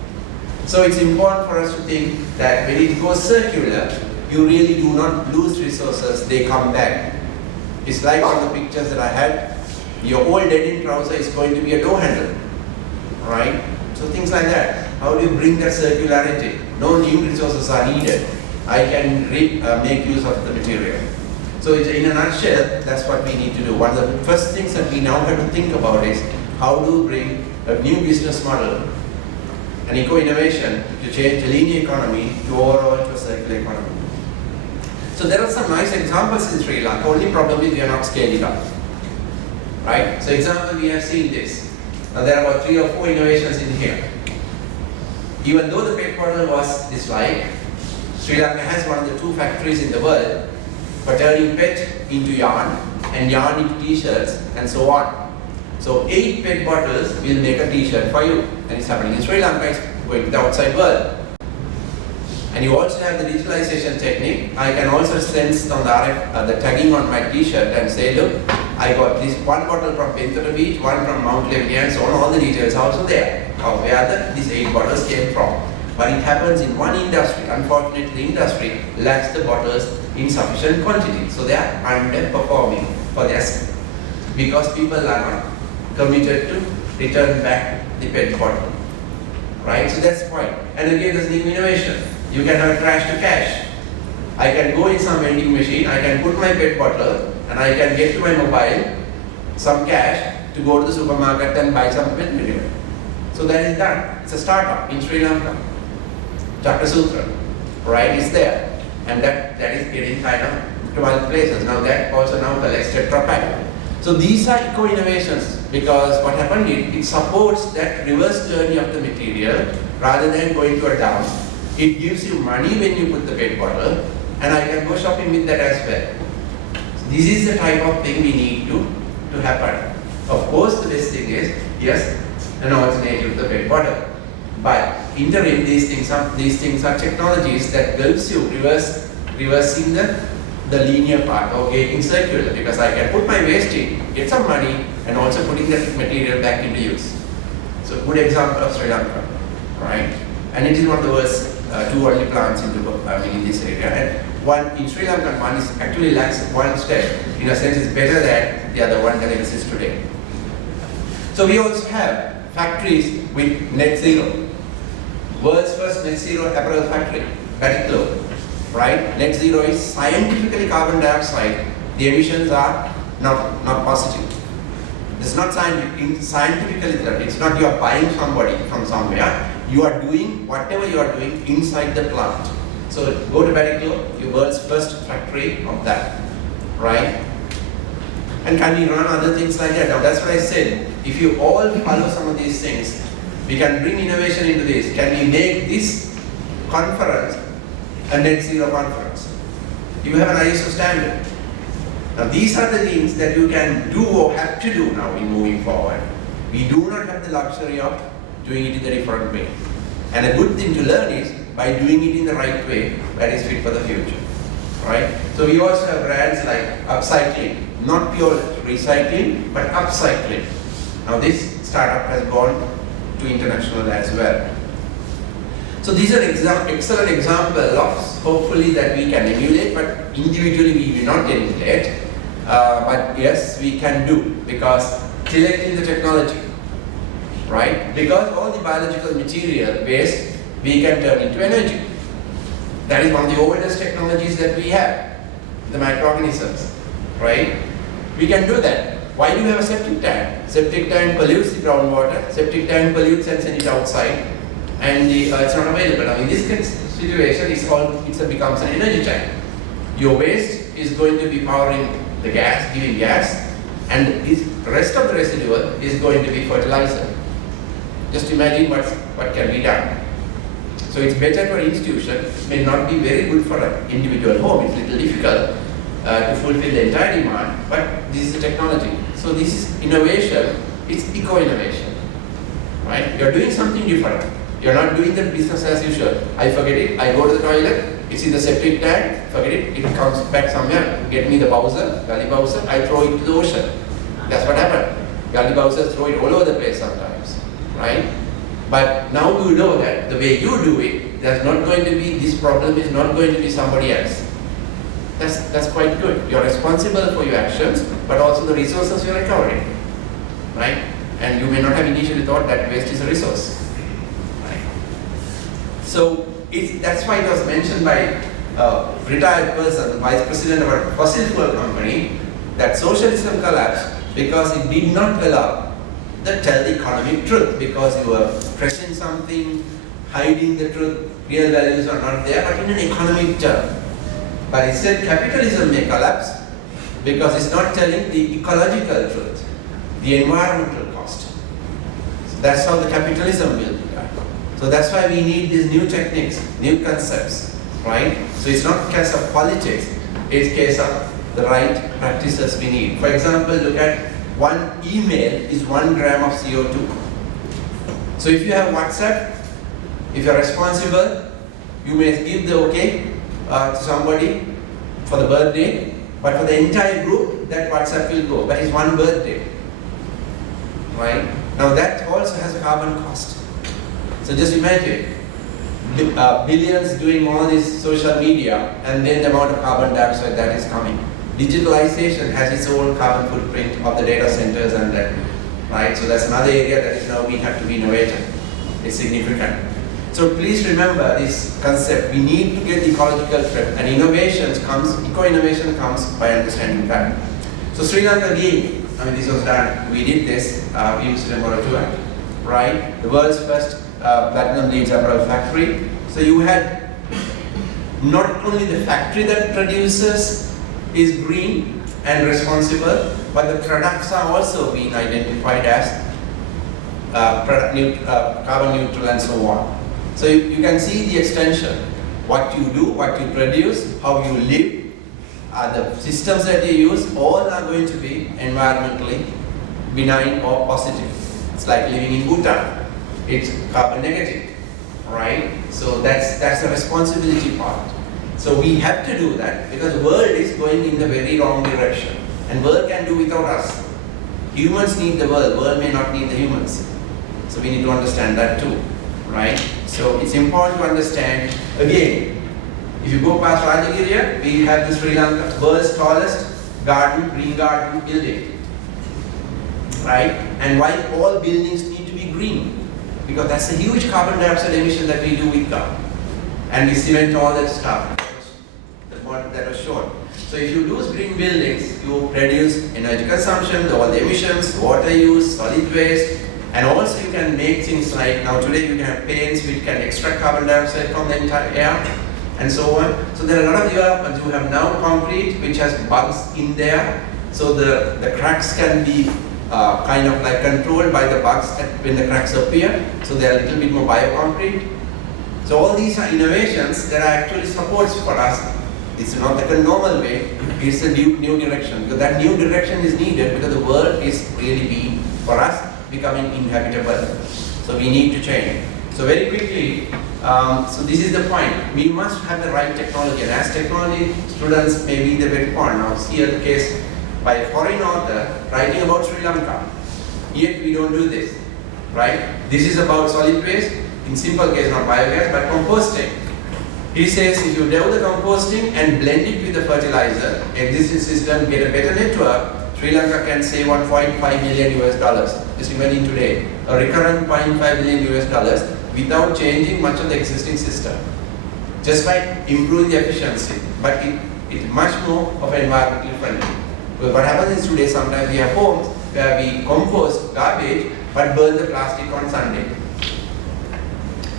So it's important for us to think that when it goes circular, you really do not lose resources, they come back. It's like on the pictures that I had, your old dead-end trouser is going to be a door handle, right? So things like that. How do you bring that circularity? No new resources are needed. I can make use of the material. So in a nutshell, that's what we need to do. One of the first things that we now have to think about is how to bring a new business model, an eco-innovation, to change the linear economy to overall to a circular economy. So there are some nice examples in Sri Lanka, only problem is we are not scaling up. Right? So example, we have seen this. Now there are about 3 or 4 innovations in here. Even though the PET bottle was disliked, Sri Lanka has one of the 2 factories in the world for turning PET into yarn and yarn into t-shirts and so on. So 8 PET bottles will make a t-shirt for you, and it's happening in Sri Lanka, it's going to the outside world. And you also have the digitalization technique. I can also sense on the tagging on my t-shirt and say, look, I got this 1 bottle from Bentota Beach, 1 from Mount Lebanon and so on, all the details are also there of where these 8 bottles came from. But it happens in one industry. Unfortunately, the industry lacks the bottles in sufficient quantity. So they are underperforming for this because people are not committed to return back the PET bottle. Right? So that's the point. And again, there's new innovation. You can have trash to cash. I can go in some vending machine, I can put my PET bottle and I can get to my mobile some cash to go to the supermarket and buy some PET material. So that is done. It's a startup in Sri Lanka. Chakra Sutra, right, is there. And that is getting kind of 12 places. Now that also now collects Tetra Pak. So these are eco-innovations because what happened is it supports that reverse journey of the material rather than going to a dump. It gives you money when you put the PET bottle, and I can go shopping with that as well. So this is the type of thing we need to happen. Of course, the best thing is, yes, an alternative to the PET bottle. But interim, these things are technologies that helps you reversing the linear part or getting circular, because I can put my waste in, get some money, and also putting that material back into use. So good example of Sri Lanka, right? And it is one of the worst 2 only plants in this area. And one in Sri Lanka, one is actually lacks 1 step. In a sense, it's better than the other one that exists today. So we also have factories with net zero. World's first net zero apparel factory, Paddy, right? Net zero is scientifically carbon dioxide. The emissions are not positive. It's not scientifically that. It's not you are buying somebody from somewhere. You are doing whatever you are doing inside the plant. So go to Paddy, your world's first factory of that, right? And can we run other things like that? Now that's what I said. If you all follow some of these things, we can bring innovation into this. Can we make this conference a net zero conference? You have an ISO standard. Now these are the things that you can do or have to do now in moving forward. We do not have the luxury of doing it in a different way. And a good thing to learn is by doing it in the right way that is fit for the future. Right? So we also have brands like upcycling, not pure recycling, but upcycling. Now this startup has gone to international as well. So these are excellent examples of hopefully that we can emulate, but individually we will not emulate. But yes, we can do, because selecting the technology, right? Because all the biological material waste we can turn into energy. That is one of the oldest technologies that we have, the microorganisms, right? We can do that. Why do you have a septic tank? Septic tank pollutes the groundwater, septic tank pollutes and sends it outside, and it's not available. Now in this situation, it becomes an energy tank. Your waste is going to be powering the gas, giving gas, and the rest of the residual is going to be fertilizer. Just imagine what can be done. So it's better for an institution, may not be very good for an individual home, it's a little difficult to fulfill the entire demand, but this is the technology. So this is innovation, it's eco-innovation, right? You're doing something different. You're not doing the business as usual. I forget it, I go to the toilet, it's in the septic tank, forget it, it comes back somewhere, get me the Bowser, gully Bowser, I throw it to the ocean. That's what happened. Gully Bowsers throw it all over the place sometimes, right? But now you know that the way you do it, there's not going to be, this problem is not going to be somebody else. That's quite good. You're responsible for your actions, but also the resources you're recovering, right? And you may not have initially thought that waste is a resource, right? So that's why it was mentioned by a retired person, the vice president of a fossil fuel company, that socialism collapsed because it did not allow tell the economic truth, because you were pressing something, hiding the truth, real values are not there, but in an economic term. But instead capitalism may collapse because it's not telling the ecological truth, the environmental cost. So that's how the capitalism will be done. So that's why we need these new techniques, new concepts, right? So it's not a case of politics, it's a case of the right practices we need. For example, look at one email is 1 gram of CO2. So if you have WhatsApp, if you're responsible, you may give the okay to somebody for the birthday, but for the entire group, that WhatsApp will go. But it's one birthday, right? Now that also has a carbon cost. So just imagine, billions doing all this social media, and then the amount of carbon dioxide that is coming. Digitalization has its own carbon footprint of the data centers and that, right? So that's another area that is now we have to be innovative. It's significant. So please remember this concept. We need to get the ecological threat, and eco-innovation comes by understanding that. So Sri Lanka again, this was done, we did this, we used in Moratuwa, right? The world's first platinum leads apparel factory. So you had not only the factory that produces is green and responsible, but the products are also being identified as carbon neutral and so on. So you can see the extension. What you do, what you produce, how you live, the systems that you use, all are going to be environmentally benign or positive. It's like living in Bhutan. It's carbon negative, right? So that's the responsibility part. So we have to do that because the world is going in the very wrong direction, and world can do without us. Humans need the world may not need the humans. So we need to understand that too, right? So it's important to understand, again, if you go past Rajagiriya, we have the Sri Lanka world's tallest green garden building, right? And why all buildings need to be green? Because that's a huge carbon dioxide emission that we do with car. And we cement all that stuff that was shown. So if you lose green buildings, you reduce energy consumption, all the emissions, water use, solid waste, and also you can make things like, now today you can have paints which can extract carbon dioxide from the entire air, and so on. So there are a lot of developments. You have now concrete which has bugs in there, So the cracks can be kind of like controlled by the bugs when the cracks appear. So they are a little bit more bioconcrete. So all these are innovations that are actually supports for us. It's not like a normal way, it's a new direction. Because that new direction is needed because the world is really being, for us, becoming inhabitable. So we need to change. So very quickly, so this is the point. We must have the right technology. And as technology students, maybe the very point. Now see a case by a foreign author writing about Sri Lanka. Yet we don't do this, right? This is about solid waste. In simple case, not biogas, but composting. He says if you do the composting and blend it with the fertilizer, existing system get a better network, Sri Lanka can save $1.5 million US. Just imagine today, a recurrent $0.5 million US without changing much of the existing system. Just by improving the efficiency, but it's much more of an environmentally friendly. Because what happens is today, sometimes we have homes where we compost garbage but burn the plastic on Sunday.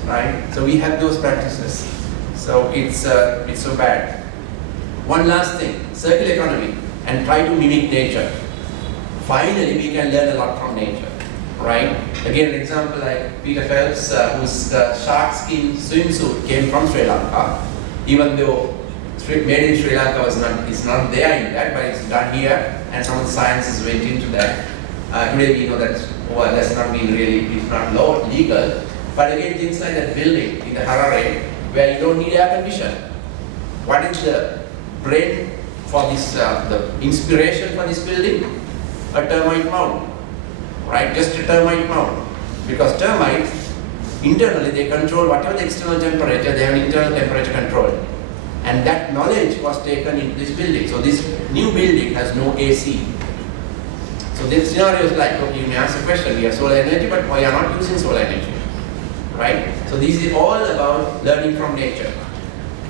Right? So we have those practices. So it's so bad. One last thing, circular economy, and try to mimic nature. Finally, we can learn a lot from nature, right? Again, an example like Peter Phelps, whose shark skin swimsuit came from Sri Lanka, even though made in Sri Lanka it's not there in that, but it's done here, and some of the sciences went into that. Today we know that that's not been really, it's not legal. But again, things like that building in the Harare, where you don't need air condition. What is the brain for this, the inspiration for this building? A termite mound, right? Just a termite mound. Because termites, internally they control whatever the external temperature, they have an internal temperature control. And that knowledge was taken into this building. So this new building has no AC. So this scenario is like, okay, you may ask a question, we have solar energy, but why are not using solar energy? Right? So this is all about learning from nature,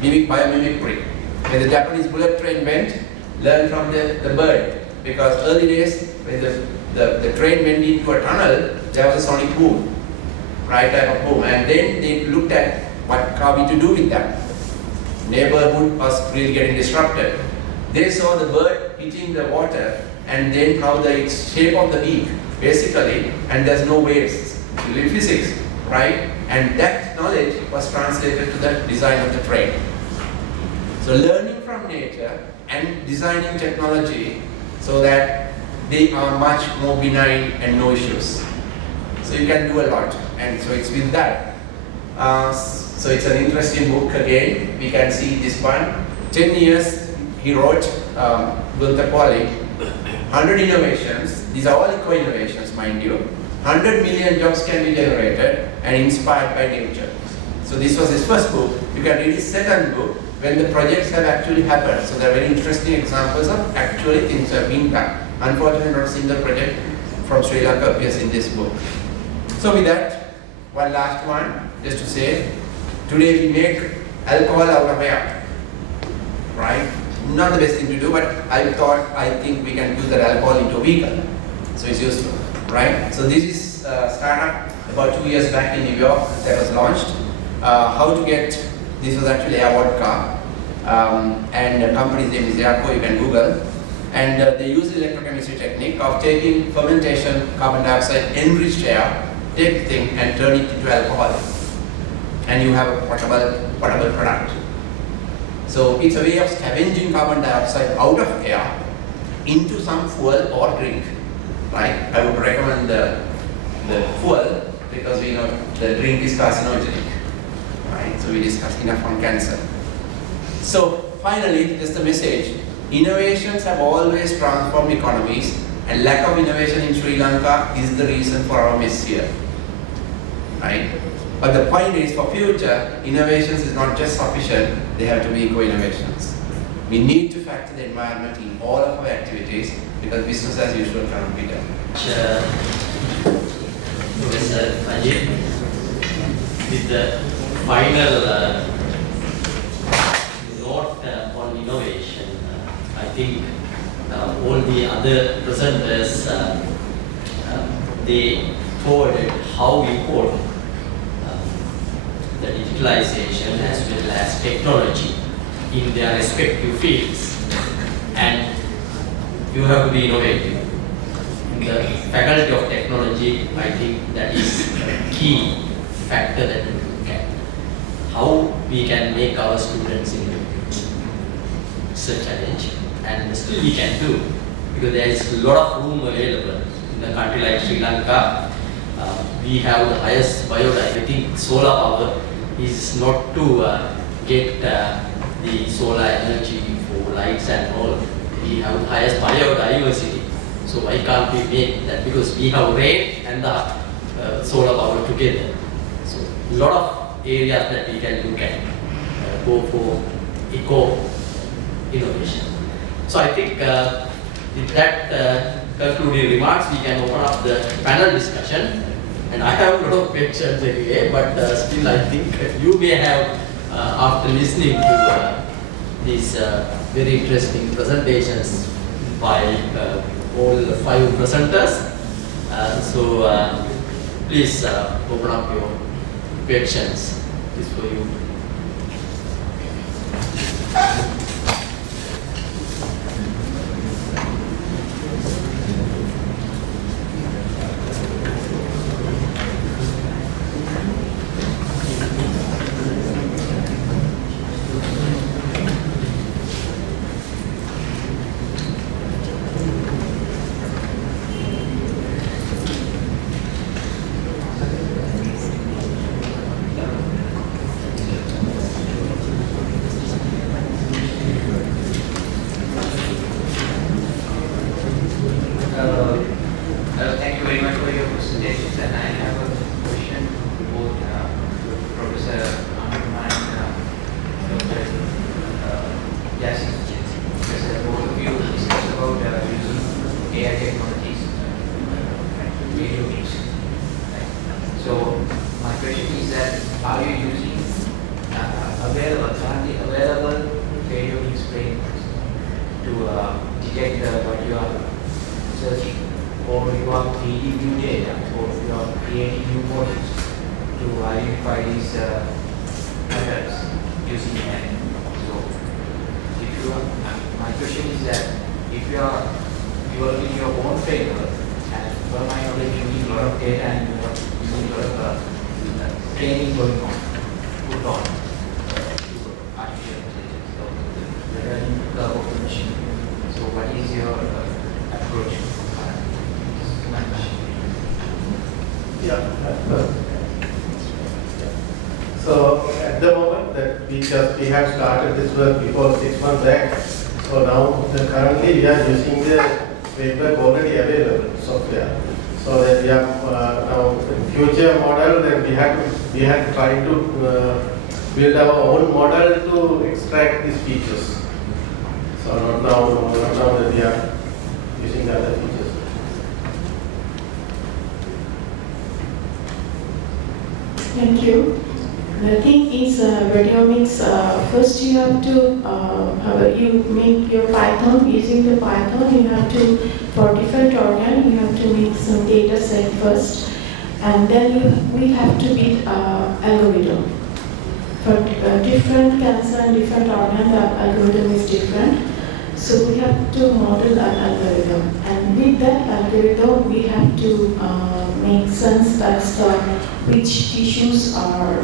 biomimicry. When the Japanese bullet train went, learn from the bird. Because early days, when the train went into a tunnel, there was a sonic boom, right, type of boom. And then they looked at what are we to do with that. Neighborhood was really getting disrupted. They saw the bird hitting the water and then how the shape of the beak, basically, and there's no waves, really physics, right? And that knowledge was translated to the design of the train. So learning from nature and designing technology so that they are much more benign and no issues. So you can do a lot. And so it's with that. So it's an interesting book again. We can see this one. 10 years he wrote, Gunasekera, 100 innovations. These are all eco-innovations, mind you. 100 million jobs can be generated and inspired by nature. So this was his first book. You can read his second book when the projects have actually happened. So there are very interesting examples of actually things have been done. Unfortunately, not a single project from Sri Lanka appears in this book. So with that, one last one, just to say, today we make alcohol out of air, right? Not the best thing to do, but I think we can use that alcohol into a vehicle. So it's useful. Right? So this is a startup about 2 years back in New York that was launched. How to get, this was actually a vodka, and the company's name is Yarko, you can Google. And they use the electrochemistry technique of taking fermentation, carbon dioxide, enriched air, take the thing and turn it into alcohol. And you have a potable product. So it's a way of scavenging carbon dioxide out of air into some fuel or drink. Right? I would recommend the fuel because we know the drink is carcinogenic. Right? So we discussed enough on cancer. So finally, just a message. Innovations have always transformed economies, and lack of innovation in Sri Lanka is the reason for our mess here. Right? But the point is, for future, innovations is not just sufficient, they have to be eco-innovations. We need to factor the environment in all of our activities because business as usual cannot be done. Professor Ajit, with the final note on innovation, I think all the other presenters, they forwarded how important the digitalization as well as technology in their respective fields. And you have to be innovative. In the faculty of technology, I think that is a key factor that we look at. How we can make our students innovative. It's a challenge, and still we can do, because there is a lot of room available. In a country like Sri Lanka, we have the highest biodiversity. I think solar power is not to get the solar energy for lights and all. We have the highest biodiversity. So why can't we make that? Because we have rain and the solar power together. So a lot of areas that we can look at, go for eco innovation. So I think with that concluding remarks, we can open up the panel discussion. And I have a lot of questions anyway, but still I think you may have, after listening to these very interesting presentations by all 5 presenters. So please open up your questions. This for you. Thank you very much for your presentations, and I have a question to both Professor Unmanned and Dr. Jassi. Because both of you discussed about using AI technologies and radio waves. So my question is that are you using currently available radio waves frameworks to detect what you are searching, or you are feeding new data, or you are creating new models to identify these patterns using AI? So, if you are, my question is that if you are developing your own framework, and for my knowledge you need a lot of data and you need a lot of training going on, put on artificial intelligence, so the learning curve of the machine. So, what is your approach? So at the moment that we have started this work before 6 months back. So now currently we are using the framework already available software. So that we have now in future model that we have tried to build our own model to extract these features. So not now that we are using other features. Thank you. The thing is, radiomics, first you have to, you make your Python, using the Python, you have to, for different organ, you have to make some data set first, and then we have to build algorithm. For different cancer and different organ, the algorithm is different. So we have to model an algorithm, and with that algorithm, we have to make sense as to which tissues are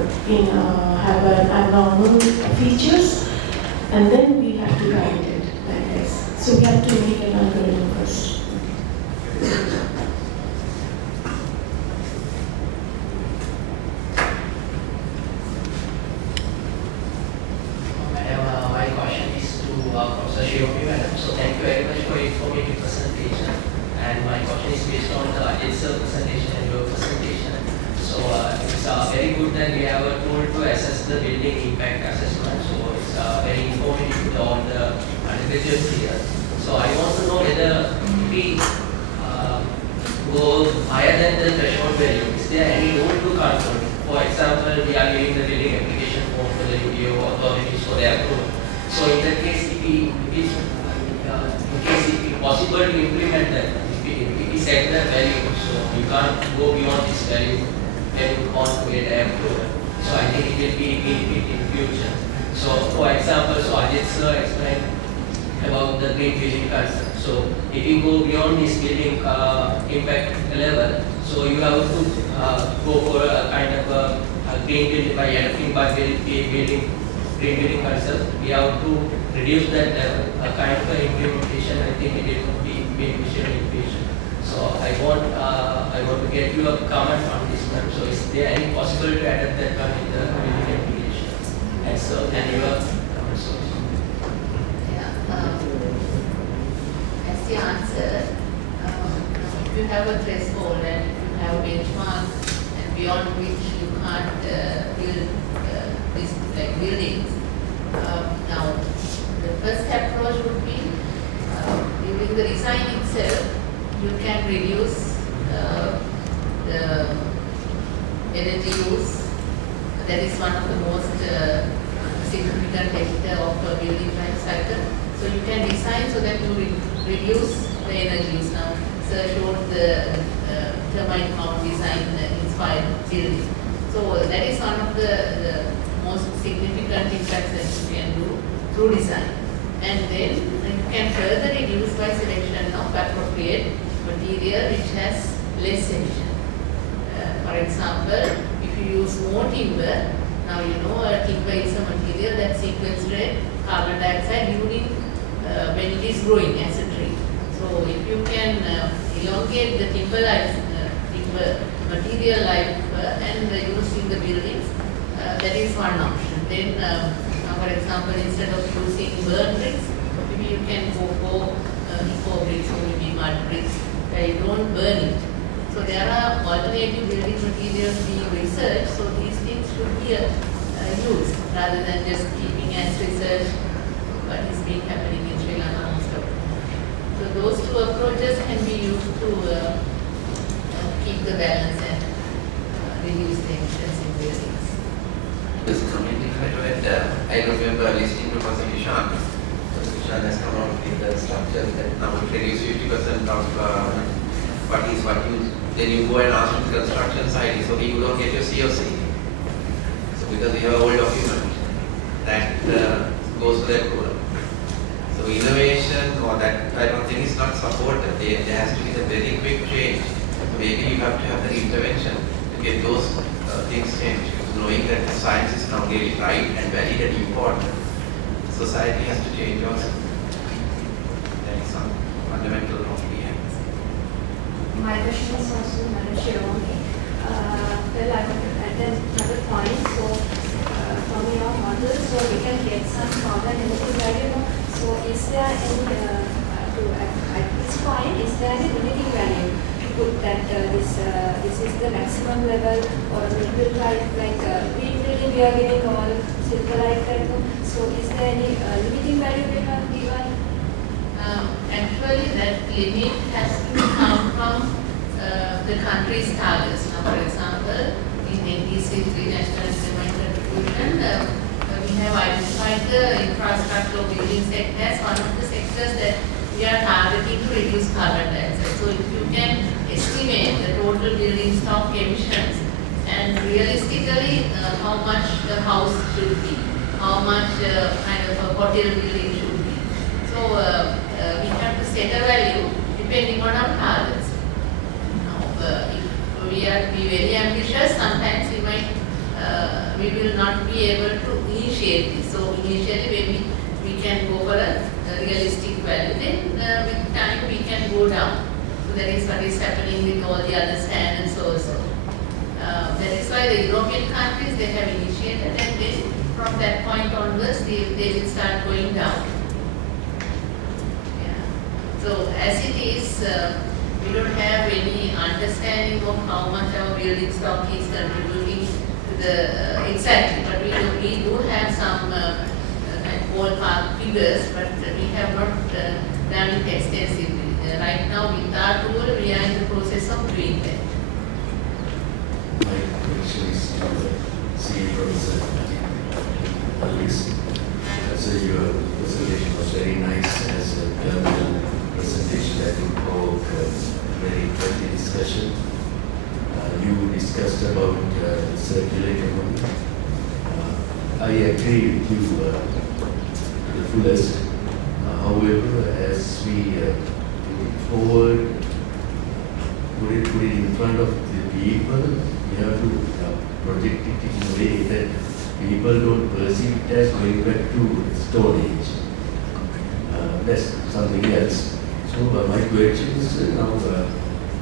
have an abnormal features, and then we have to guide it like this. So we have to make an algorithm first. My question is to Professor Himan. So thank you very much for your informative presentation. And my question is based on the Edser presentation and your presentation. So it's very good that we have a tool to assess the building impact assessment. So it's very informative to all the undergraduates here. So I want to know whether we go higher than the threshold value, is there any room to control? For example, we are giving the building application form for the UDO authorities for their approval. So in that case, if it is possible to implement that, if we set that value, so you can't go beyond this value and you want to get an approval. So I think it will be in future. So for example, so Ajit sir explained about the green building concept. So if you go beyond this building impact level, so you have to go for a kind of a green building by adopting by building green building concept. We have to reduce that kind of implementation. I think it will be beneficial implementation. So I want to get your comment on this one. So is there any possibility to adapt that one in the building application? And so can you comments also? As the answer, if you have a threshold and if you have a benchmark and beyond which you can't build these buildings, now the first approach would be during the design itself, you can reduce the energy use. That is one of the most significant factor of a building life cycle. So you can design so that you reduce the energy use. Now, sir showed the termite mount design inspired building. So that is one of the most significant impacts that you can do through design. And then you can further reduce by selection of appropriate material which has less emission. For example, if you use more timber, now you know timber is a material that sequestrates carbon dioxide during when it is growing as a tree. So if you can elongate the timber life, timber material life and use in the buildings, that is one option. Then, for example, instead of using burn bricks, maybe you can go for eco bricks or maybe mud bricks where you don't burn it. So there are alternative building materials being researched, so these things should be used rather than just keeping as research what is being happening in Sri Lanka and stuff. So those two approaches can be used to keep the balance and reduce the emissions in buildings. This community I remember listening to Professor Himan. Himan has come out with the structure that now will reduce 50% of then you go and ask him the construction site, so you don't get your COC. So because you have a old document that goes to the approval. So innovation or that type of thing is not supported. There has to be a very quick change. Maybe you have to have the intervention to get those things changed. Knowing that the science is now really right and valid and important, society has to change also. That is some fundamental of the end. My question is also Moratuwa. Well, I want to add another point. So, from your model, so we can get some carbon energy value. So, is there any, at this point, is there any limiting value? Put that this is the maximum level, or we will like green building we are getting all silver like that. So is there any limiting value we have given? Actually, that limit has to come from the country's targets. Now, for example, in NDC 3 National Development Contribution, we have identified the infrastructure building sector as one of the sectors that we are targeting to reduce carbon dioxide. So if you can estimate the total building stock emissions and realistically how much the house should be, how much kind of a hotel building should be. So we have to set a value depending on our targets. Now, if we are to be very ambitious, sometimes we will not be able to initiate this. So initially when we can go for a realistic value, then with time we can go down. So that is what is happening with all the other standards also. That is why the European countries, they have initiated, and then from that point onwards they will start going down. Yeah. So as it is, we don't have any understanding of how much our building stock is contributing to the exactly, but we do have some ballpark figures, but we have not done it extensively. Right now, with our tool, we are in the process of doing that. My question is to the CA Professor Alwis. So your presentation was very nice as a terminal presentation that provoked very friendly discussion. You discussed about circular economy. I agree with you to the fullest. However, as we put it forward, put it in front of the people, we have to project it in a way that people don't perceive it as going back to Stone Age. That's something else. So my question is now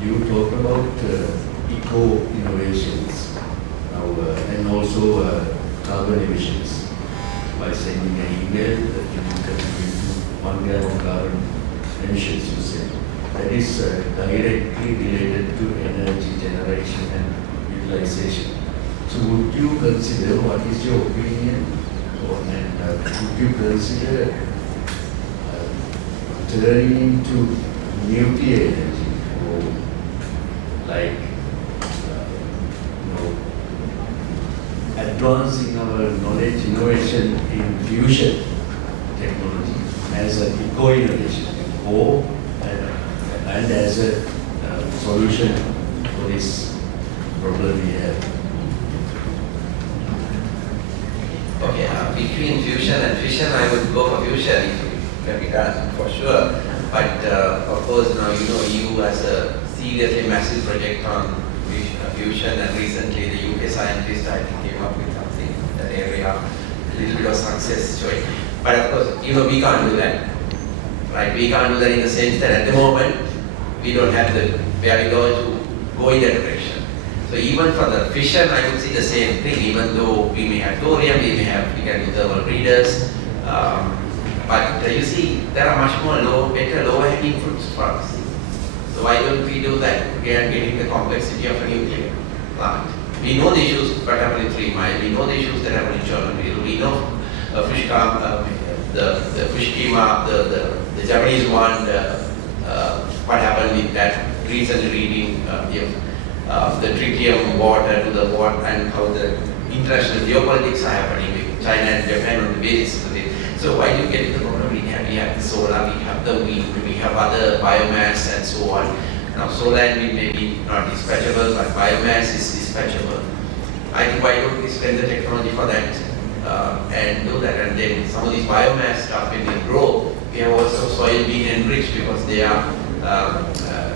you talked about eco-innovations now and also carbon emissions by sending an email that you can contribute to 1 gram of carbon emissions, you said. That is directly related to energy generation and utilization. So would you consider, what is your opinion, and would you consider turning into nuclear energy or like advancing our knowledge innovation in fusion technology as an eco-innovation or and as a solution for this problem we have? Okay, between fusion and fission, I would go for fusion if it can be done for sure. But of course, now you know EU has a seriously massive project on fusion, and recently the UK scientists I think came up with something in that area, a little bit of success showing. But of course, you know, we can't do that, right? We can't do that in the sense that at the moment we don't have the wherewithal to go in that direction. So even for the fission, I would see the same thing. Even though we may have thorium, we can do thermal breeders, but you see, there are much more better low-hanging fruits for us. So why don't we do that? Again, getting the complexity of a nuclear plant. We know the issues that happen in 3 Mile. We know the issues that happen in Chernobyl. We know the Fukushima, the Japanese one. What happened with that? Recently reading the tritium water to the water and how the international geopolitics are happening with China and Japan on the basis of it. So why do you get to the problem? We have the solar, we have the wind, we have other biomass and so on. Now solar and wind may be not dispatchable, but biomass is dispatchable. I think why don't we spend the technology for that and do that? And then some of these biomass stuff, when they grow, we have also soil being enriched because they are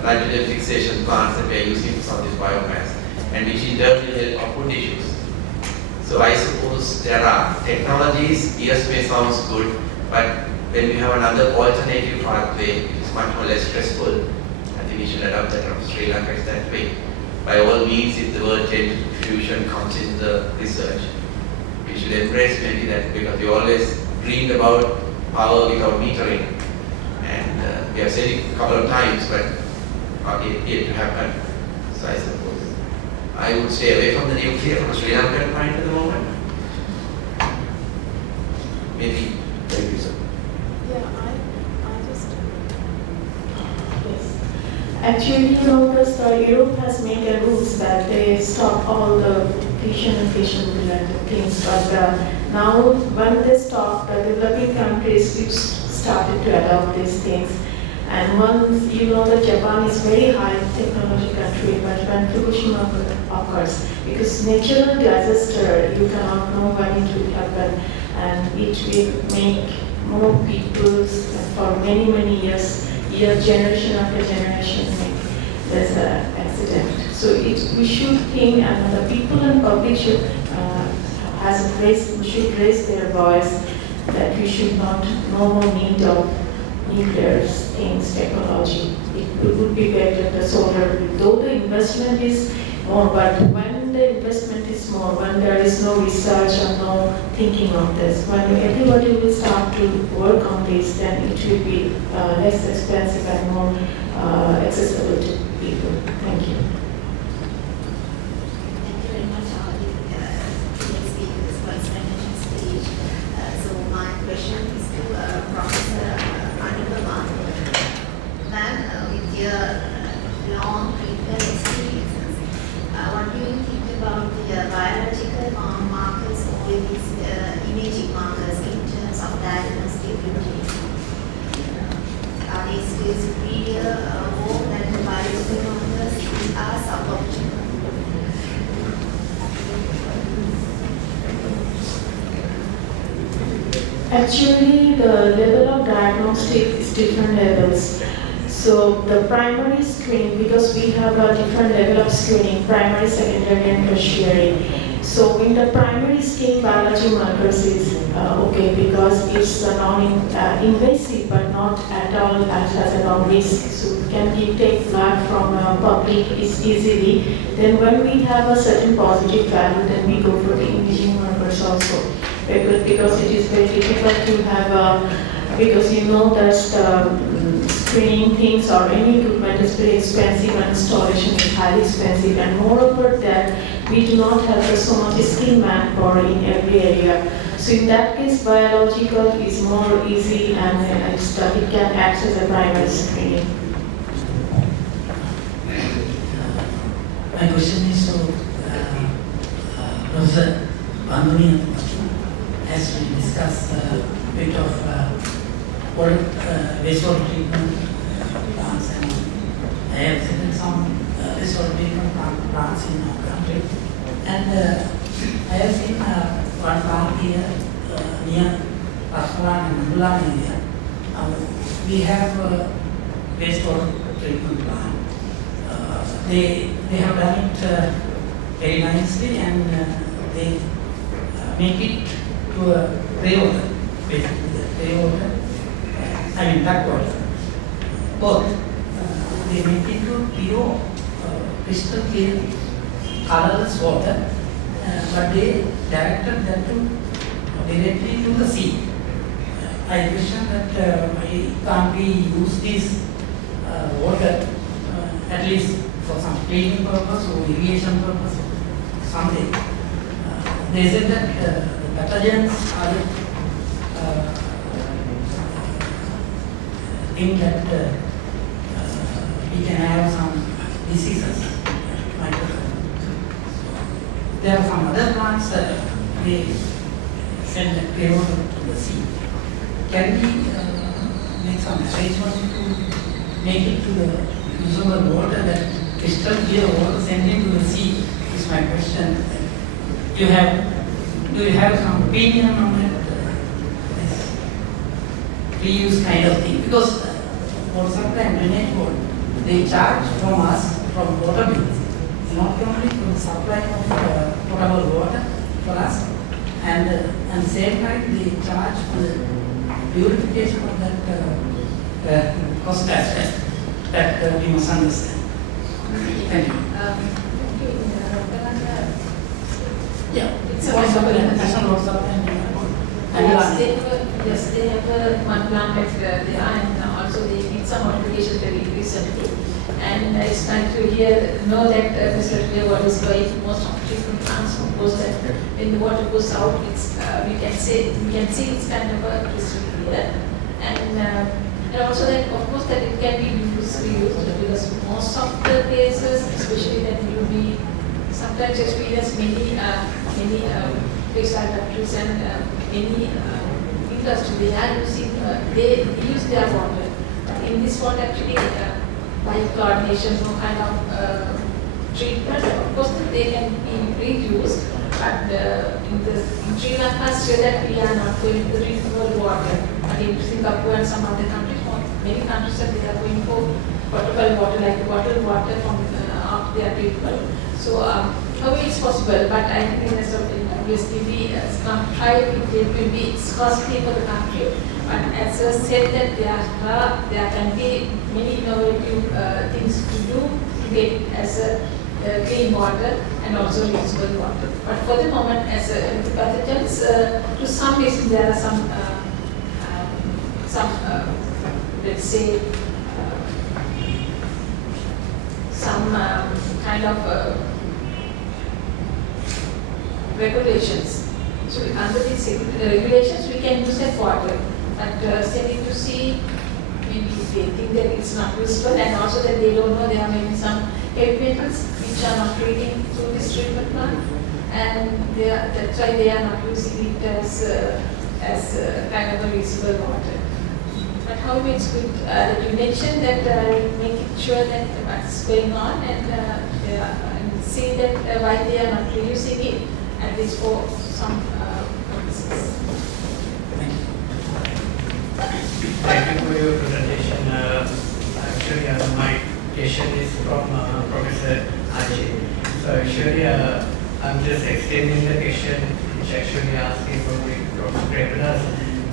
nitrogen fixation plants that we are using for some of this biomass, and which in turn will help our food issues. So I suppose there are technologies, ESP sounds good, but when we have another alternative pathway, which is much more less stressful, I think we should adopt that from Sri Lanka is that way. By all means, if the word fusion comes in the research, we should embrace maybe that, because we always dreamed about power without metering. And we have said it a couple of times, but not yet to happen. So I suppose I would stay away from the nuclear from a Sri Lankan point at the moment. Maybe. Thank you, sir. Yeah, I just. Yes. Actually, you notice Europe has made a rules that they stop all the fission and fission related things, but now when they stop, the developing countries started to adopt these things. And once you know that Japan is very high technology country, but when Fukushima occurs, because natural disaster, you cannot know when it will happen, and it will make more people for many, many years, generation after generation, there's an accident. So we should think, and the people and public should raise their voice that we should not no more need of nuclear things, technology. It would be better the solar, though the investment is more, but when the investment is more, when there is no research or no thinking of this, when everybody will start to work on this, then it will be less expensive and more accessible to people. Thank you. Thank you very much, today's speakers for explanation stage. So my question is to Professor Maduranga. Ma'am, with your long clinical experiences, what do you think about the biological markers or these imaging markers in terms of diagnostic routine? Are they still superior more than the biological markers are suboptimal? Actually, the level of diagnostic is different levels. So the primary screen, because we have a different level of screening, primary, secondary, and tertiary. So in the primary screen, biology markers is okay because it's non-invasive, but not at all as a non-risk. So we can take blood from public easily. Then when we have a certain positive value, then we go for the imaging markers also. Because it is very difficult to have because you know that screening things or any equipment is very expensive and installation is highly expensive, and moreover that we do not have so much skill manpower in every area. So in that case, biological is more easy and it can act as a primary screening. My question is to Professor Panduni. As we discussed a bit of wastewater treatment plants, and I have visited some wastewater treatment plants in our country, and I have seen one plant here near Pasmaran and Maduranga area. We have a wastewater treatment plant. They have done it very nicely, and they make it to a grey water, basically the grey water, black water. Both, they make it to pure, crystal clear, colorless water, but they directed that directly to the sea. I question that why can't we use this water at least for some cleaning purpose or irrigation purpose or something. They said that pathogens are thing that we can have some diseases. There are some other plants that they send that payload to the sea. Can we make some arrangement to make it to the usable water, that crystal clear water sent into the sea? Is my question. Do you have some opinion on that? Reuse kind of thing, because for some time drainage board, they charge from us from water bills, not only for the supply of potable water for us, and same time they charge for the purification of that cost aspect that we must understand. Thank you. Yeah, it's a national water supply. Yes, they have one plant at there, and also they did some modification very recently. And it's nice to know that Mr. What is going. Most of treatment plants propose that when the water goes out, it's we can see it's kind of a crystal clear, and also that of course that it can be reused because most of the cases, especially that you will be sometimes experience many textile factories and many industry, they use their water. In this water actually by chlorination, no kind of treatment, of course they can be reused, but in Sri Lanka say that we are not going to reusable water. But in Singapore and some other countries, many countries they are going for potable water, like bottled water from after their treatment. So how it's possible, but I think as obviously we try, it will be costly for the country. But as I said that there can be many innovative things to do to get it as a clean water and also reusable water. But for the moment, as pathogens, to some reason there are some let's say some kind of regulations. So under these regulations, we can use that water, but sending to sea, maybe they think that it's not useful, and also that they don't know there are maybe some heavy metals which are not treating through this treatment plant, and that's why they are not using it as kind of a reusable water. But however, it's good that you mentioned that make it sure that what's going on and see that why they are not reusing it, at least for some purposes. Thank you for your presentation. Actually, my question is from Professor Aji. So actually, I'm just extending the question which actually asking from the Professor.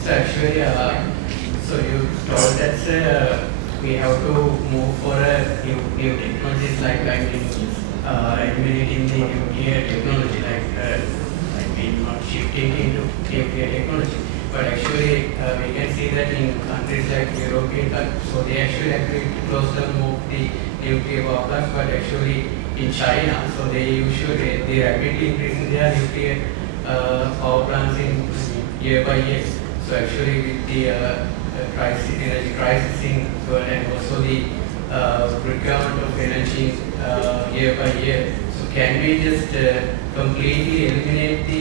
So actually, so you told that we have to move for a new technologies like eliminating the nuclear technology, not shifting into nuclear technology. But actually, we can see that in countries like European countries, so they actually agreed to close down more the nuclear power plants, but actually in China, so they rapidly increasing their nuclear power plants in year by year. So actually with the energy crisis in the world and also the requirement of energy year by year, so can we just completely eliminate the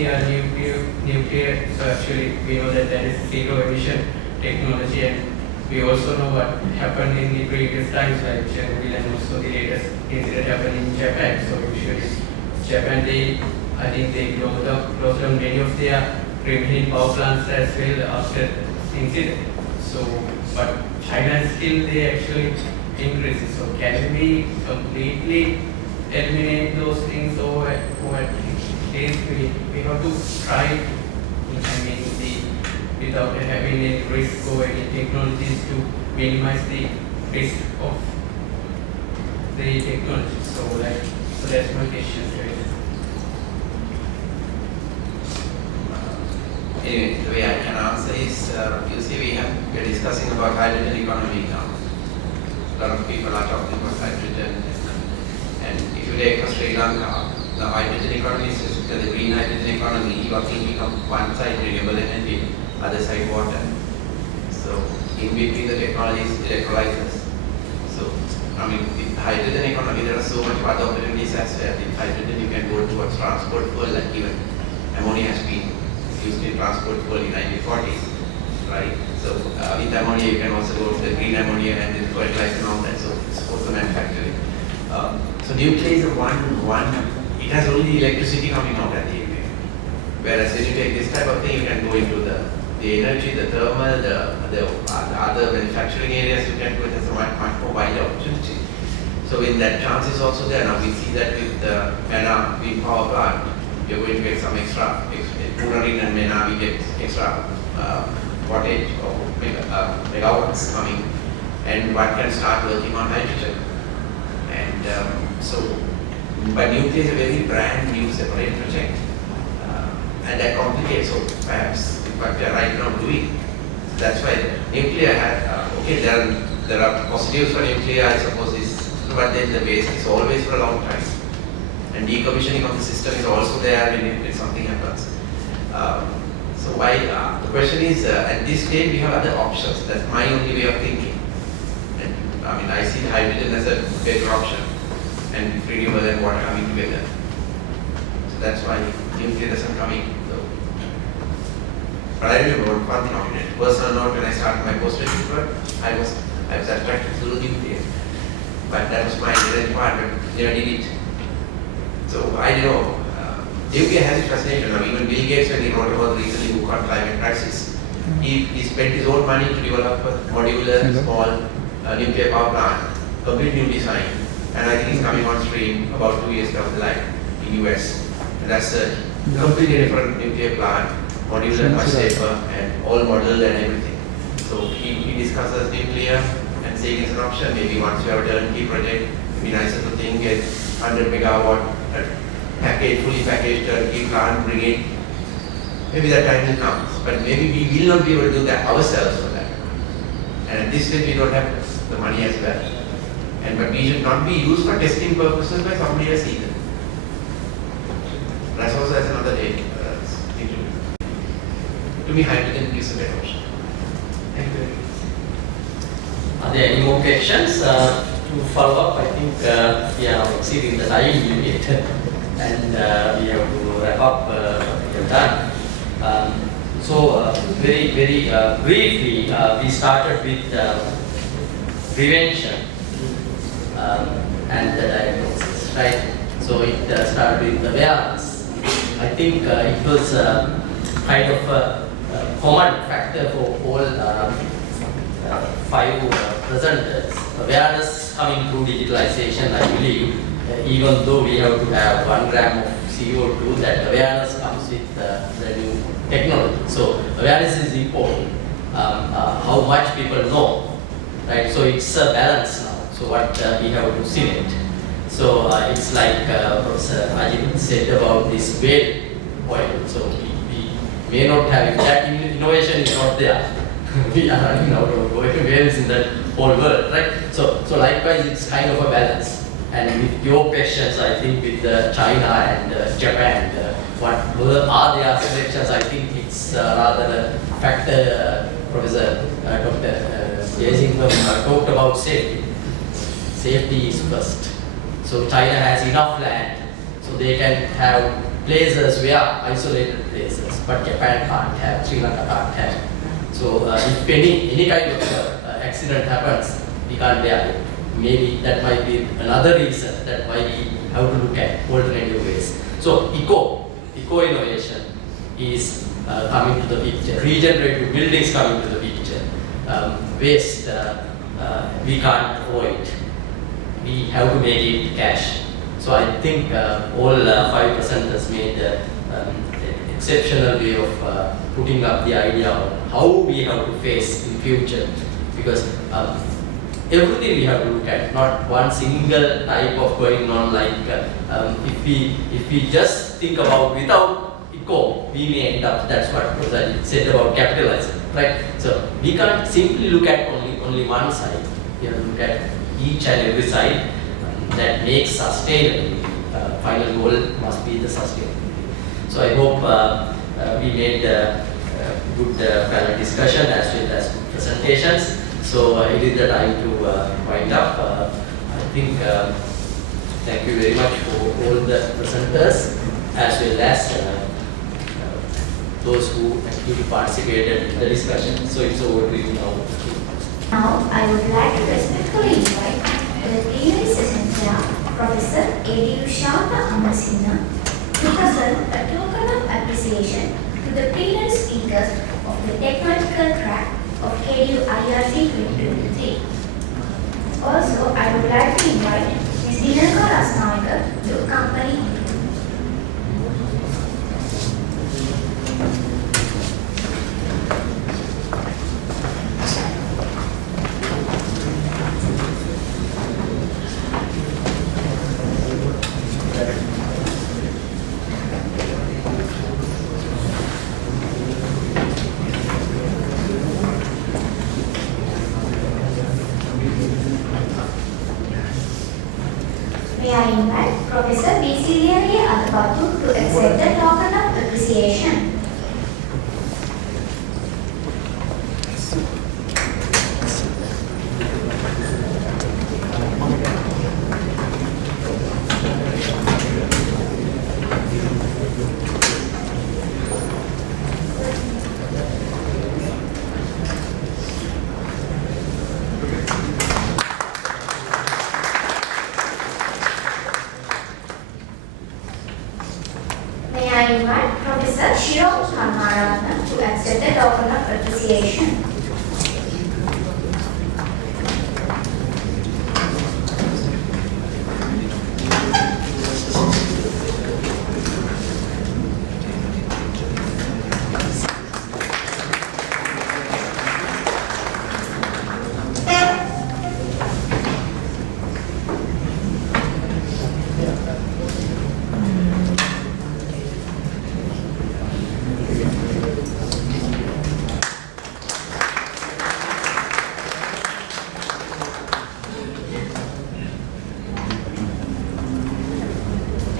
nuclear? So actually we know that there is zero emission technology, and we also know what happened in the previous times like Chernobyl, and also the latest incident happened in Japan. So usually Japan, I think they closed down many of their remaining power plants as well after this incident. So but China still they actually increases. So can we completely eliminate those things, or at least we have to try, without having any risk or any technologies to minimize the risk of the technology. So that's my question. Anyway, the way I can answer is, you see, we're discussing about hydrogen economy now. A lot of people are talking about hydrogen, and if you take Sri Lanka, the hydrogen economy is basically the green hydrogen economy. You are thinking of one side renewable energy, other side water. So in between the technologies, electrolyzers. So with hydrogen economy, there are so much other opportunities as well. With hydrogen, you can go towards transport fuel, like even ammonia has been used in transport fuel in 1940s, right? So with ammonia, you can also go to the green ammonia and then fertilizer and all that. So it's also manufacturing. So nuclear is one. It has only electricity coming out at the end. Whereas when you take this type of thing, you can go into the energy, the thermal, the other manufacturing areas. You can go into a much more wider opportunity. So in that chance is also there. Now we see that with the Mena wind power plant, we are going to get some extra. Punarin and Mena, we get extra wattage or megawatts coming, and one can start working on hydrogen. And but nuclear is a very brand new separate project, and that complicates. So perhaps what we are right now doing. That's why nuclear had there are positives for nuclear, I suppose, but then the waste is always for a long time, and decommissioning of the system is also there when something happens. So why the question is, at this stage we have other options. That's my only way of thinking. And, I see the hydrogen as a better option, and renewable and water coming together. So that's why nuclear doesn't come in. So, but I remember one thing on it. Personal note, when I started my postgraduate work, I was attracted to nuclear, but that was my department. Never did it. So I don't know. Nuclear has its fascination. Even Bill Gates, when he wrote about the recently book on climate crisis, he spent his own money to develop a modular, small nuclear power plant, complete new design, and I think it's coming on stream about 2 years down the line in US. And that's a completely different nuclear plant, modular, much safer, and all modeled and everything. So he discusses nuclear and saying it's an option. Maybe once you have a turnkey project, it'd be nicer to think get 100 megawatt fully packaged turnkey plant, bring it. Maybe that time will come, but maybe we will not be able to do that ourselves for that. And at this stage, we don't have the money as well. But we should not be used for testing purposes by somebody else either. That's also another thing to do. To me, hydrogen gives a better option. Thank you. Are there any more questions? To follow up, I think we are exceeding the time limit, and we have to wrap up. We have done. So very briefly, we started with prevention and the diagnosis, right? So it started with awareness. I think it was kind of common factor for all 5 presenters. Awareness coming through digitalization, I believe, even though we have to have 1 gram of CO2, that awareness comes with the new technology. So awareness is important. How much people know, right? So it's a balance now. So what we have to select. So it's like Professor Ajit said about this whale oil. So we may not have, if that innovation is not there, we are running out of whales in the whole world, right? So likewise, it's kind of a balance. And with your questions, I think with China and Japan, what are their selections? I think it's rather a factor. Professor Dr. Jayasingham talked about safety. Safety is first. So China has enough land, so they can have places where isolated places, but Japan can't have, Sri Lanka can't have. So if any kind of accident happens, we can't bear it. Maybe that might be another reason that why we have to look at alternative ways. So eco innovation is coming to the picture. Regenerative buildings coming to the picture. Waste we can't avoid. We have to make it cash. So I think all 5 presenters made exceptional way of putting up the idea of how we have to face in future, because everything we have to look at, not one single type of going on. Like if we just think about without eco, we may end up. That's what Professor said about capitalism, right? So we can't simply look at only one side. We have to look at each and every side that makes sustainability. Final goal must be the sustainability. So I hope we made good panel discussion as well as good presentations. So it is the time to wind up. I think thank you very much for all the presenters as well as those who actively participated in the discussion. So it's over to you now. Now I would like to respectfully invite the plenary session chair, Professor Egodagama, to present a token of appreciation to the plenary speakers of the technological track of KDU-IRC 2023. Also, I would like to invite Ms. Dinaka to accompany him. May I invite Professor Balasooriya to accept the token of appreciation. May I invite Professor Himan to accept the token of appreciation.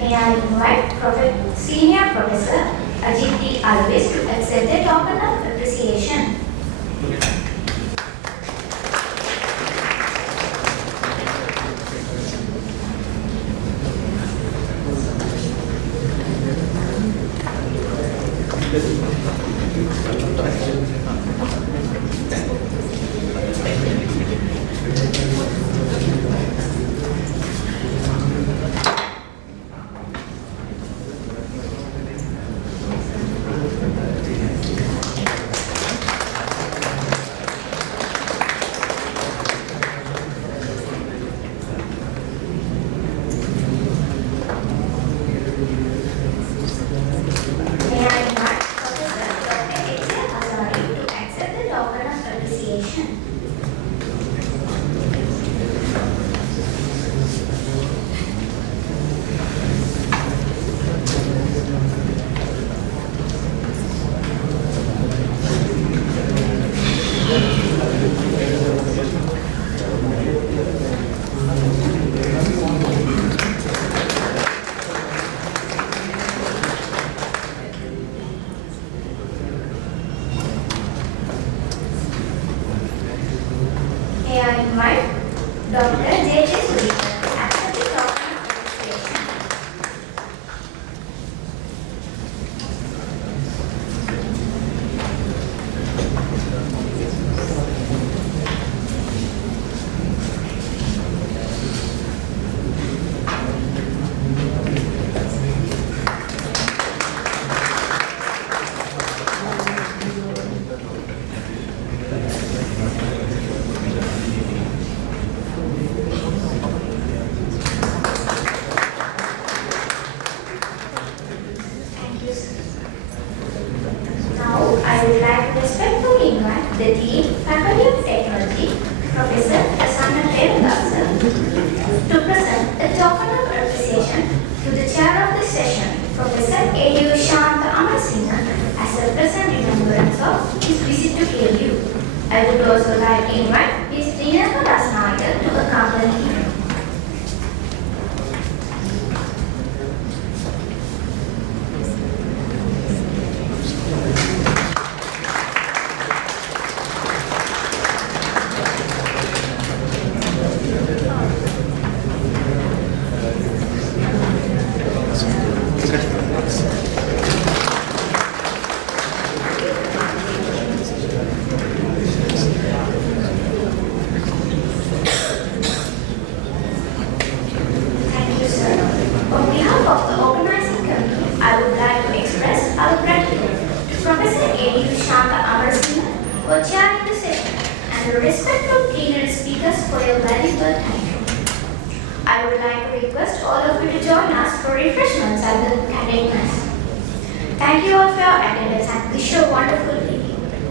May I invite Senior Professor Ajit Alwis to accept the token of appreciation. present remembrance of his visit to KU. I would also like to invite Ms. Priyamal to accompany him. Thank you all for your attendance and wish you a wonderful